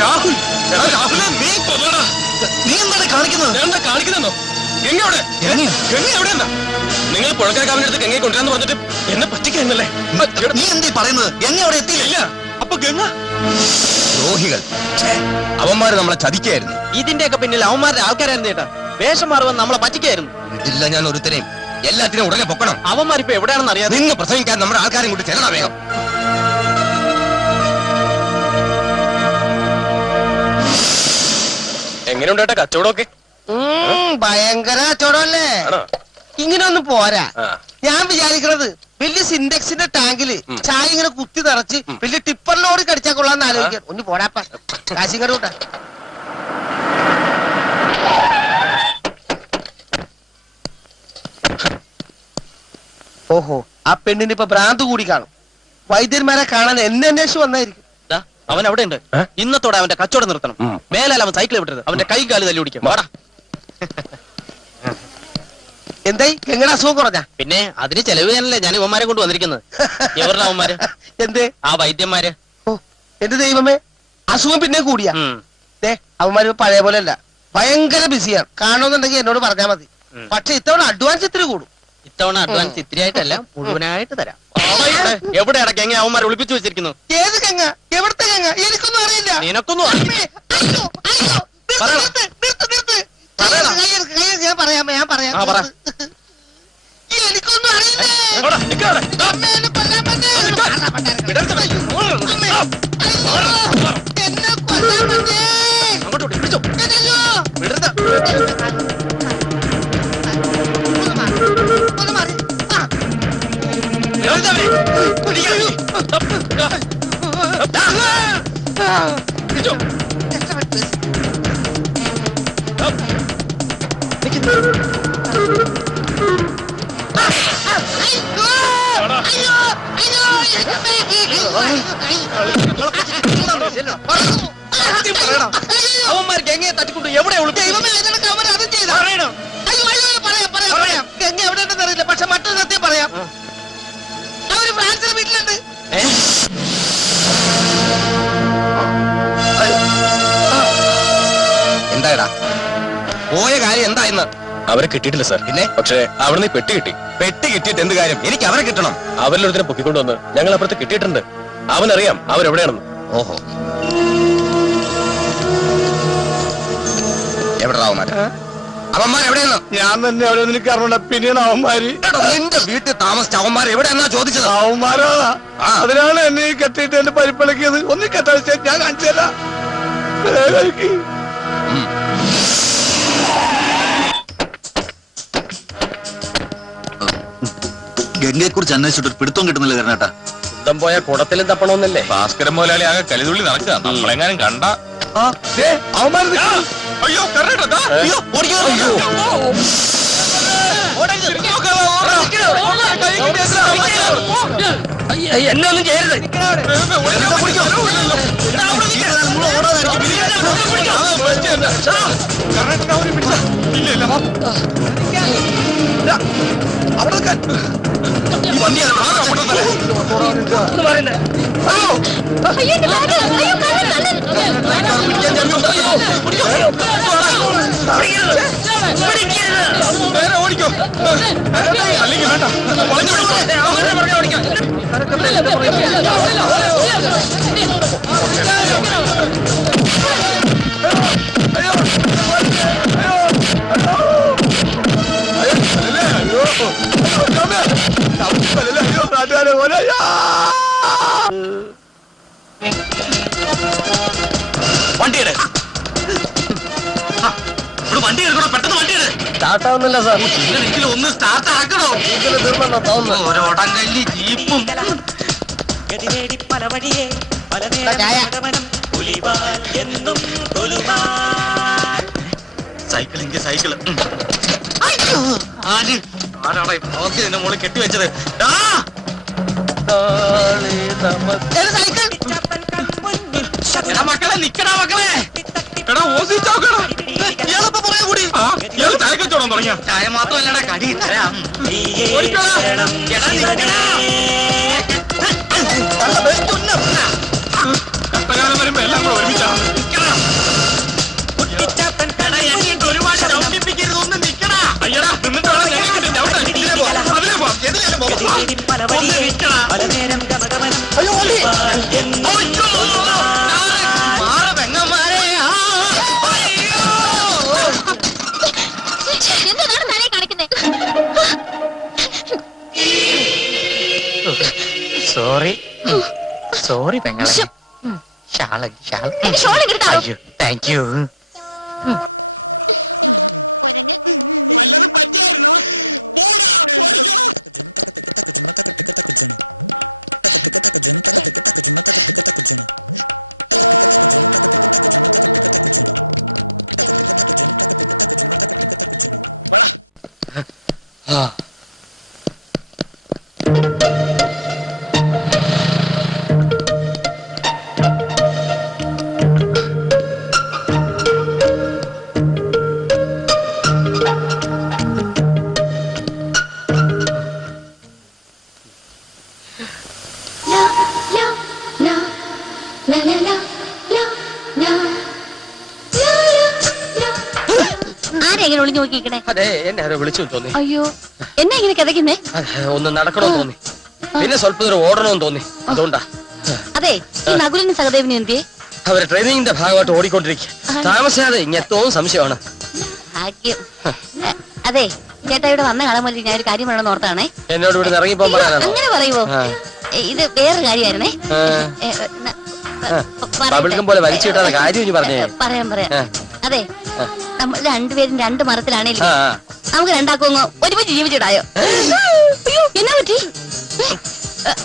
രാഹുൽ, രാഹുലെ നീ നീ എന്താണ് കാണിക്കുന്നത്? എന്താ കാണിക്കുന്നോ? ഗംഗ എവിടെ? ഗംഗ എവിടെയെന്നാ? നിങ്ങൾ പുഴക്കാക്കാവിന്റെ അടുത്ത് ഗംഗയെ കൊണ്ടുവരാന്ന് പറഞ്ഞിട്ട് എന്നെ പറ്റിക്കാന്നല്ലേ? നീ എന്തീ പറയുന്നത്? എന്നെ അവിടെ എത്തിയില്ല. അപ്പൊ ഗംഗ ദ്രോഹികൾ, അവന്മാര് നമ്മളെ ചതിക്കായിരുന്നു. ഇതിന്റെയൊക്കെ പിന്നിൽ അവന്മാരുടെ ആൾക്കാരായിരുന്നു ചേട്ടാ. വേഷം മാറുമെന്ന് നമ്മളെ പറ്റിക്കായിരുന്നു. ഇതില്ല ഞാൻ ഒരുത്തരെയും. എല്ലാത്തിനും ഉടനെ പൊക്കണം. അവന്മാരിപ്പോ എവിടെയാണെന്ന് അറിയാതെ നിന്ന് പ്രസംഗിക്കാൻ നമ്മുടെ ആൾക്കാരും കൂടി ചെല്ലണ വേഗം. എങ്ങനെയുണ്ടേട്ടാ കച്ചവടമൊക്കെ? ഭയങ്കര കച്ചവടമല്ലേ? ഇങ്ങനെയൊന്നും പോരാ. ഞാൻ വിചാരിക്കണത് വലിയ സിൻഡെക്സിന്റെ ടാങ്കില് ചായ ഇങ്ങനെ കുത്തി നിറച്ച് വലിയ ടിപ്പർ ലോറി കടിച്ചാൽ കൊള്ളാന്ന് ആലോചിക്കാൻ. ഒന്ന് പോരാപ്പ, കാശിങ്ങട് കൂട്ടാ. ഓഹോ, ആ പെണ്ണിന് ഇപ്പൊ ഭ്രാന്ത് കൂടി കാണും. വൈദ്യന്മാരെ കാണാൻ എന്നെ അന്വേഷിച്ച് വന്നായിരിക്കും. അവൻ അവിടെ ഉണ്ട്. ഇന്നത്തോടെ അവന്റെ കച്ചവടം നിർത്തണം. മേലാൽ അവൻ സൈക്കിൾ വിട്ടത് അവന്റെ കൈ കാല് തല്ലി ഓടിക്കും. വാടാ. എന്തായി ഗംഗയുടെ അസുഖം കുറഞ്ഞ? പിന്നെ അതിന് ചെലവ് ചെയ്യാനല്ലേ ഞാൻ ഇവന്മാരെ കൊണ്ട് വന്നിരിക്കുന്നത്. എവരുടെ അവന്മാര്? എന്തേ? ആ വൈദ്യന്മാര്. ഓ എന്റെ ദൈവമേ, അസുഖം പിന്നെ കൂടിയാ? അവന്മാര് പഴയ പോലെ അല്ല, ഭയങ്കര ബിസിയാണ്. കാണുന്നുണ്ടെങ്കിൽ എന്നോട് പറഞ്ഞാൽ മതി. പക്ഷെ ഇത്തവണ അഡ്വാൻസ് ഇത്തിരി കൂടും. ഇത്തവണ അഡ്വാൻസ് ഇത്തിരി ആയിട്ടല്ല, മുഴുവനായിട്ട് തരാം. എവിടെയാണ് ഗംഗ അവന്മാരെ ഒളിപ്പിച്ചു വെച്ചിരിക്കുന്നു? ഏത് ഗംഗ? എവിടുത്തെ ഗംഗ? എനിക്കൊന്നും അറിയില്ല. നിനക്കൊന്നും ഞാൻ പറയാം. എനിക്കൊന്നും അവന്മാർ ഗംഗയെ തട്ടിക്കൊണ്ട് എവിടെ പറയാം. ഗംഗ എവിടെ ഉണ്ടെന്ന് അറിയില്ല, പക്ഷെ മറ്റൊരു സത്യം പറയാം. അവര് ഫ്രാൻസിലെ വീട്ടിലുണ്ട്. എന്താടാ പോയ കാര്യം എന്താ ഇന്ന്? അവരെ കിട്ടിയിട്ടില്ല സാർ. പിന്നെ? പക്ഷേ അവിടുന്ന് പെട്ടി കിട്ടി. പെട്ടി കിട്ടിയിട്ട് എന്ത് കാര്യം? എനിക്ക് അവരെ കിട്ടണം. അവരിലൊരുത്തിനെ പൊക്കിക്കൊണ്ടുവന്ന് ഞങ്ങൾ അപ്പുറത്ത് കിട്ടിയിട്ടുണ്ട്. അവനറിയാം അവരെവിടെയാണെന്ന്. ഓഹോ, എവിടെ അവന്മാരെവിടെയെന്ന്? ഞാൻ തന്നെ അവിടെ നിനക്ക് അറിഞ്ഞ. പിന്നെയാണ് അവന്മാര് നിന്റെ വീട്ടിൽ താമസിച്ച അവന്മാർ എവിടെയെന്നാ ചോദിച്ചത്? അവന്മാരാ. അതിനാണ് എന്നെ ഈ കെട്ടിയിട്ട് എന്റെ പരിപ്പിളക്കിയത്. ഒന്ന് കെട്ടാ ഞാൻ കാണിച്ചല്ല. ഗംഗയെ കുറിച്ച് അന്വേഷിച്ചിട്ട് ഒരു പിടുത്തം കിട്ടുന്നില്ല കരണേട്ടാ. ശുദ്ധം പോയ കുടത്തിലും തപ്പണമെന്നല്ലേ? ഭാസ്കരൻ മുതലാളി ആകെ കലിതുള്ളി നടക്കുക. നമ്മളെങ്ങാനും കണ്ട അയ്യോ എന്നെ ഒന്നും ചെയ്യരുത്. ഓടിക്കോ, അല്ലെങ്കിൽ വേണ്ട. വണ്ടിയുടെ വണ്ടി എടുക്കണോ, പെട്ടെന്ന് വണ്ടി എടു. സ്റ്റാർട്ടാവുന്നില്ല സാർ. ഇതിലെങ്കിലും ഒന്ന് സ്റ്റാർട്ട് ആക്കണോ? ഇതിന് തീർന്നെന്നാ തോന്നുന്നു. ഓരോടങ്കല്ലി ജീപ്പും സൈക്കിളിന്റെ സൈക്കിള്. ആരാടാ ഈ പോക്ക് നിന്റെ മോളിൽ കെട്ടിവെച്ചത്? എടാ മക്കളെ, നിക്കടാ മക്കളെ. എടാ ഓസി ചാക്കടാ. ഇയാളിപ്പോ പറയാ കൂടി. ഇയാള് ചായ കച്ചവടം തുടങ്ങിയ ചായ മാത്രമല്ലടാ, കടി തരാം. ഓടിക്കോടാ. എടാ നിക്കടാ. കഷ്ടകാലം വരുമ്പോ എല്ലാം കൂടെ ഒരുമിച്ചാണ്. ഒരുപാട് ചവിട്ടിപ്പിക്കരുത്, ഒന്ന് നിക്കടാ. അയ്യടാ നിന്നിട്ട് വേണം ഞങ്ങൾക്ക് ചവിട്ടാൻ. ഇതിലേ പോ, അതിലേ പോ. ഒന്ന് നിക്കടാ. അയ്യോ വണ്ടി. മാറ് പെങ്ങന്മാരെ. എന്താണ് തലേ കാണിക്കുന്നേ? സോറി സോറി പെങ്ങളെ. ഷാള ഷാള. എന്റെ ഷോൾ എടുത്താ. അയ്യോ താങ്ക് യു. ആരെങ്ങനെ ഒളിഞ്ഞു നോക്കിക്കണേ? അതെ എന്നെ ആരോ വിളിച്ചു തോന്നി. അയ്യോ, എന്നാ ഇങ്ങനെ കിതയ്ക്കുന്നേ? ഒന്ന് നടക്കണമെന്ന് തോന്നി, പിന്നെ സ്വല്പ ദൂരം ഓടണമെന്ന് തോന്നി. അതുകൊണ്ടാ. അതെ, ഈ നകുലിന് സഹദേവിന് എന്തിയെ? അവര് ട്രെയിനിങ്ങിന്റെ ഭാഗമായിട്ട് ഓടിക്കൊണ്ടിരിക്കുക. താമസിയാതെ ഇങ്ങെത്തോന്നും സംശയമാണ്. ഭാഗ്യം. അതെ, ചേട്ടാ ഇവിടെ വന്ന കാലം മുതൽ ഞാൻ ഒരു കാര്യം വേണമെന്ന് ഓർത്താണേ. എന്നോട് ഇവിടെ ഇറങ്ങിപ്പോ പറയാനാണോ? അങ്ങനെ പറയുവോ? ഇത് വേറൊരു കാര്യമായിരുന്നേ. ബബിൾഗം പോലെ വലിച്ചു കിട്ടാത്ത കാര്യം ഇനി പറഞ്ഞേ. പറയാം. അതെ, നമ്മൾ രണ്ടുപേരും രണ്ട് മരത്തിലാണേലും നമുക്ക് രണ്ടാക്കും ഒരുമിച്ച് ജീവിച്ചിടായോ? എന്നാ പറ്റി?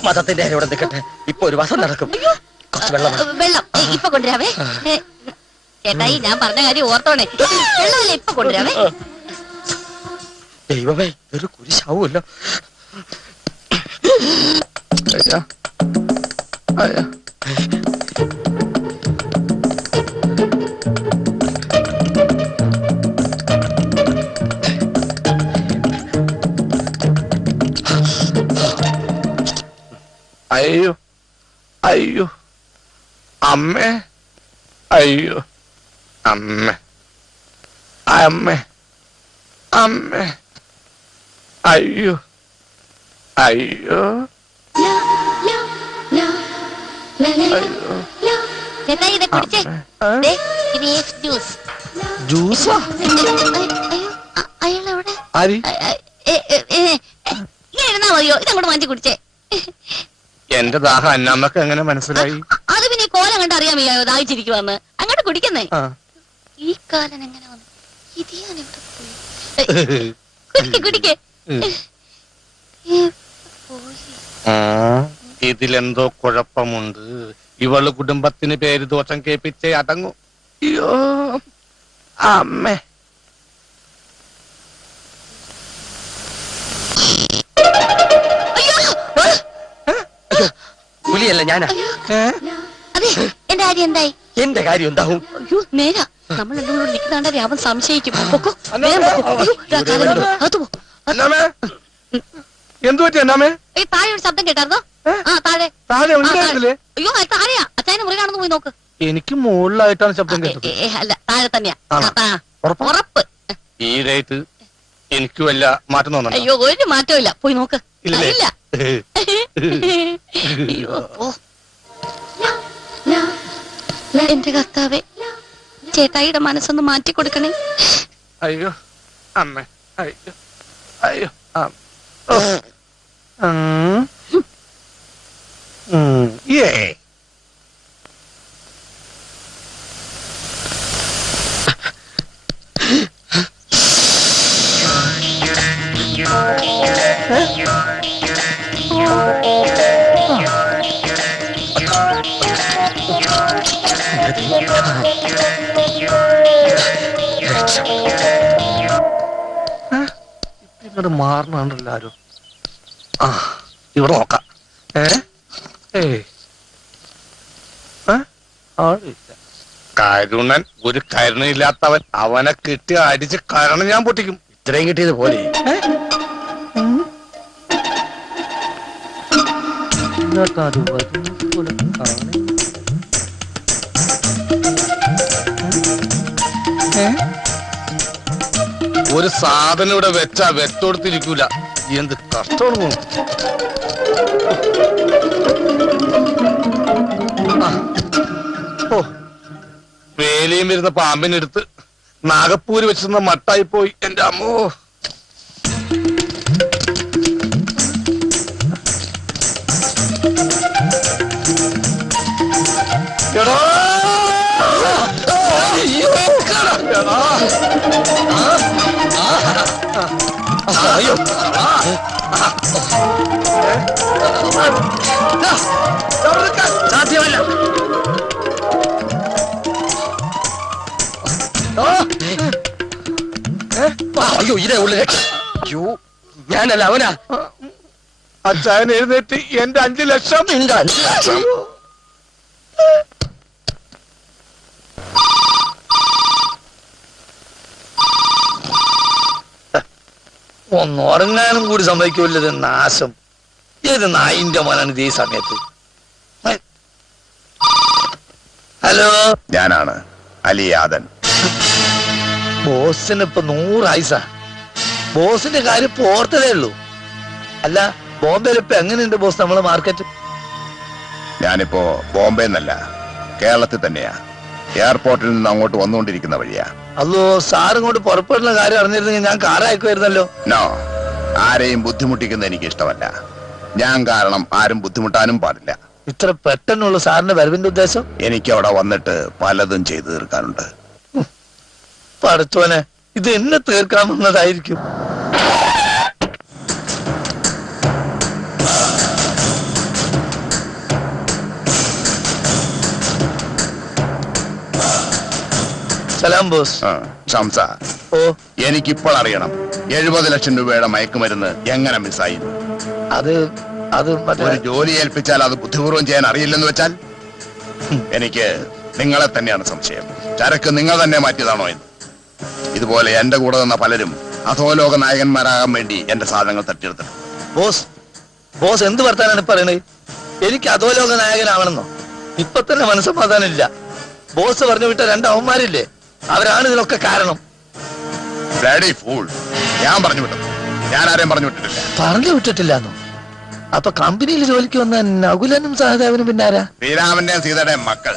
മതത്തിന്റെ കാര്യം ഇവിടെ നിൽക്കട്ടെ. ഇപ്പൊ ഒരു വസം നടക്കും. കുറച്ച് വെള്ളം ഇപ്പൊ കൊണ്ടുവരാവേ. ചേട്ടായി, ഞാൻ പറഞ്ഞ കാര്യം ഓർത്തോണേ. വെള്ളമല്ലേ ഇപ്പൊ കൊണ്ടുവരാവേ. ദൈവമേ, ഇതൊരു കുരിശാവൂല്ലോ. അയ്യോ അയ്യോ അമ്മേ, അയ്യോ അമ്മേ, അമ്മേ, അമ്മേ, അയ്യോ അയ്യോ ചേട്ടായി, ഇത് കുടിച്ചേ. ഇത് ജ്യൂസ്. ജ്യൂസാ? അയാളെവിടെ? ആരി? ഇങ്ങനെ ഇരുന്നാ മതിയോ? ഇതങ്ങോട്ട് മാറ്റി കുടിച്ചേ. എന്റെ ദാഹം അന്നമ്മക്ക് എങ്ങനെ മനസ്സിലായി? അത് പിന്നെ കോലം കണ്ട് അറിയാൻ വയ്യായോ ദാഹിച്ചിരിക്കുവന്ന്? അങ്ങോട്ട് കുടിക്കുന്നേ. ഈ കാലൻ എങ്ങനെ വന്നു? ഇത് ഞാൻ എവിടെ പോയി? കുടിക്കേ. ഇതിലെന്തോ കുഴപ്പമുണ്ട്. ഇവള് കുടുംബത്തിന് പേര് ദോഷം കേൾപ്പിച്ചേ അടങ്ങൂ. അയ്യോ അമ്മേ. പുലിയല്ല ഞാനാ. അതെ, എന്റെ കാര്യം എന്തായി? എന്റെ കാര്യം എന്താവും? അയ്യോ നേരാ, നമ്മൾ രണ്ടും കൂടെ നിൽക്കുന്നാണ്ട് അവൻ സംശയിക്കും. എന്തു പറ്റി അന്നാമേ? ഈ താഴെ ഒരു ശബ്ദം കേട്ടായിരുന്നോ? താഴെ. താഴെ ഉണ്ടായിരുന്നില്ലേ? അയ്യോ താഴെയാ. അച്ഛനെ മുറികാണെന്ന് പോയി നോക്ക്. എനിക്ക് മുകളിലായിട്ടാണ് ശബ്ദം കേട്ടത്. അല്ല, താഴെ തന്നെയാ. ഉറപ്പ്. ഈ ഡേറ്റ് എനിക്ക് വല്ല മാറ്റം തോന്നണം. അയ്യോ ഒരു മാറ്റവും ഇല്ല, പോയി നോക്ക്. ഇല്ല. എന്റെ കർത്താവേ, ചേട്ടായിയുടെ മനസ്സൊന്ന് മാറ്റി കൊടുക്കണേ. അയ്യോ അമ്മേ, അയ്യോ അയ്യോ ഇങ്ങോട്ട് മാറണല്ലോ ആരും. ആ ഇവിടെ നോക്കാം. കരുണൻ ഒരു കരുണയില്ലാത്തവൻ. അവനെ കിട്ടി അടിച്ച് കരണം ഞാൻ പൊട്ടിക്കും. ഇത്രയും കിട്ടിയത് പോലെ. ഒരു സാധനം ഇവിടെ വെച്ചാ വെത്തോടത്തിരിക്കൂല. എന്ത് കഷ്ടമാണ്. ഓ വേലയും വരുന്ന പാമ്പിനെടുത്ത് നാഗപ്പൂര് വെച്ചിരുന്ന മട്ടായി പോയി. എന്റെ അമ്മോ. എടാ അയ്യോ സാധ്യമല്ല. അയ്യോ ഇതേ ഉള്ളു രക്ഷ. അയ്യോ ഞാനല്ല അവനാ. അച്ഛൻ എഴുന്നേറ്റ് എന്റെ 5 ലക്ഷം. നിന്റെ 5 ലക്ഷം. ഒന്നുറങ്ങാനും കൂടി സമ്മതിക്കൂല്ലത് നാശം. ഏത് നായിന്റെ മോനാണ് ഈ സമയത്ത്? ഹലോ, ഞാനാണ് അലിയാദൻ. ബോസിന് ഇപ്പൊ 100 ആയിസ. ബോസിന്റെ കാര്യം പോർത്തതേ ഉള്ളൂ. അല്ല ബോംബെയിൽ ഇപ്പൊ എങ്ങനെയുണ്ട് ബോസ് നമ്മളെ മാർക്കറ്റ്? ഞാനിപ്പോ ബോംബെ എന്നല്ല, കേരളത്തിൽ തന്നെയാ. എയർപോർട്ടിൽ നിന്ന് അങ്ങോട്ട് വന്നുകൊണ്ടിരിക്കുന്ന വഴിയാ. അല്ലോ സാർ ഇങ്ങോട്ട് പുറപ്പെടുന്ന കാര്യം അറിഞ്ഞിരുന്നെങ്കിൽ ഞാൻ കാർ അയക്കുമായിരുന്നല്ലോ. നോ, ആരെയും ബുദ്ധിമുട്ടിക്കുന്ന എനിക്ക് ഇഷ്ടമല്ല. ഞാൻ കാരണം ആരും ബുദ്ധിമുട്ടാനും പാടില്ല. ഇത്ര പെട്ടെന്നുള്ള സാറിന്റെ വരവിന്റെ ഉദ്ദേശം? എനിക്ക് അവിടെ വന്നിട്ട് പലതും ചെയ്തു തീർക്കാനുണ്ട്. പടച്ചോനെ, ഇത് എന്നെ തീർക്കാമെന്നതായിരിക്കും. സലാം ബോസ്. ഷംസ, ഓ എനിക്കിപ്പോൾ അറിയണം 70 ലക്ഷം രൂപയുടെ മയക്കുമരുന്ന് എങ്ങനെ മിസ്സായി. അത് ഒരു ജോലി ഏൽപ്പിച്ചാൽ അത് ബുദ്ധിപൂർവ്വം ചെയ്യാൻ അറിയില്ലെന്ന് വെച്ചാൽ എനിക്ക് നിങ്ങളെ തന്നെയാണ് സംശയം. ചരക്ക് നിങ്ങൾ തന്നെ മാറ്റിയതാണോ എന്ന്. ഇതുപോലെ എന്റെ കൂടെ നിന്ന പലരും അധോലോക നായകന്മാരാകാൻ വേണ്ടി എന്റെ സാധനങ്ങൾ തട്ടിയെടുത്തിട്ടുണ്ട്. ബോസ് എന്ത് വർത്താനാണ് പറയണത്? എനിക്ക് അധോലോക നായകനാവണമെന്നോ? ഇപ്പൊ തന്നെ മനസ്സമാധാനം ഇല്ല. ബോസ് പറഞ്ഞു വിട്ട 2 അവന്മാരില്ലേ, അവരാണ് ഇതിനൊക്കെ കാരണം. ഞാൻ പറഞ്ഞു വിട്ടു. ഞാൻ ആരെയും പറഞ്ഞു വിട്ടിട്ടില്ല. പറഞ്ഞു വിട്ടിട്ടില്ലാന്നോ? അപ്പൊ കമ്പനിയിൽ ജോലിക്ക് വന്ന നകുലനും സഹദേവനും പിന്നെ ആരാ? ശ്രീരാമന്റെയും സീതയുടെയും മക്കൾ.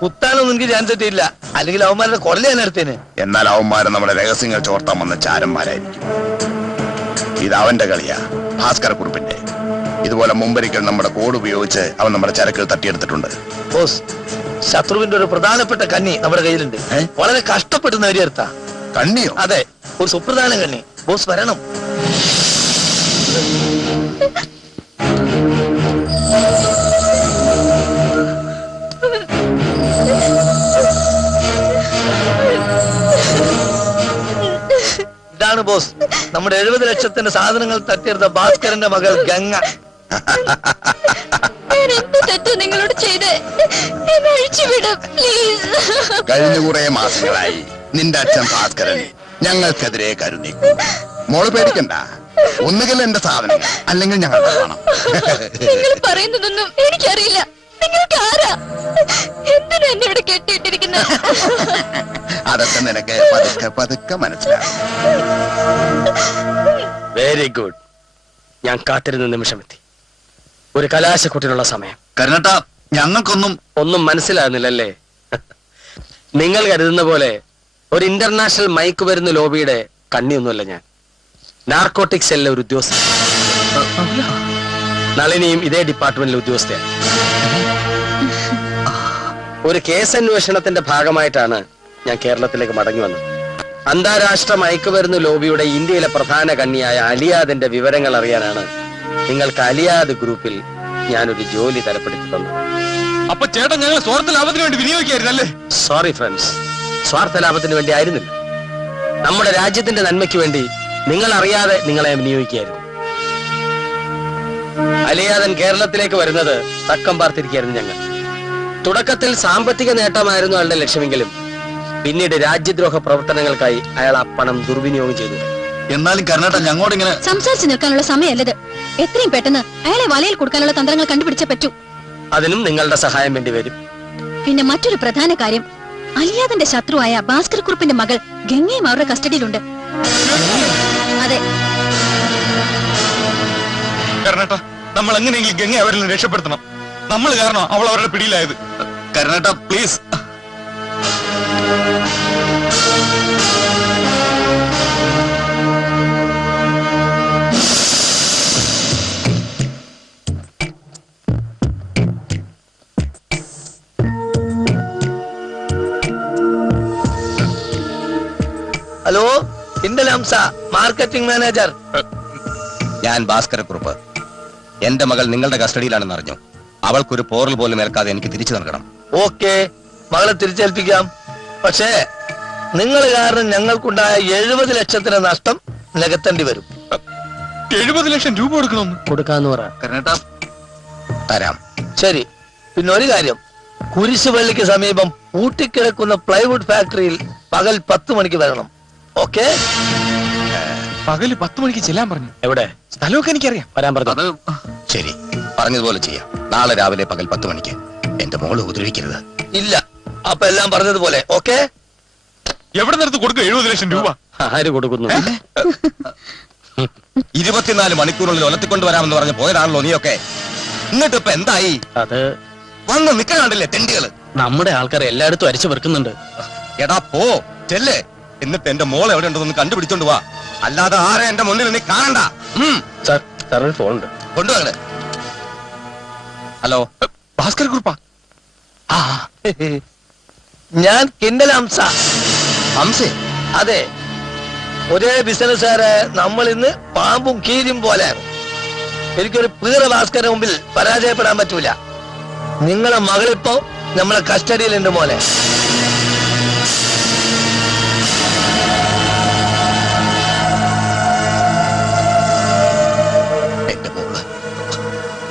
കുത്താനൊന്നും എനിക്ക് ചാൻസ് കിട്ടിയില്ല. അല്ലെങ്കിൽ അവന്മാരുടെ കൊല്ല ഞാൻ എടുത്തേന്. എന്നാൽ അവന്മാരെ നമ്മുടെ രഹസ്യങ്ങൾ ചോർത്താൻ വന്ന ചാരന്മാരായിരിക്കും. ഇത് അവന്റെ കളിയാ, ഭാസ്കര കുറുപ്പിന്റെ. ഇതുപോലെ മുമ്പൊരിക്കൽ നമ്മുടെ കോഡ് ഉപയോഗിച്ച് അവൻ നമ്മുടെ ചരക്കുകൾ തട്ടിയെടുത്തിട്ടുണ്ട്. ബോസ്, ശത്രുവിന്റെ ഒരു പ്രധാനപ്പെട്ട കന്നി നമ്മുടെ കയ്യിലുണ്ട്. വളരെ കഷ്ടപ്പെട്ട് നേടിയെടുത്ത കണ്ണിയോ? അതെ, ഒരു സുപ്രധാന കണ്ണി. ബോസ് വരണം. ഇതാണ് ബോസ്, നമ്മുടെ 70 ലക്ഷത്തിന്റെ സാധനങ്ങൾ തട്ടിയെടുത്ത ഭാസ്കരന്റെ മകൾ ഗംഗ. നിങ്ങളോട് ചെയ്ത് എന്നെ അഴിച്ചുവിടും പ്ലീസ്. കഴിഞ്ഞ കുറെ മാസങ്ങളായി നിന്റെ അച്ഛൻ ഭാസ്കരൻ ഞങ്ങൾക്കെതിരെ കരുനീക്കും. മോള് പേടിക്കണ്ട. ഒന്നുകിൽ എന്റെ സാധനങ്ങൾ, അല്ലെങ്കിൽ ഞങ്ങളുടെ പണം. നിങ്ങൾ പറയുന്നതൊന്നും എനിക്കറിയില്ല. നിങ്ങൾക്ക് ആരാ? എന്തിനാ എന്നെ ഇവിടെ കെട്ടിയിട്ടിരിക്കുന്നത്? അതൊക്കെ നിനക്ക് പതുക്കെ പതുക്കെ മനസ്സിലാവും. Very good. ഞാൻ കാത്തിരുന്ന നിമിഷമെത്തി. ഒരു കലാശക്കൊട്ടിനുള്ള സമയം. കരുണേട്ടാ, ഞങ്ങൾക്കൊന്നും മനസ്സിലാകുന്നില്ലല്ലേ? നിങ്ങൾ കരുതുന്ന പോലെ ഒരു ഇന്റർനാഷണൽ മയക്കുമരുന്ന് ലോബിയുടെ കണ്ണിയൊന്നുമല്ല ഞാൻ. നാർക്കോട്ടിക് സെല്ലിലെ ഒരു ഉദ്യോഗസ്ഥൻ. നളിനിയും ഇതേ ഡിപ്പാർട്ട്മെന്റിലെ ഉദ്യോഗസ്ഥയാണ്. ഒരു കേസ് അന്വേഷണത്തിന്റെ ഭാഗമായിട്ടാണ് ഞാൻ കേരളത്തിലേക്ക് മടങ്ങി വന്നത്. അന്താരാഷ്ട്ര മയക്കുമരുന്ന് ലോബിയുടെ ഇന്ത്യയിലെ പ്രധാന കണ്ണിയായ അലിയാദിന്റെ വിവരങ്ങൾ അറിയാനാണ് നിങ്ങൾക്ക് അലിയാദ് ഗ്രൂപ്പിൽ ഞാനൊരു ജോലി തരപ്പെടുത്തി തന്നു. അപ്പൊ ചേട്ടൻ ഞങ്ങളെ സ്വാർത്ഥ ലാഭത്തിന് വേണ്ടി വിനിയോഗിക്കായിരുന്നല്ലേ? സോറി ഫ്രണ്ട്സ്, സ്വാർത്ഥ ലാഭത്തിന് വേണ്ടി ആയിരുന്നില്ല. നമ്മുടെ രാജ്യത്തിന്റെ നന്മയ്ക്ക് വേണ്ടി നിങ്ങൾ അറിയാതെ നിങ്ങളെ വിനിയോഗിക്കുകയായിരുന്നു. അലിയാദൻ കേരളത്തിലേക്ക് വരുന്നത് തക്കം പാർത്തിരിക്കുകയായിരുന്നു ഞങ്ങൾ. തുടക്കത്തിൽ സാമ്പത്തിക നേട്ടമായിരുന്നു അയാളുടെ ലക്ഷ്യമെങ്കിലും പിന്നീട് രാജ്യദ്രോഹ പ്രവർത്തനങ്ങൾക്കായി അയാൾ ആ പണം ദുർവിനിയോഗം ചെയ്തു. എന്നാലും കർണാടക ഞങ്ങോട്ടിങ്ങനെ സംസാരിച്ചു നിൽക്കാനുള്ള സമയമല്ലത്. എത്രയും പെട്ടെന്ന് അയാളെ വലയിൽ കൊടുക്കാനുള്ള തന്ത്രങ്ങൾ കണ്ടുപിടിച്ചേ പറ്റൂ. അതിനും നിങ്ങളുടെ സഹായം വേണ്ടി വരും. പിന്നെ മറ്റൊരു പ്രധാന കാര്യം, അലിയാദന്റെ ശത്രുവായ ഭാസ്കർ കുറുപ്പിന്റെ മകൾ ഗംഗയും അവരുടെ കസ്റ്റഡിയിലുണ്ട്. അതെ, കർണാട്ട, നമ്മൾ എങ്ങനെയെങ്കിലും ഗംഗ അവരിൽ നിന്ന് രക്ഷപ്പെടുത്തണം. നമ്മൾ കാരണം അവൾ അവരുടെ പിടിയിലായത്. Karnataka please. Hello, Kindle Hamsa, marketing manager. ഞാൻ ഭാസ്കരക്കുറുപ്പ്. എന്റെ മകൾ നിങ്ങളുടെ കസ്റ്റഡിയിലാണെന്ന് അറിഞ്ഞു. അവൾക്കൊരു പോറൽ പോലും ഏൽക്കാതെ എനിക്ക് തിരിച്ചു നൽകണം. ഓക്കെ, മകളെ തിരിച്ചേൽപ്പിക്കാം. പക്ഷേ നിങ്ങൾ കാരണം ഞങ്ങൾക്കുണ്ടായ 70 ലക്ഷത്തിന് നഷ്ടം നികത്തേണ്ടി വരും. 70 ലക്ഷം രൂപ കൊടുക്കണമെന്ന്? കൊടുക്കാന്ന് പറ. കർണാടക തരാം. ശരി, പിന്നെ ഒരു കാര്യം, കുരിശുപള്ളിക്ക് സമീപം പൂട്ടിക്കിടക്കുന്ന പ്ലൈവുഡ് ഫാക്ടറിയിൽ പകൽ 10 മണിക്ക് വരണം. ഓക്കെ? പകല് 10 മണിക്ക് ചെല്ലാൻ പറഞ്ഞു. എവിടെ? സ്ഥലമൊക്കെ എനിക്കറിയാം. വരാൻ പറഞ്ഞു. അത് ശരി, പറഞ്ഞതുപോലെ ചെയ്യാം. നാളെ രാവിലെ പകൽ 10 മണിക്ക്. എന്റെ മോള് ഉപദ്രവിക്കരുത്. ഇല്ല, അപ്പൊ എല്ലാം പറഞ്ഞതുപോലെ. ഓക്കെ? എവിടെ നിന്നെടുത്ത് കൊടുക്കും 70 ലക്ഷം രൂപ? ആര് കൊടുക്കുന്നു? 24 മണിക്കൂറിനുള്ളിൽ ഒലത്തിക്കൊണ്ടുവരാമെന്ന് പറഞ്ഞ് പോയതാണല്ലോ നീയൊക്കെ. എന്നിട്ട് ഇപ്പൊ എന്തായി? അത് വന്ന് നിൽക്കാണ്ടില്ലേ തെണ്ടികള്? നമ്മുടെ ആൾക്കാർ എല്ലായിടത്തും അരിച്ചു വെറുക്കുന്നുണ്ട്. എടാ പോ, ചെല്ലേ. എന്നിട്ട് എന്റെ മോൾ എവിടെ ഉണ്ടെന്ന് കണ്ടുപിടിച്ചോണ്ട് വാ. അല്ലാതെ ആരെ എന്റെ മുന്നിൽ നീ കാണണ്ട. സാർ, സാറിന് ഫോൺ ഉണ്ട്. കൊണ്ടുവരേ. ഹലോ, ഭാസ്കർ കുറുപ്പാ? ഞാൻ കിൻഡൽ ഹംസ. ഹംസേ? അതെ, ഒരേ ബിസിനസ്സുകാരെ നമ്മൾ ഇന്ന് പാമ്പും കീരിയും പോലെയാണ്. എനിക്കൊരു പീറ ഭാസ്കറിന് മുമ്പിൽ പരാജയപ്പെടാൻ പറ്റൂല. നിങ്ങളെ മകളിപ്പോ നമ്മളെ കസ്റ്റഡിയിലുണ്ട് മോനെ.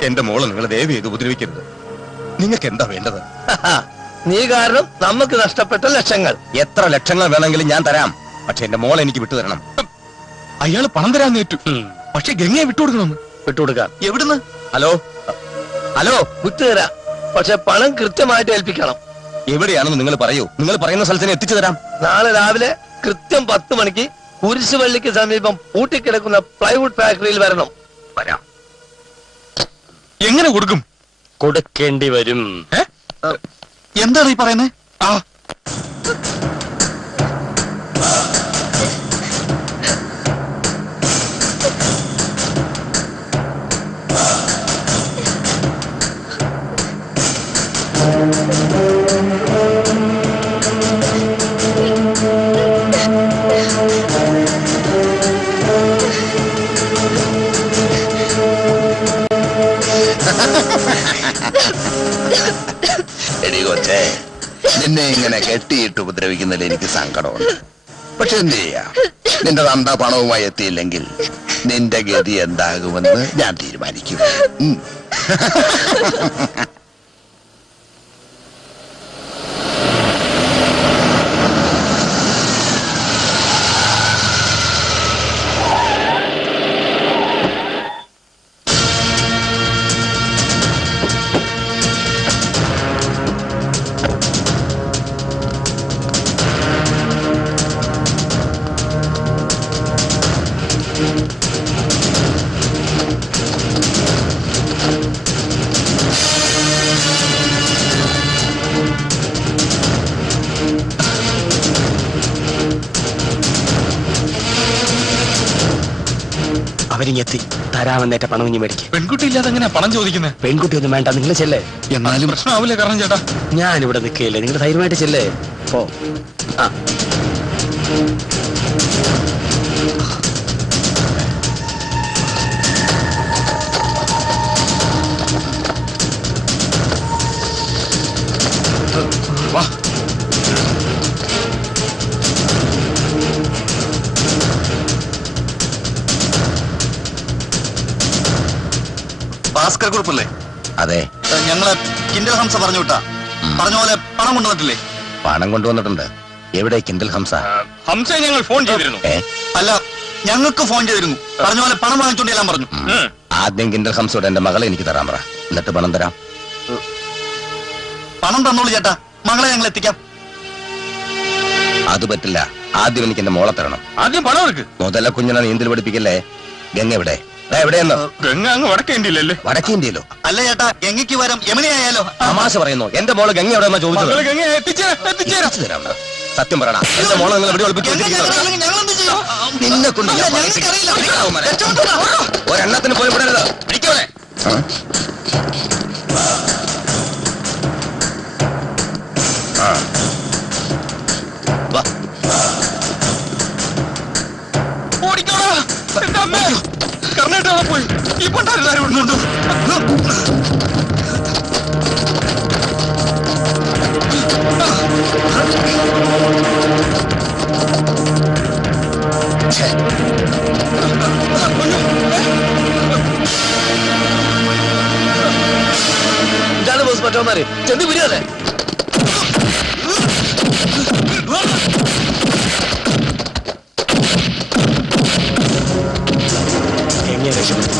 എന്റെ മോള് നിങ്ങൾ ദയവ് ചെയ്ത് ഉപദ്രവിക്കരുത്. നിങ്ങൾക്ക് എന്താ വേണ്ടത്? നീ കാരണം നമുക്ക് നഷ്ടപ്പെട്ട ലക്ഷങ്ങൾ. എത്ര ലക്ഷങ്ങൾ വേണമെങ്കിലും ഞാൻ തരാം. പക്ഷെ എന്റെ മോളെ എനിക്ക് വിട്ടുതരണം. അയാള് പണം തരാൻ നേറ്റു. പക്ഷെ ഗംഗയെ വിട്ടുകൊടുക്കണമെന്ന്. വിട്ടുകൊടുക്കാം. എവിടുന്ന്? ഹലോ, ഹലോ, വിട്ടുതരാം. പക്ഷെ പണം കൃത്യമായിട്ട് ഏൽപ്പിക്കണം. എവിടെയാണെന്ന് നിങ്ങൾ പറയൂ. നിങ്ങൾ പറയുന്ന സ്ഥലത്തിന് എത്തിച്ചു തരാം. നാളെ രാവിലെ കൃത്യം 10 മണിക്ക് കുരിശുപള്ളിക്ക് സമീപം പൂട്ടിക്കിടക്കുന്ന പ്ലൈവുഡ് ഫാക്ടറിയിൽ വരണം. വരാം. എങ്ങനെ കൊടുക്കും? കൊടുക്കേണ്ടി വരും. എന്താണ് ഈ പറയുന്നത്? ആ, എടി കൊച്ചേ, നിന്നെ ഇങ്ങനെ കെട്ടിയിട്ട് ഉപദ്രവിക്കുന്നതിൽ എനിക്ക് സങ്കടമുണ്ട്. പക്ഷെ എന്ത് ചെയ്യാം, നിന്റെ തന്ത പണവുമായി എത്തിയില്ലെങ്കിൽ നിന്റെ ഗതി എന്താകുമെന്ന് ഞാൻ തീരുമാനിക്കും. അവരിങ്ങെത്തി. തരാമെന്നേറ്റ പണം ഇനി മേടിക്കും. പെൺകുട്ടി ഇല്ലാതെ എങ്ങനെയാ പണം ചോദിക്കുന്നത്? പെൺകുട്ടി ഒന്നും വേണ്ട, നിങ്ങൾ ചെല്ലേ. എന്നാലും പ്രശ്നമാവില്ലേ കാരണം ചേട്ടാ? ഞാനിവിടെ നിൽക്കുകയില്ലേ, നിങ്ങൾ ധൈര്യമായിട്ട് ചെല്ലേ. ഓ ആ, ഭാസ്കർ കുറിപ്പല്ലേ? അതെ. ഞങ്ങളെ കിൻഡൽ ഹംസ പറഞ്ഞു വിട്ടാ. പറഞ്ഞ പോലെ പണം കൊണ്ടുവന്നിട്ടില്ലേ? പണം കൊണ്ടുവന്നിട്ടുണ്ട്. എവിടെ കിൻഡൽ ഹംസ? ഹംസയെ ഞങ്ങൾ ഫോൺ ചെയ്തിരുന്നു. അല്ല, ഞങ്ങൾക്ക് ഫോൺ ചെയ്തിരുന്നു. പറഞ്ഞ പോലെ പണം വാങ്ങിച്ചോണ്ട് എല്ലാം പറഞ്ഞു. ആദ്യം കിൻഡൽ ഹംസയോട് എന്റെ മകളെ എനിക്ക് തരാൻ പറ, എന്നിട്ട് പണം തരാം. പണം തന്നോളൂ ചേട്ടാ, മകളെ ഞങ്ങൾ എത്തിക്കാം. അത് പറ്റില്ല. ആദ്യം എനിക്ക് എന്റെ മോളെ തരണം. ആദ്യം പണം എടുക്ക്. മുതല കുഞ്ഞിനെ നീന്തൽ പഠിപ്പിക്കല്ലേ. ഗംഗ എവിടെ? എവിടെയെന്ന്? ഗംഗ അങ്ങ് വടക്കേ ഇന്ത്യയിലല്ലേ? വടക്കേ ഇന്ത്യയിലോ? അല്ല ചേട്ടാ, ഗംഗയ്ക്ക് വരം യമുനയായാലോ? തമാശ പറയുന്നു. എന്റെ മോള് ഗംഗ എവിടെയെന്നാ ചോദിച്ചത്? മകളെ ഗംഗ എത്തിച്ചേരാം. തരാം. സത്യം പറയണ, എന്റെ മോളെ നിങ്ങൾ എവിടെ ഒളിപ്പിച്ചു വെച്ചിരിക്കുന്നത്? ഞങ്ങളെന്ത് ചെയ്യും? നിന്നെ കൊണ്ട് ഞാൻ ഞങ്ങൾക്കറിയില്ല. ഒരെണ്ണത്തിന് പോയി വിടരുത്. പിടിക്കോളെ. കർണാടക പോയി ഈ പണ്ടാരും ഉണ്ടോ? ഇതാണ് ബോസ് മറ്റവന്മാര്. ചെന്ന് പിരിയാതെ. എങ്ങനെ രക്ഷപ്പെട്ടു?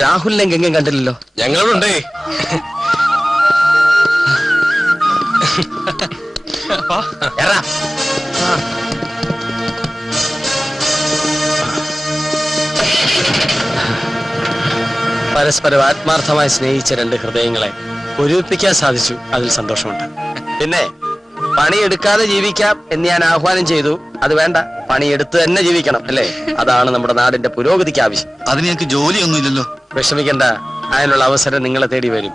രാഹുലിനെ എങ്ങും കണ്ടില്ലല്ലോ. ഞങ്ങളുണ്ടേ. പരസ്പരം ആത്മാർത്ഥമായി സ്നേഹിച്ച രണ്ട് ഹൃദയങ്ങളെ ഒരുമിപ്പിക്കാൻ സാധിച്ചു. അതിൽ സന്തോഷമുണ്ട്. പിന്നെ പണിയെടുക്കാതെ ജീവിക്കാം എന്ന് ഞാൻ ആഹ്വാനം ചെയ്തു. അത് വേണ്ട, പണിയെടുത്ത് തന്നെ ജീവിക്കണം, അല്ലേ? അതാണ് നമ്മുടെ നാടിന്റെ പുരോഗതിക്ക് ആവശ്യം. അതിന് ഞങ്ങൾക്ക് ജോലിയൊന്നുമില്ലല്ലോ. വിഷമിക്കണ്ട, അതിനുള്ള അവസരം നിങ്ങളെ തേടി വരും.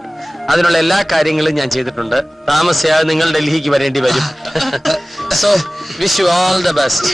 അതിനുള്ള എല്ലാ കാര്യങ്ങളും ഞാൻ ചെയ്തിട്ടുണ്ട്. താമസിയാതെ നിങ്ങൾ ഡൽഹിക്ക് വരേണ്ടി വരും. So wish you all the best.